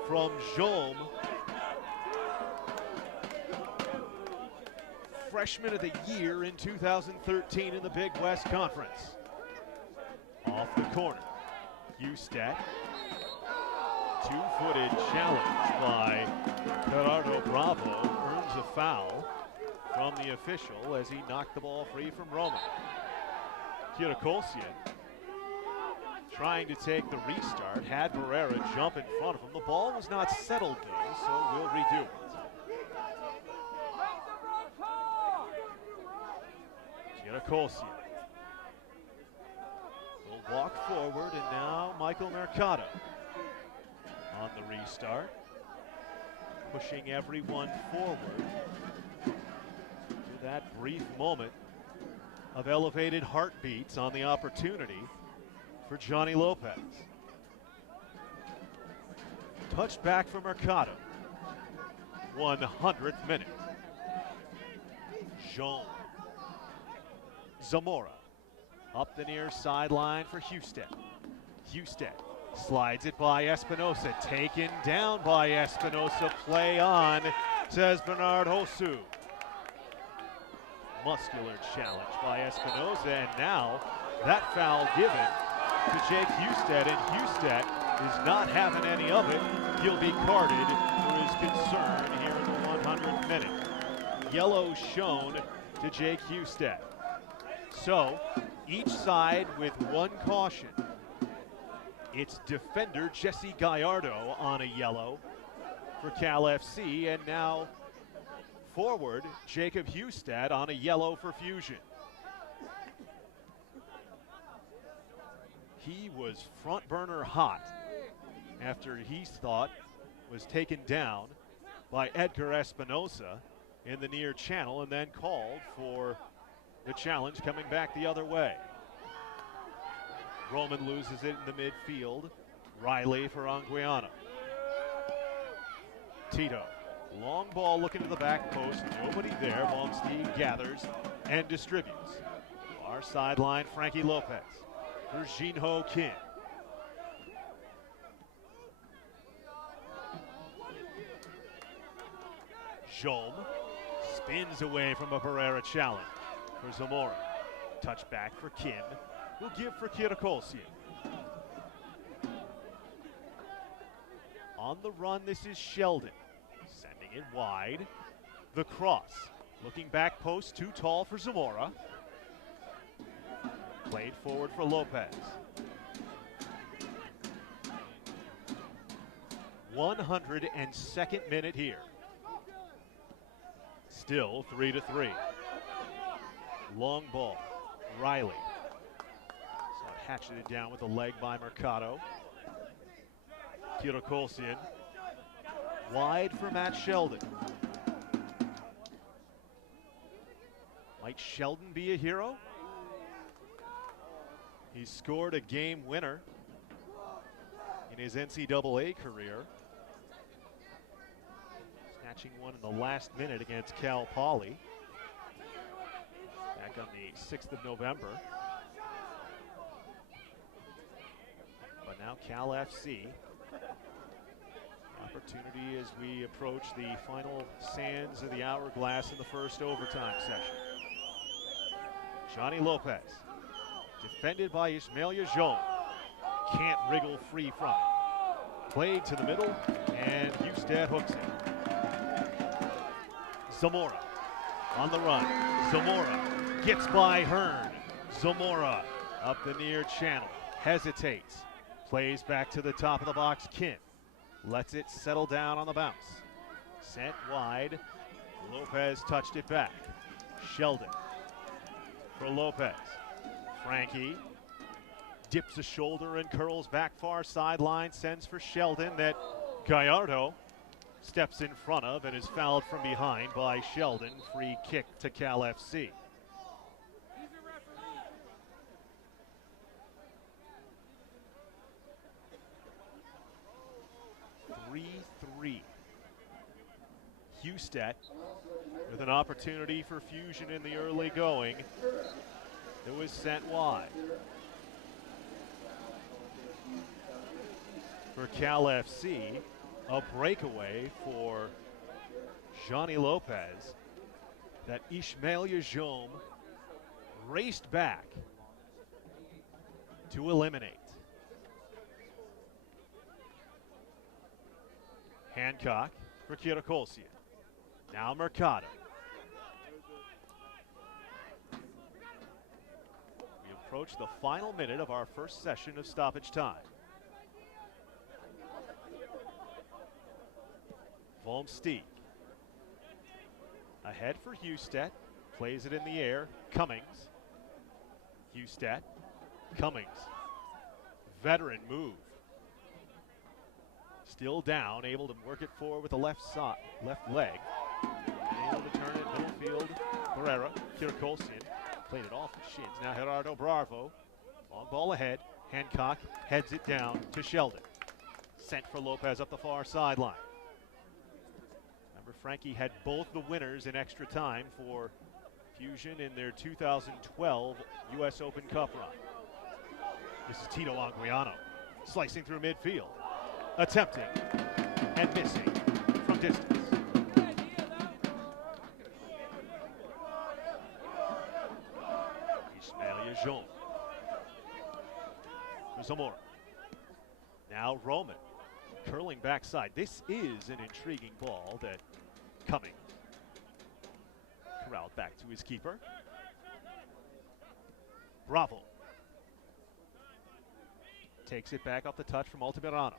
from Jom. Freshman of the year in 2013 in the Big West Conference. Off the corner. Husted. Two-footed challenge by Gerardo Bravo. Earns a foul from the official as he knocked the ball free from Roman. Kirakolsian trying to take the restart. Had Barrera jump in front of him. The ball was not settled though, so we'll redo it. Kirakolsian will walk forward, and now Michael Mercado on the restart, pushing everyone forward to that brief moment of elevated heartbeats on the opportunity for Johnny Lopez. Touch back for Mercado. 100th minute. Jean. Zamora up the near sideline for Husted. Husted slides it by Espinosa, taken down by Espinosa. Play on, says Bernard Hosu. muscular challenge by Espinosa, and now that foul given to Jake Husted, and Husted is not having any of it. He'll be carded for his concern here in the 100th minute. Yellow shown to Jake Husted. So, each side with one caution. It's defender Jesse Gallardo on a yellow for Cal FC, and now forward Jacob Husted on a yellow for Fusion. He was front burner hot after he thought was taken down by Edgar Espinosa in the near channel, and then called for the challenge coming back the other way. Roman loses it in the midfield. Riley for Anguiano. Tito, long ball looking to the back post, nobody there. Malmsteen gathers and distributes. Our sideline, Frankie Lopez for Jinho Kim. Jom spins away from a Pereira challenge for Zamora. Touchback for Kim. Will give for Kirakolsian. On the run, this is Sheldon. Sending it wide. The cross. Looking back post, too tall for Zamora. Played forward for Lopez. 102nd minute here. Still 3-3. Long ball. Riley. So hatcheted down with a leg by Mercado. Kirakolsian. Wide for Matt Sheldon. Might Sheldon be a hero? He scored a game winner in his NCAA career. Snatching one in the last minute against Cal Poly. Back on the 6th of November. But now Cal FC. Opportunity as we approach the final sands of the hourglass in the first overtime session. Johnny Lopez. Defended by Ismail Yajon. Can't wriggle free from it. Played to the middle, and Husted hooks it. Zamora on the run. Zamora gets by Hearn. Zamora up the near channel. Hesitates. Plays back to the top of the box. Kim lets it settle down on the bounce. Sent wide. Lopez touched it back. Sheldon for Lopez. Frankie dips a shoulder and curls back far sideline. Sends for Sheldon that Gallardo steps in front of and is fouled from behind by Sheldon. Free kick to Cal FC. Husted with an opportunity for Fusion in the early going. It was sent wide. For Cal FC, a breakaway for Johnny Lopez that Ismail Yajon raced back to eliminate. Hancock for Kirakolsian. Now Mercado. We approach the final minute of our first session of stoppage time. Malmsteen. Ahead for Husted. Plays it in the air. Cummings. Husted. Cummings. Veteran move. Still down, able to work it forward with the left leg. Able to turn it middle field. Pereira, Kirakolsian, played it off the shins. Now Gerardo Bravo, long ball ahead. Hancock heads it down to Sheldon. Sent for Lopez up the far sideline. Remember, Frankie had both the winners in extra time for Fusion in their 2012 U.S. Open Cup run. This is Tito Anguiano, slicing through midfield. Attempting and missing from distance. Lejeune. Zamora. Now Roman. Curling backside. This is an intriguing ball that Cummings corralled back to his keeper. Bravo. Takes it back off the touch from Altamirano.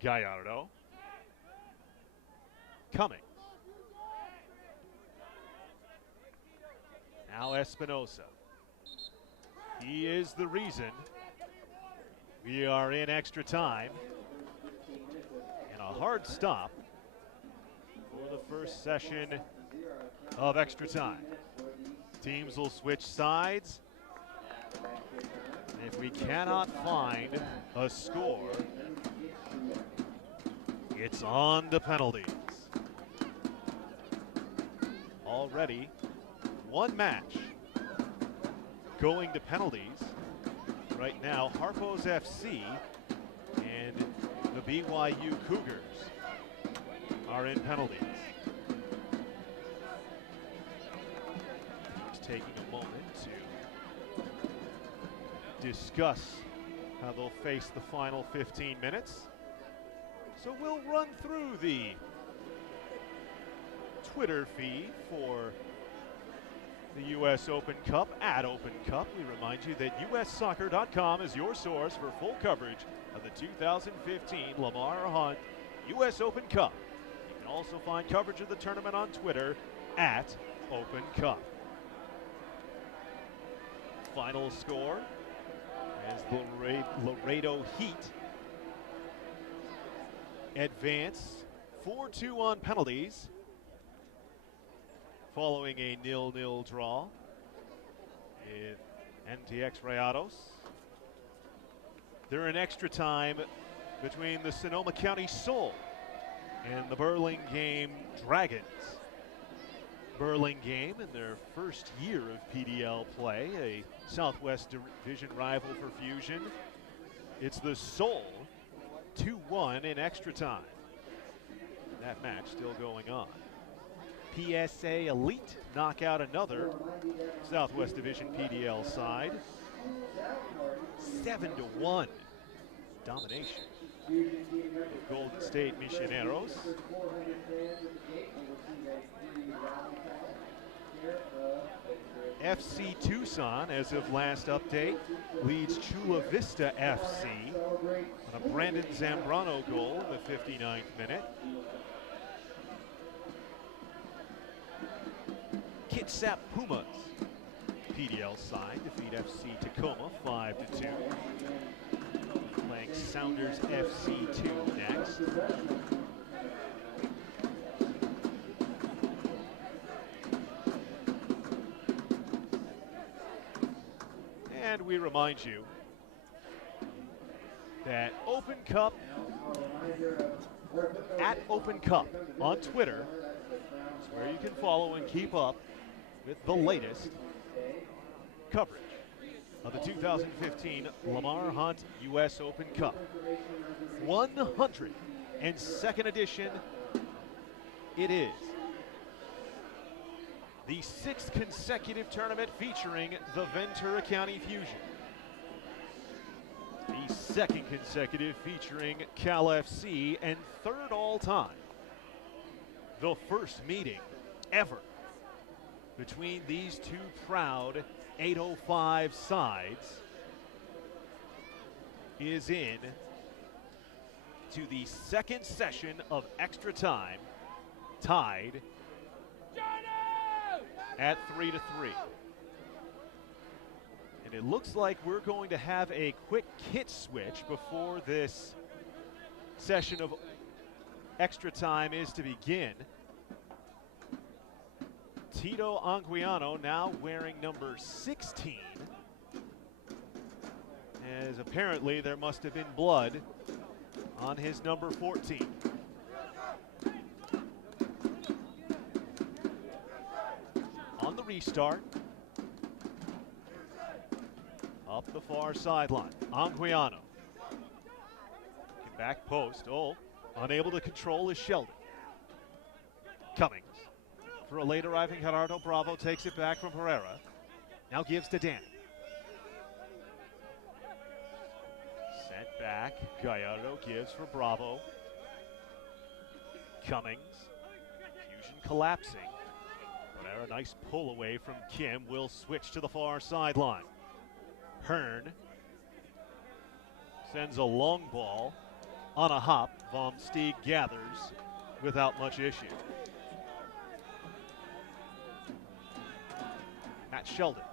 Gallardo. Cummings. Now Espinosa. He is the reason we are in extra time. And a hard stop for the first session of extra time. Teams will switch sides. And if we cannot find a score, it's on to penalties. Already one match going to penalties. Right now, Harpo's FC and the BYU Cougars are in penalties. Just taking a moment to discuss how they'll face the final 15 minutes. So we'll run through the Twitter feed for the U.S. Open Cup at Open Cup. We remind you that USsoccer.com is your source for full coverage of the 2015 Lamar Hunt U.S. Open Cup. You can also find coverage of the tournament on Twitter at Open Cup. Final score as the Laredo Heat advance 4-2 on penalties following a 0-0 draw with NTX Rayados. They're in extra time between the Sonoma County Soul and the Burlingame Dragons. Burlingame in their first year of PDL play, a Southwest Division rival for Fusion. It's the Soul 2-1 in extra time. That match still going on. PSA Elite knock out another Southwest Division PDL side. 7-1 domination of Golden State Misioneros. FC Tucson, as of last update, leads Chula Vista FC on a Brandon Zambrano goal in the 59th minute. Kitsap Pumas, PDL side, defeat FC Tacoma 5-2. Playing Sounders FC2 next. And we remind you that Open Cup, at Open Cup on Twitter, is where you can follow and keep up with the latest coverage of the 2015 Lamar Hunt U.S. Open Cup. 102nd edition it is. The 6th consecutive tournament featuring the Ventura County Fusion. The 2nd consecutive featuring Cal FC, and 3rd all time. The first meeting ever between these two proud 805 sides is in to the 2nd session of extra time, tied at 3-3. And it looks like we're going to have a quick kit switch before this session of extra time is to begin. Tito Anguiano now wearing number 16, as apparently there must have been blood on his number 14. On the restart, up the far sideline, Anguiano. Back post, unable to control is Sheldon. Cummings. For a late arriving Gerardo Bravo, takes it back from Herrera. Now gives to Danny. Sent back. Gallardo gives for Bravo. Cummings. Fusion collapsing. Barrera, nice pull away from Kim. Will switch to the far sideline. Hearn sends a long ball on a hop. Vom Steeg gathers without much issue. Matt Sheldon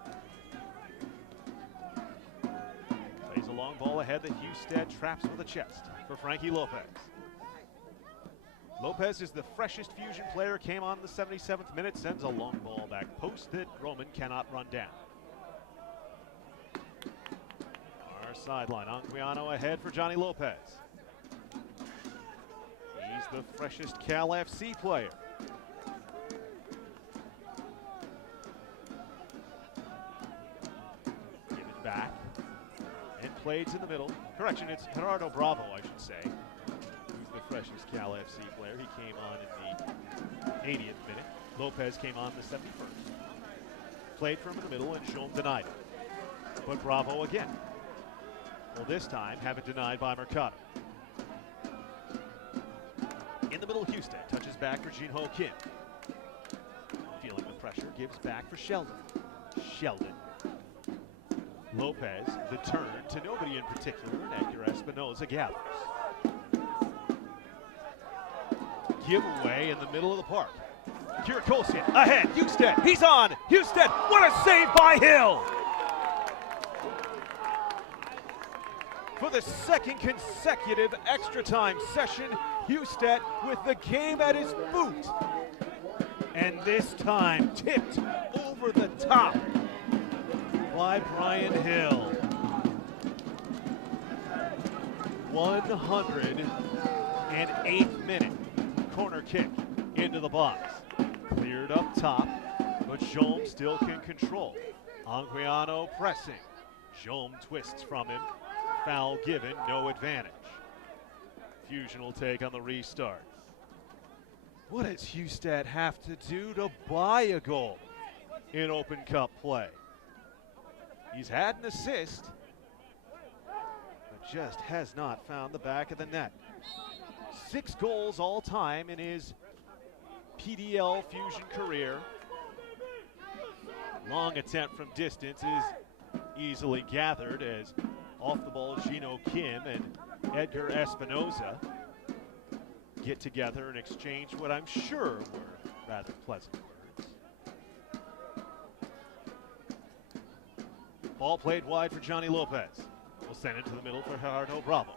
plays a long ball ahead that Husted traps with a chest for Frankie Lopez. Lopez is the freshest Fusion player, came on the 77th minute, sends a long ball back post that Roman cannot run down. Our sideline, Anguiano ahead for Johnny Lopez. He's the freshest Cal FC player. Given back and played in the middle. Correction, it's Gerardo Bravo, I should say, who's the freshest Cal FC player. He came on in the 80th minute. Lopez came on the 71st. Played from in the middle and Jaume denied it. But Bravo again. Well, this time have it denied by Mercado. In the middle, Husted touches back for Jinho Kim. Feeling the pressure, gives back for Sheldon. Sheldon. Lopez, the turn to nobody in particular, and Edgar Espinoza gathers. Giveaway in the middle of the park. Kirakosian ahead, Husted, he's on! Husted, what a save by Hill! For the second consecutive extra time session, Husted with the game at his boot. And this time tipped over the top by Brian Hill. 108th minute. Corner kick into the box. Cleared up top, but Jaume still can control. Anguiano pressing. Jaume twists from him. Foul given, no advantage. Fusion will take on the restart. What does Husted have to do to buy a goal in Open Cup play? He's had an assist, but just has not found the back of the net. 6 goals all time in his PDL Fusion career. Long attempt from distance is easily gathered as off the ball Jinho Kim and Edgar Espinoza get together and exchange what I'm sure were rather pleasant words. Ball played wide for Johnny Lopez. We'll send it to the middle for Gerardo Bravo.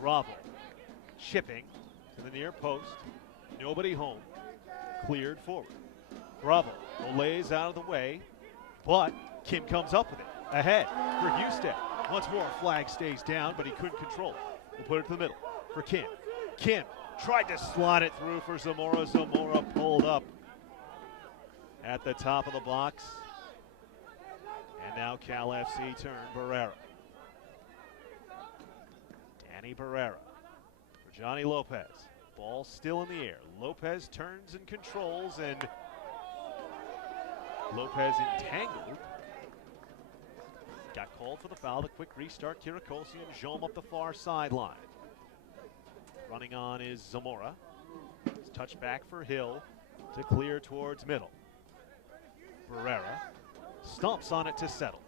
Bravo chipping to the near post. Nobody home. Cleared forward. Bravo lays out of the way, but Kim comes up with it. Ahead for Husted. Once more, flag stays down, but he couldn't control it. We'll put it to the middle for Kim. Kim tried to slot it through for Zamora. Zamora pulled up at the top of the box. And now Cal FC turn Barrera. Danny Barrera for Johnny Lopez. Ball still in the air. Lopez turns and controls, and Lopez entangled. Got called for the foul. The quick restart. Kirakosian, Jaume up the far sideline. Running on is Zamora. It's touched back for Hill to clear towards middle. Barrera stomps on it to settle.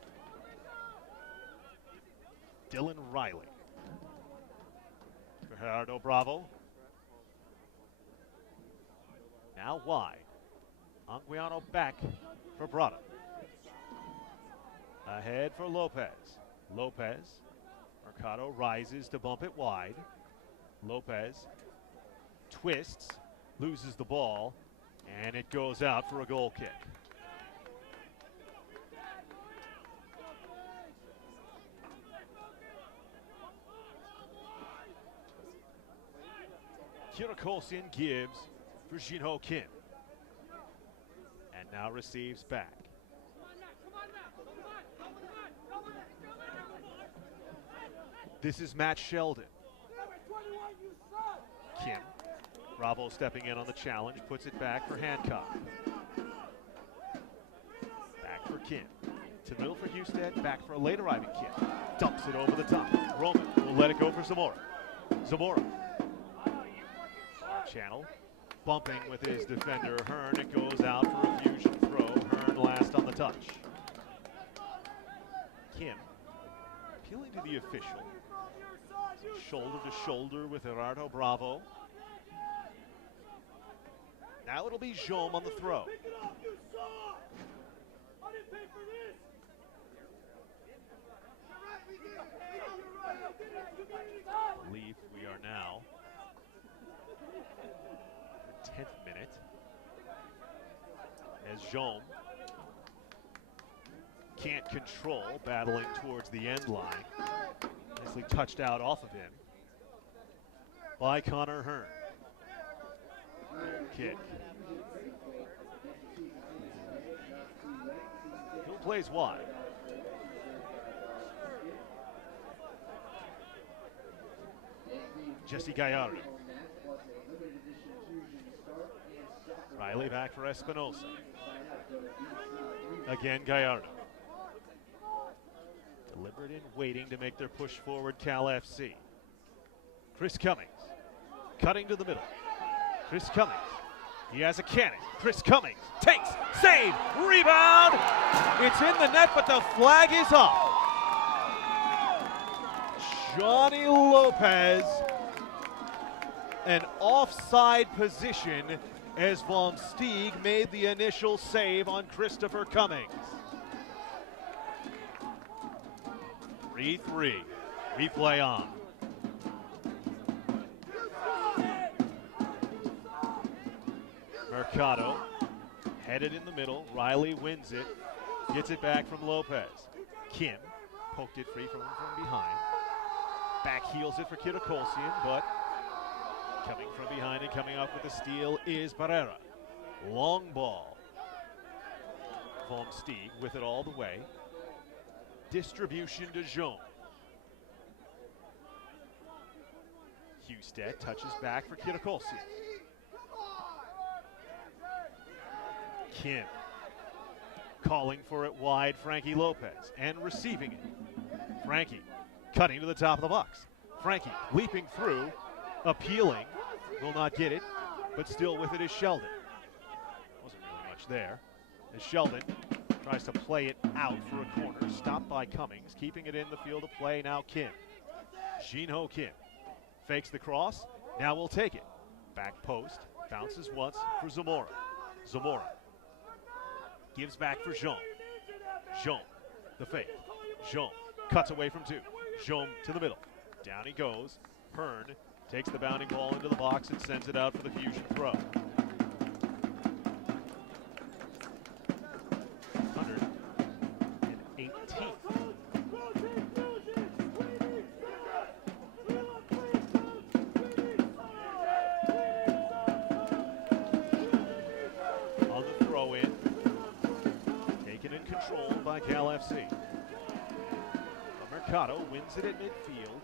Dylan Riley. For Gerardo Bravo. Now wide. Anguiano back for Bravo. Ahead for Lopez. Lopez. Mercado rises to bump it wide. Lopez twists, loses the ball, and it goes out for a goal kick. Kirakosian gives for Jinho Kim. And now receives back. This is Matt Sheldon. Kim. Bravo stepping in on the challenge, puts it back for Hancock. Back for Kim. To the middle for Husted, back for a late arriving Kim. Dumps it over the top. Roman will let it go for Zamora. Zamora. Far channel. Bumping with his defender, Hearn. It goes out for a fusion throw. Hearn last on the touch. Kim appealing to the official. Shoulder to shoulder with Gerardo Bravo. Now it'll be Jaume on the throw. I believe we are now in the 10th minute as Jaume can't control, battling towards the end line. Nicely touched out off of him by Connor Hearn. Kick. Hill plays wide. Jesse Gallardo. Riley back for Espinosa. Again, Gallardo. Deliberate in waiting to make their push forward, Cal FC. Chris Cummings, cutting to the middle. Chris Cummings, he has a cannon. Chris Cummings takes, save, rebound. It's in the net, but the flag is up. Johnny Lopez, an offside position as Vom Steeg made the initial save on Christopher Cummings. 3-3, replay on. Mercado, headed in the middle. Riley wins it, gets it back from Lopez. Kim poked it free from behind. Back heels it for Kitakolsian, but coming from behind and coming up with the steal is Barrera. Long ball. Vom Steeg with it all the way. Distribution to Jaume. Husted touches back for Kitakolsian. Kim calling for it wide, Frankie Lopez, and receiving it. Frankie cutting to the top of the box. Frankie leaping through, appealing, will not get it, but still with it is Sheldon. Wasn't really much there. As Sheldon tries to play it out for a corner, stopped by Cummings, keeping it in the field of play, now Kim. Jinho Kim fakes the cross, now will take it. Back post, bounces once for Zamora. Zamora gives back for Jaume. Jaume, the fake. Jaume cuts away from two. Jaume to the middle. Down he goes. Hearn takes the bounding ball into the box and sends it out for the fusion throw. 118th. On the throw in. Taken and controlled by Cal FC. Mercado wins it at midfield,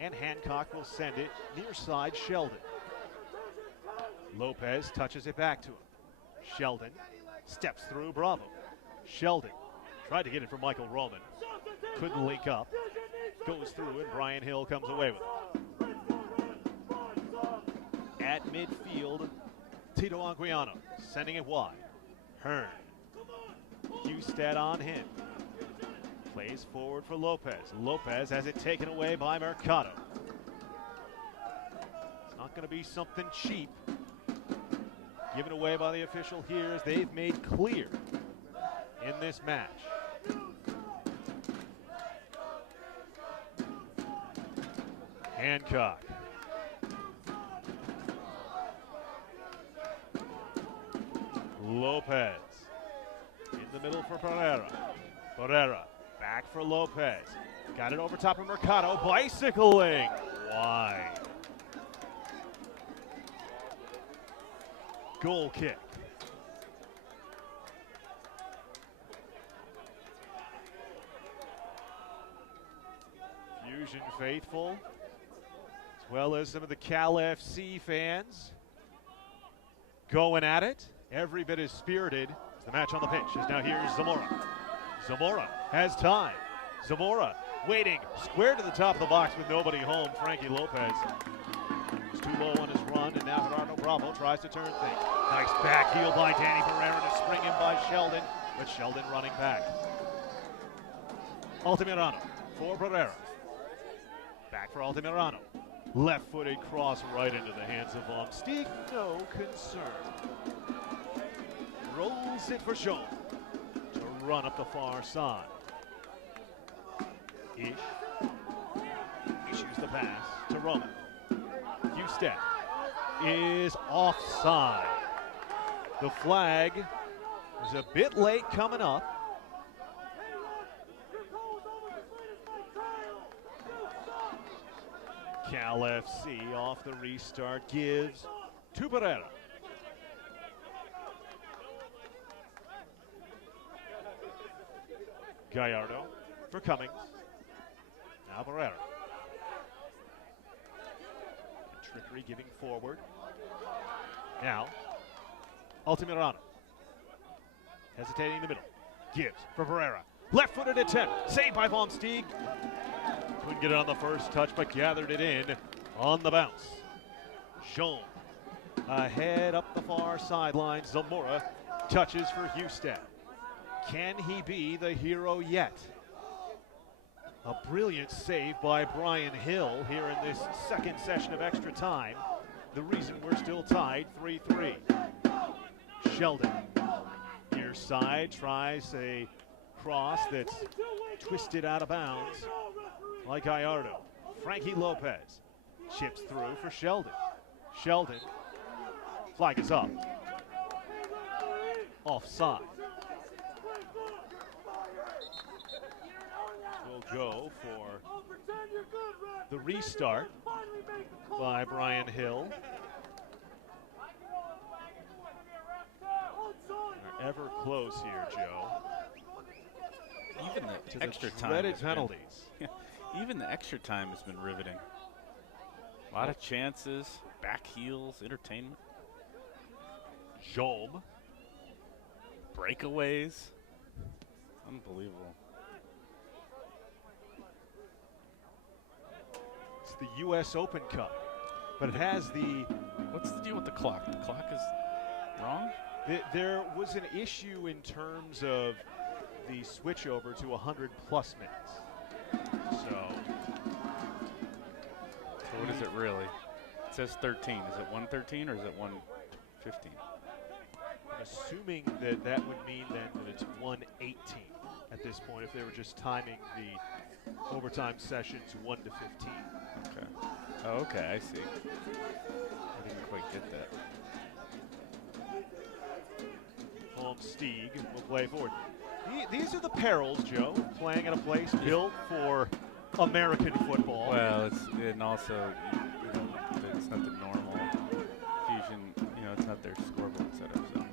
and Hancock will send it near side Sheldon. Lopez touches it back to him. Sheldon steps through Bravo. Sheldon tried to get it from Michael Roman. Couldn't link up. Goes through, and Brian Hill comes away with it. At midfield, Tito Anguiano sending it wide. Hearn. Husted on him. Plays forward for Lopez. Lopez has it taken away by Mercado. It's not going to be something cheap. Given away by the official here, as they've made clear in this match. Hancock. Lopez. In the middle for Barrera. Barrera. Back for Lopez. Got it over top of Mercado. Bicycling. Wide. Goal kick. Fusion faithful, as well as some of the Cal FC fans going at it. Every bit as spirited as the match on the pitch. As now here's Zamora. Zamora has time. Zamora waiting, square to the top of the box with nobody home. Frankie Lopez was too low on his run, and now Gerardo Bravo tries to turn things. Nice back heel by Danny Barrera to spring in by Sheldon, but Sheldon running back. Altamirano for Barrera. Back for Altamirano. Left-footed cross right into the hands of Stieg. No concern. Rolls it for Jean to run up the far side. Ish issues the pass to Roman. Husted is offside. The flag is a bit late coming up. Cal FC off the restart gives to Barrera. Gallardo for Cummings. Now Barrera. And trickery giving forward. Now, Altamirano. Hesitating in the middle. Gives for Barrera. Left-footed attempt. Saved by Stieg. Couldn't get it on the first touch, but gathered it in on the bounce. Jean ahead up the far sideline. Zamora touches for Husted. Can he be the hero yet? A brilliant save by Brian Hill here in this second session of extra time. The reason we're still tied 3-3. Sheldon, near side, tries a cross that's twisted out of bounds like Gallardo. Frankie Lopez chips through for Sheldon. Sheldon, flag is up. Offside. Will go for the restart by Brian Hill. We're ever close here, Joe. Even the To extra the time. dreaded has been- penalties. Even the extra time has been riveting. A lot of chances, back heels, entertainment, Jaume. breakaways. Unbelievable. It's the U.S. Open Cup, but it has the. What's the deal with the clock? The clock is wrong? There was an issue in terms of the switchover to 100-plus minutes. So what is it really? It says 13. Is it 113 or is it 115? I'm assuming that that would mean then that it's 118 at this point if they were just timing the overtime sessions 1 to 15. Okay. Oh, okay, I see. I didn't quite get that. Stieg will play forward. These are the perils, Joe, of playing at a place built for American football. Well, and also, it's not the normal Fusion. It's not their scoreboard setup. So.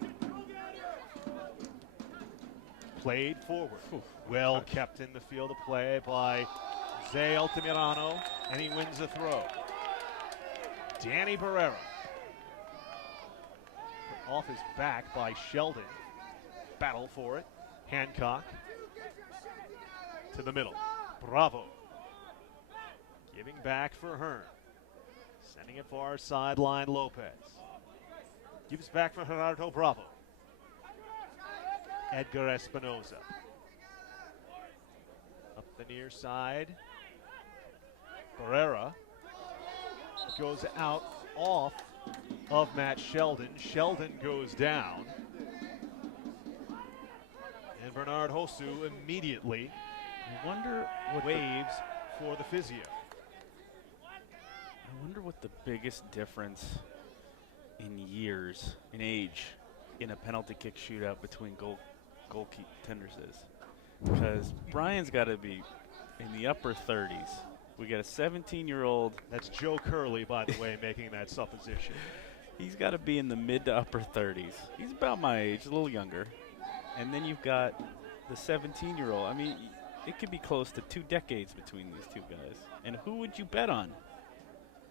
Played forward. Well kept in the field of play by Zé Altamirano, and he wins the throw. Danny Barrera. Off his back by Sheldon. Battle for it. Hancock to the middle. Bravo. Giving back for Hearn. Sending it far sideline Lopez. Gives back for Gerardo Bravo. Edgar Espinoza. Up the near side. Barrera goes out off of Matt Sheldon. Sheldon goes down. And Bernard Hosu immediately I wonder what waves for the physio. I wonder what the biggest difference in years, in age, in a penalty kick shootout between goaltenders is. Because Brian's got to be in the upper 30s. We got a 17-year-old. That's Joe Curley, by the way, making that supposition. He's got to be in the mid to upper 30s. He's about my age, a little younger. And then you've got the 17-year-old. I mean, it could be close to 2 decades between these two guys. And who would you bet on?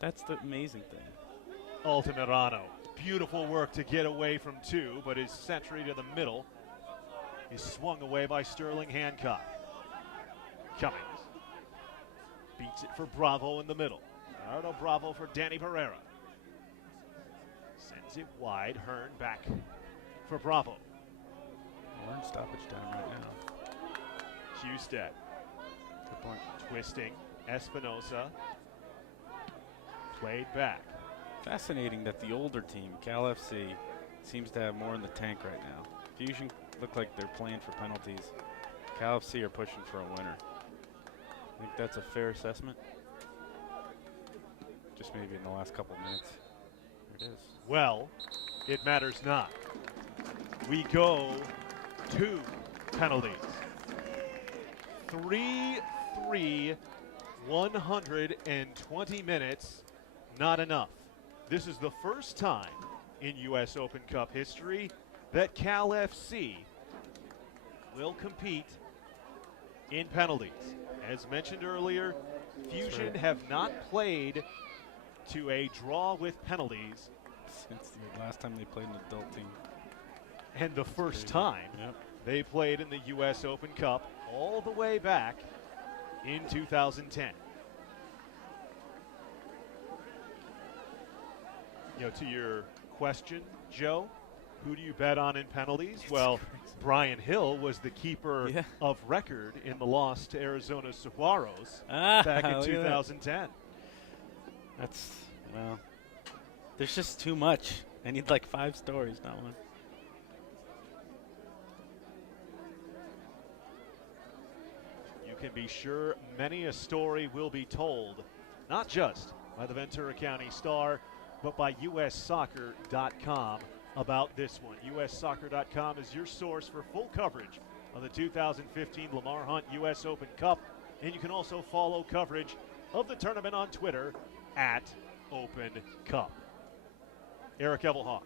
That's the amazing thing. Altamirano. Beautiful work to get away from 2, but his century to the middle is swung away by Sterling Hancock. Cummings beats it for Bravo in the middle. Gerardo Bravo for Danny Barrera. Sends it wide. Hearn back for Bravo. We're in stoppage time right now. Husted Good point. twisting. Espinosa played back. Fascinating that the older team, Cal FC, seems to have more in the tank right now. Fusion look like they're playing for penalties. Cal FC are pushing for a winner. I think that's a fair assessment. Just maybe in the last couple minutes. There it is. Well, it matters not. We go to penalties. 3-3, 120 minutes, not enough. This is the first time in U.S. Open Cup history that Cal FC will compete in penalties. As mentioned earlier, Fusion have not played to a draw with penalties, Since the last time they played an adult team. and the first time Yep. they played in the U.S. Open Cup all the way back in 2010. To your question, Joe, who do you bet on in penalties? Well, crazy. Brian Hill was the keeper Yeah. of record in the loss to Arizona Saguaros Ah, back in look at that. 2010. That's, well, there's just too much. I need like 5 stories, not one. You can be sure many a story will be told, not just by the Ventura County Star, but by USsoccer.com about this one. USsoccer.com is your source for full coverage of the 2015 Lamar Hunt U.S. Open Cup, and you can also follow coverage of the tournament on Twitter at Open Cup. Eric Evelhawk,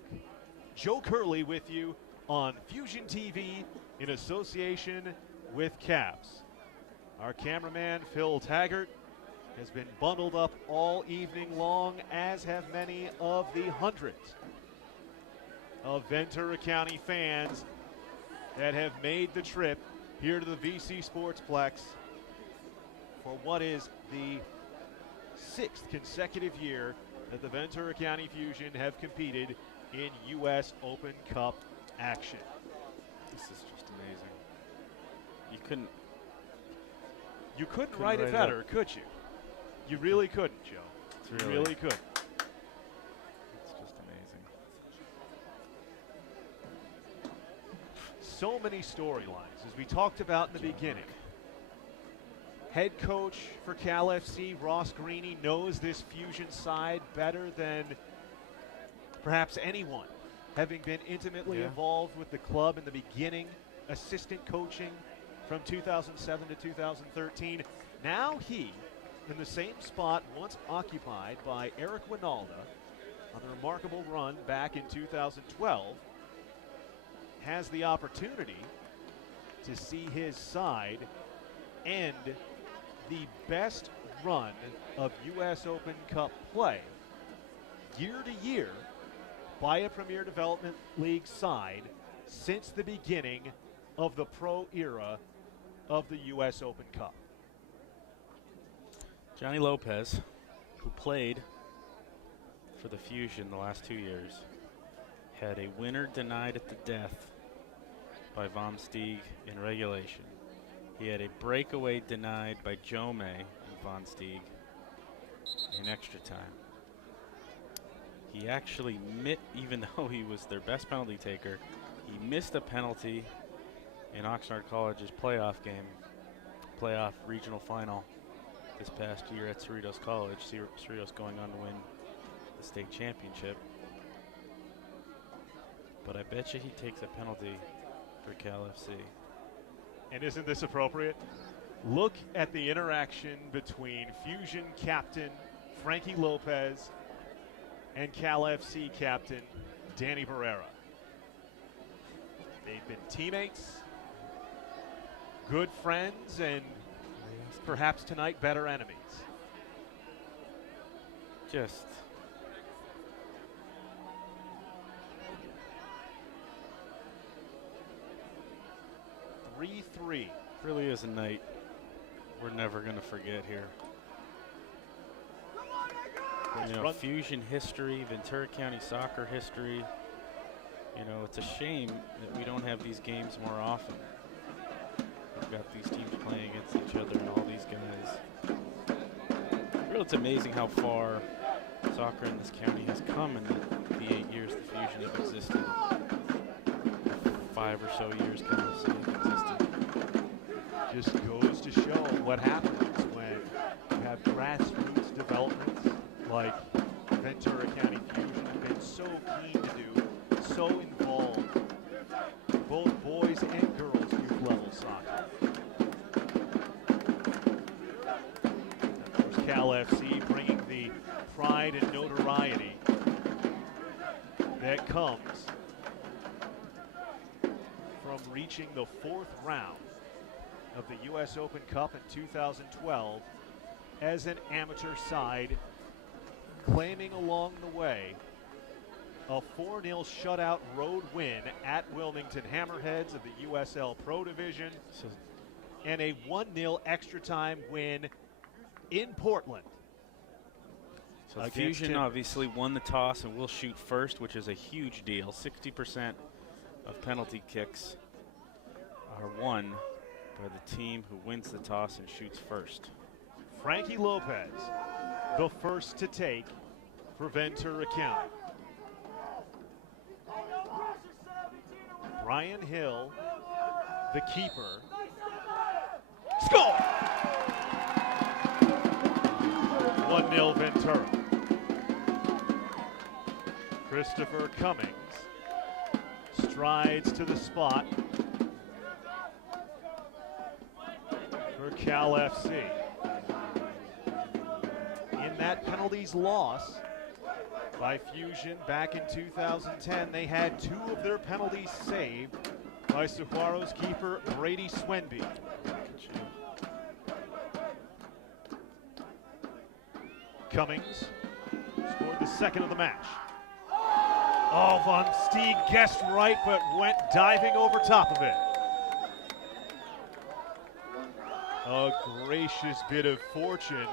Joe Curley with you on Fusion TV in association with Cavs. Our cameraman, Phil Taggart, has been bundled up all evening long, as have many of the hundreds of Ventura County fans that have made the trip here to the VC Sportsplex for what is the 6th consecutive year that the Ventura County Fusion have competed in U.S. Open Cup action. This is just amazing. You couldn't. You couldn't Couldn't write it write it better, could you? You really couldn't, Joe. It's You really could. It's just amazing. So many storylines, as we talked about in the beginning. Head coach for Cal FC, Ross Greeny, knows this Fusion side better than perhaps anyone, having been intimately Yeah. involved with the club in the beginning, assistant coaching from 2007 to 2013. Now he, in the same spot once occupied by Eric Winalda on the remarkable run back in 2012, has the opportunity to see his side end the best run of U.S. Open Cup play year to year by a Premier Development League side since the beginning of the pro era of the U.S. Open Cup. Johnny Lopez, who played for the Fusion the last 2 years, had a winner denied at the death by Vom Steeg in regulation. He had a breakaway denied by Jome and Von Steeg in extra time. He actually, even though he was their best penalty taker, he missed a penalty in Oxnard College's playoff regional final this past year at Cerritos College. Cerritos going on to win the state championship. But I bet you he takes a penalty for Cal FC. And isn't this appropriate? Look at the interaction between Fusion captain Frankie Lopez and Cal FC captain Danny Barrera. They've been teammates, good friends, and perhaps tonight better enemies. Just 3-3. Really is a night we're never going to forget here. You know, Run- Fusion history, Ventura County soccer history. You know, it's a shame that we don't have these games more often. We've got these teams playing against each other and all these guys. Really, it's amazing how far soccer in this county has come in the 8 years the Fusion have existed. 5 or so years KLFC have existed. Just goes to show what happens when you have grassroots developments like Ventura County Fusion have been so keen to do, so involved, both boys and girls youth level soccer. Of course, Cal FC bringing the pride and notoriety that comes from reaching the 4th round of the U.S. Open Cup in 2012 as an amateur side, claiming along the way a 4-0 shutout road win at Wilmington Hammerheads of the USL Pro Division So and a 1-0 extra time win in Portland. So Against Fusion Timbers. obviously won the toss and will shoot first, which is a huge deal. 60% of penalty kicks are won by the team who wins the toss and shoots first. Frankie Lopez, the first to take for Ventura County. Brian Hill, the keeper. Score! 1-0 Ventura. Christopher Cummings strides to the spot for Cal FC. In that penalties loss by Fusion back in 2010, they had 2 of their penalties saved by Saguaro's keeper Brady Swenby. Cummings scored the second of the match. Oh, Von Stieg guessed right, but went diving over top of it. A gracious bit of fortune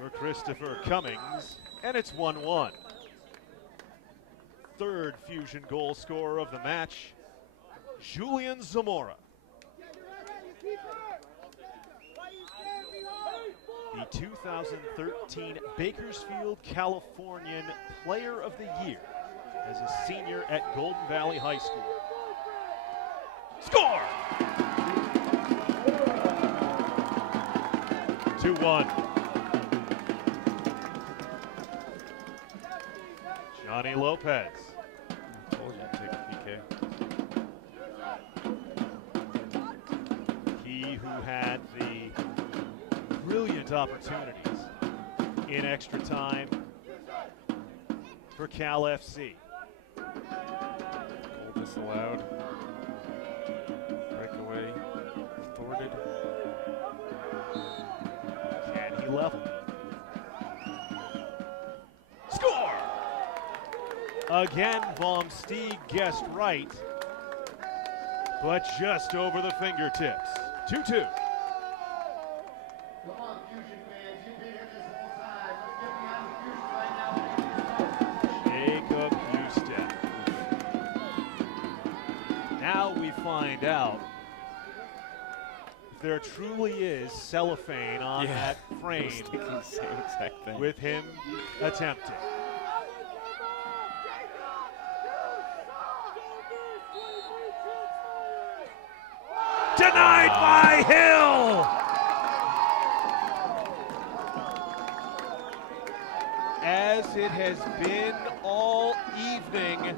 for Christopher Cummings, and it's 1-1. Third Fusion goal scorer of the match, Julian Zamora. The 2013 Bakersfield, Californian Player of the Year as a senior at Golden Valley High School. Score! 2-1. Johnny Lopez. I told you to take a PK. He who had the brilliant opportunities in extra time for Cal FC. Goal disallowed. Breakaway thwarted. Can he level? Score! Again, Vom Stieg guessed right, but just over the fingertips. 2-2. Come on, Fusion fans, you've been here this whole time. Let's get behind the Fusion right now. Jacob Husted. Now we find out if there truly is cellophane on that I was frame thinking the same exact thing. with him attempting. Denied by Hill! As it has been all evening,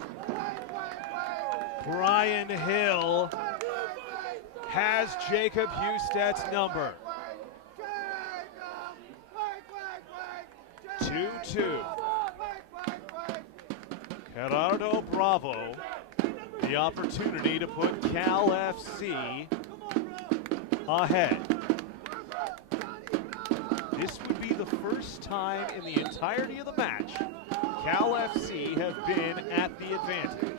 Brian Hill has Jacob Husted's number. 2-2. Gerardo Bravo, the opportunity to put Cal FC ahead. This would be the first time in the entirety of the match Cal FC have been at the advantage.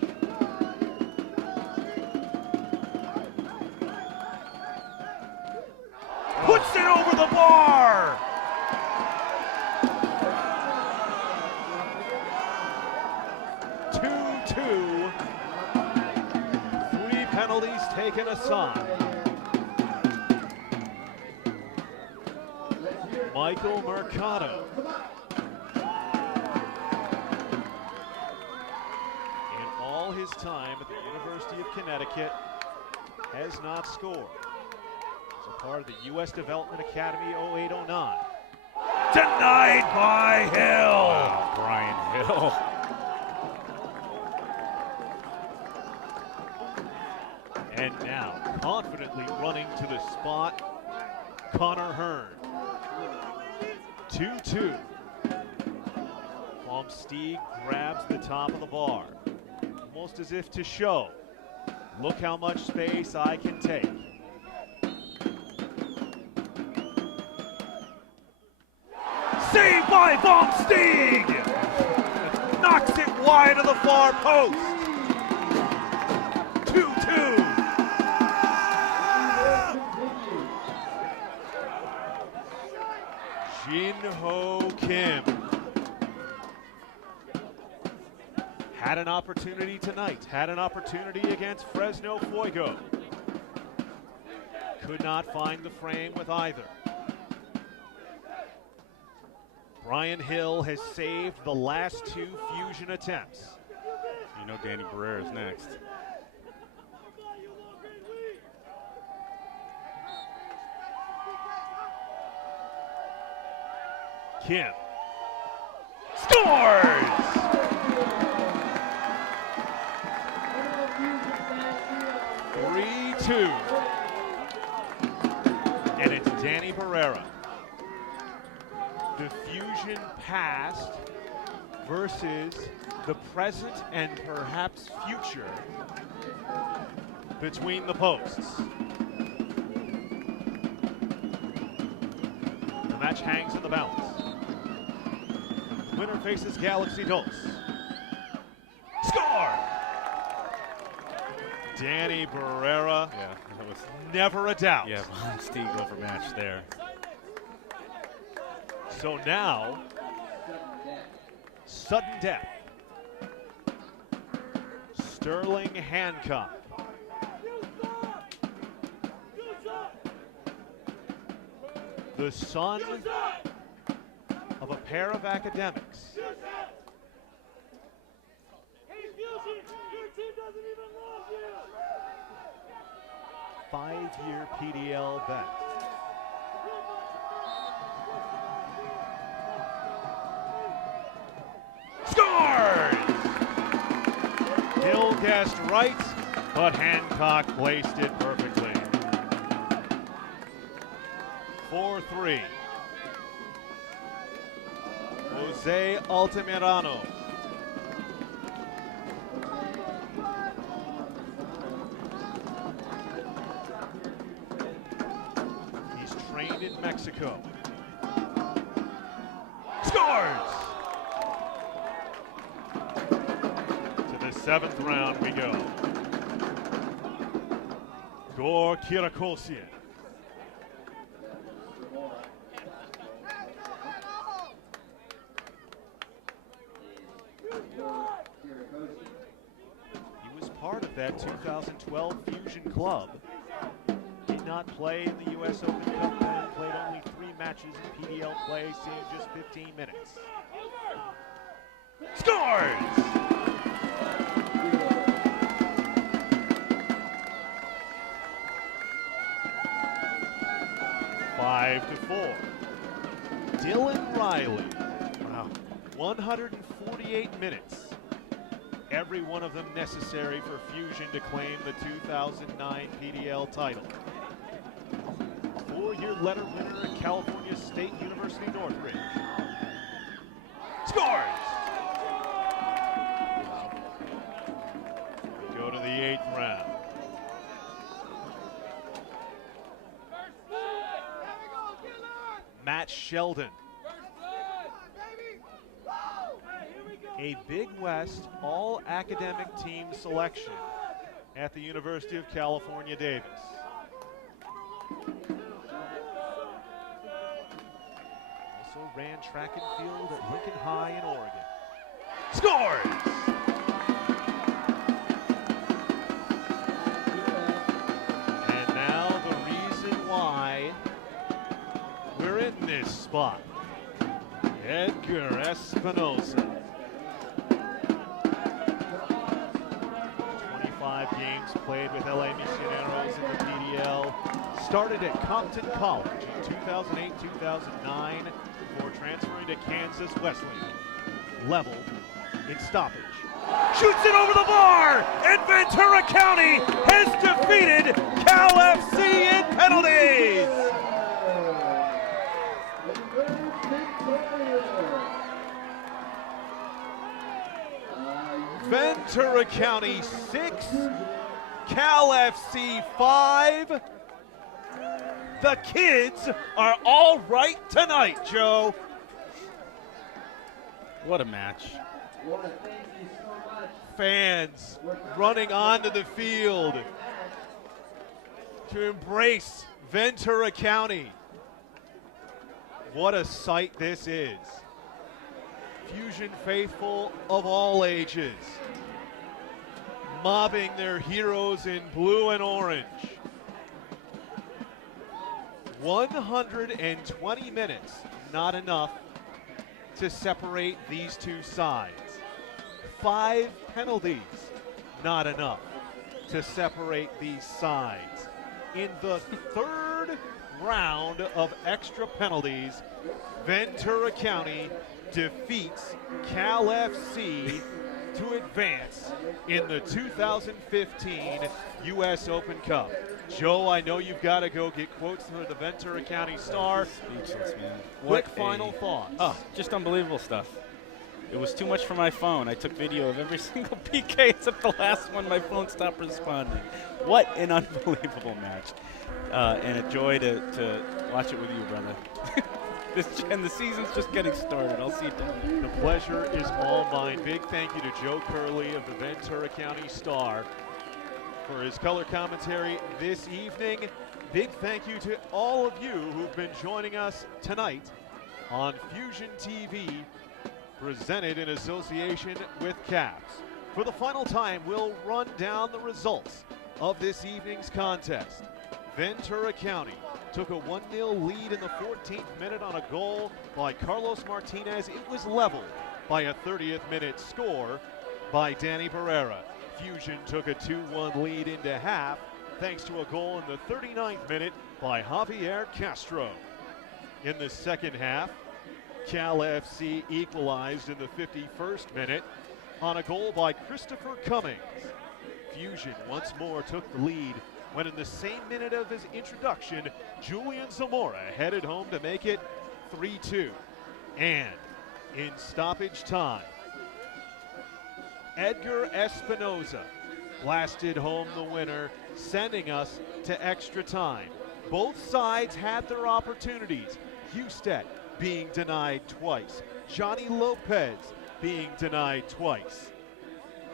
Puts it over the bar. Two. 3 penalties taken aside. Michael Mercado. In all his time at the University of Connecticut, has not scored. As a part of the U.S. Development Academy 0809. Denied by Hill. Wow, Brian Hill. And now, confidently running to the spot, Connor Hearn. 2-2. Vom Steeg grabs the top of the bar, almost as if to show, look how much space I can take. Saved by Vom Steeg! Knocks it wide of the far post. 2-2. Jin Ho Kim had an opportunity tonight, had an opportunity against Fresno Fuego. Could not find the frame with either. Brian Hill has saved the last 2 fusion attempts. You know Danny Barrera is next. Kim scores! Three-two. And it's Danny Barrera. The fusion past versus the present and perhaps future between the posts. The match hangs in the balance. Winner faces Galaxy Dos. Score! Danny Barrera, Yeah, that was never a doubt. Von Steeg overmatched there. So now, sudden death. Sterling Hancock. The son of a pair of academics. 5-year PDL vet. Scores! Hill guessed right, but Hancock placed it perfectly. 4-3. Jose Altamirano. He's trained in Mexico. Scores! To the 7th round we go. Gor Kirakosian. He was part of that 2012 Fusion Club. Did not play in the U.S. Open Cup then, played only 3 matches in PDL play, seeing just 15 minutes. Scores! Five to 4. Dylan Riley. Wow. 148 minutes. Every one of them necessary for Fusion to claim the 2009 PDL title. 4-year letter winner at California State University Northridge. Scores! We go to the 8th round. Matt Sheldon. A Big West all-academic team selection at the University of California, Davis. also ran track and field at Lincoln High in Oregon. Scores! And now the reason why we're in this spot. Edgar Espinoza. 25 games played with LA Misioneros in the PDL. Started at Compton College in 2008-2009 before transferring to Kansas Wesleyan. Leveled in stoppage. Shoots it over the bar, and Ventura County has defeated Cal FC in penalties. Ventura County 6, Cal FC 5. The kids are all right tonight, Joe. What a match. Fans running onto the field to embrace Ventura County. What a sight this is. Fusion faithful of all ages, mobbing their heroes in blue and orange. 120 minutes, not enough to separate these two sides. 5 penalties, not enough to separate these sides. In the third round of extra penalties, Ventura County defeats Cal FC to advance in the 2015 U.S. Open Cup. Joe, I know you've got to go get quotes for the Ventura County Star. Speechless, man. Quick final thoughts. Oh, just unbelievable stuff. It was too much for my phone. I took video of every single PK except the last one. My phone stopped responding. What an unbelievable match. And a joy to watch it with you, brother. And the season's just getting started. I'll see you down. The pleasure is all mine. Big thank you to Joe Curley of the Ventura County Star for his color commentary this evening. Big thank you to all of you who've been joining us tonight on Fusion TV, presented in association with Caps. For the final time, we'll run down the results of this evening's contest. Ventura County took a 1-0 lead in the 14th minute on a goal by Carlos Martinez. It was leveled by a 30th minute score by Danny Barrera. Fusion took a 2-1 lead into half thanks to a goal in the 39th minute by Javier Castro. In the second half, Cal FC equalized in the 51st minute on a goal by Christopher Cummings. Fusion once more took the lead when in the same minute of his introduction, Julian Zamora headed home to make it 3-2. And in stoppage time, Edgar Espinoza blasted home the winner, sending us to extra time. Both sides had their opportunities. Husted being denied twice. Johnny Lopez being denied twice.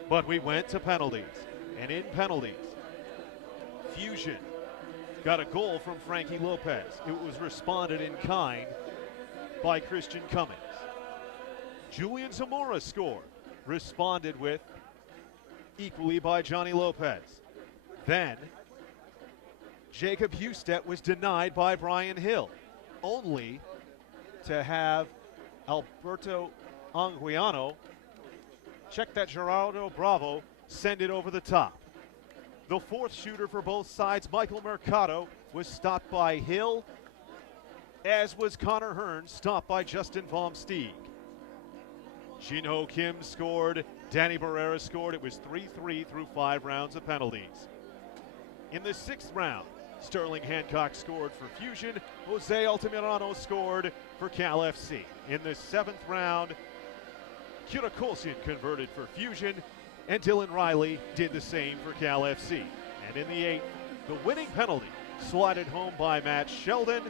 But we went to penalties. And in penalties, Fusion got a goal from Frankie Lopez. It was responded in kind by Christian Cummings. Julian Zamora scored, responded with equally by Johnny Lopez. Then Jacob Husted was denied by Brian Hill, only to have Alberto Anguiano, check that Gerardo Bravo, send it over the top. The fourth shooter for both sides, Michael Mercado, was stopped by Hill, as was Connor Hearn, stopped by Justin Vom-Steeg. Shin-Ho Kim scored, Danny Barrera scored. It was 3-3 through 5 rounds of penalties. In the 6th round, Sterling Hancock scored for Fusion. Jose Altamirano scored for Cal FC. In the 7th round, Kira Kolsian converted for Fusion, and Dylan Riley did the same for Cal FC. And in the 8th, the winning penalty slided home by Matt Sheldon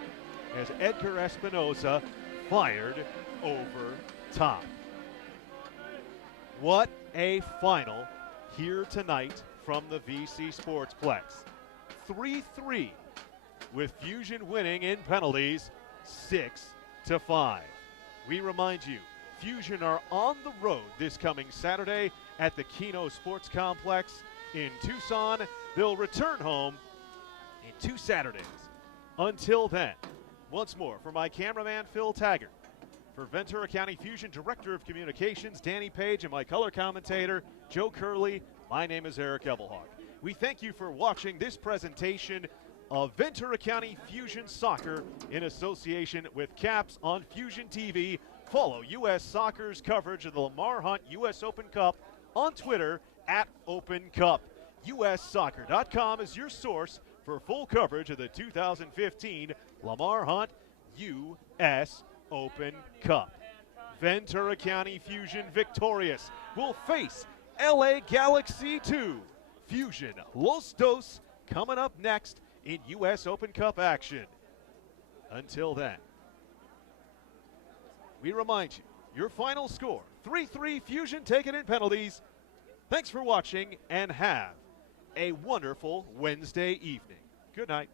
as Edgar Espinoza fired over top. What a final here tonight from the VC Sportsplex. 3-3 with Fusion winning in penalties 6-5. we remind you, Fusion are on the road this coming Saturday at the Keno Sports Complex in Tucson. They'll return home in 2 Saturdays. Until then, once more, for my cameraman Phil Taggart, for Ventura County Fusion Director of Communications Danny Page, and my color commentator Joe Curley, my name is Eric Evelhog. We thank you for watching this presentation of Ventura County Fusion Soccer in association with Caps on Fusion TV. Follow U.S. Soccer's coverage of the Lamar Hunt U.S. Open Cup on Twitter at Open Cup. USsoccer.com is your source for full coverage of the 2015 Lamar Hunt U.S. Open Cup. Ventura County Fusion victorious will face LA Galaxy 2. Fusion Los Dos coming up next in U.S. Open Cup action. Until then, we remind you, your final score, 3-3 Fusion taken in penalties. Thanks for watching and have a wonderful Wednesday evening. Good night.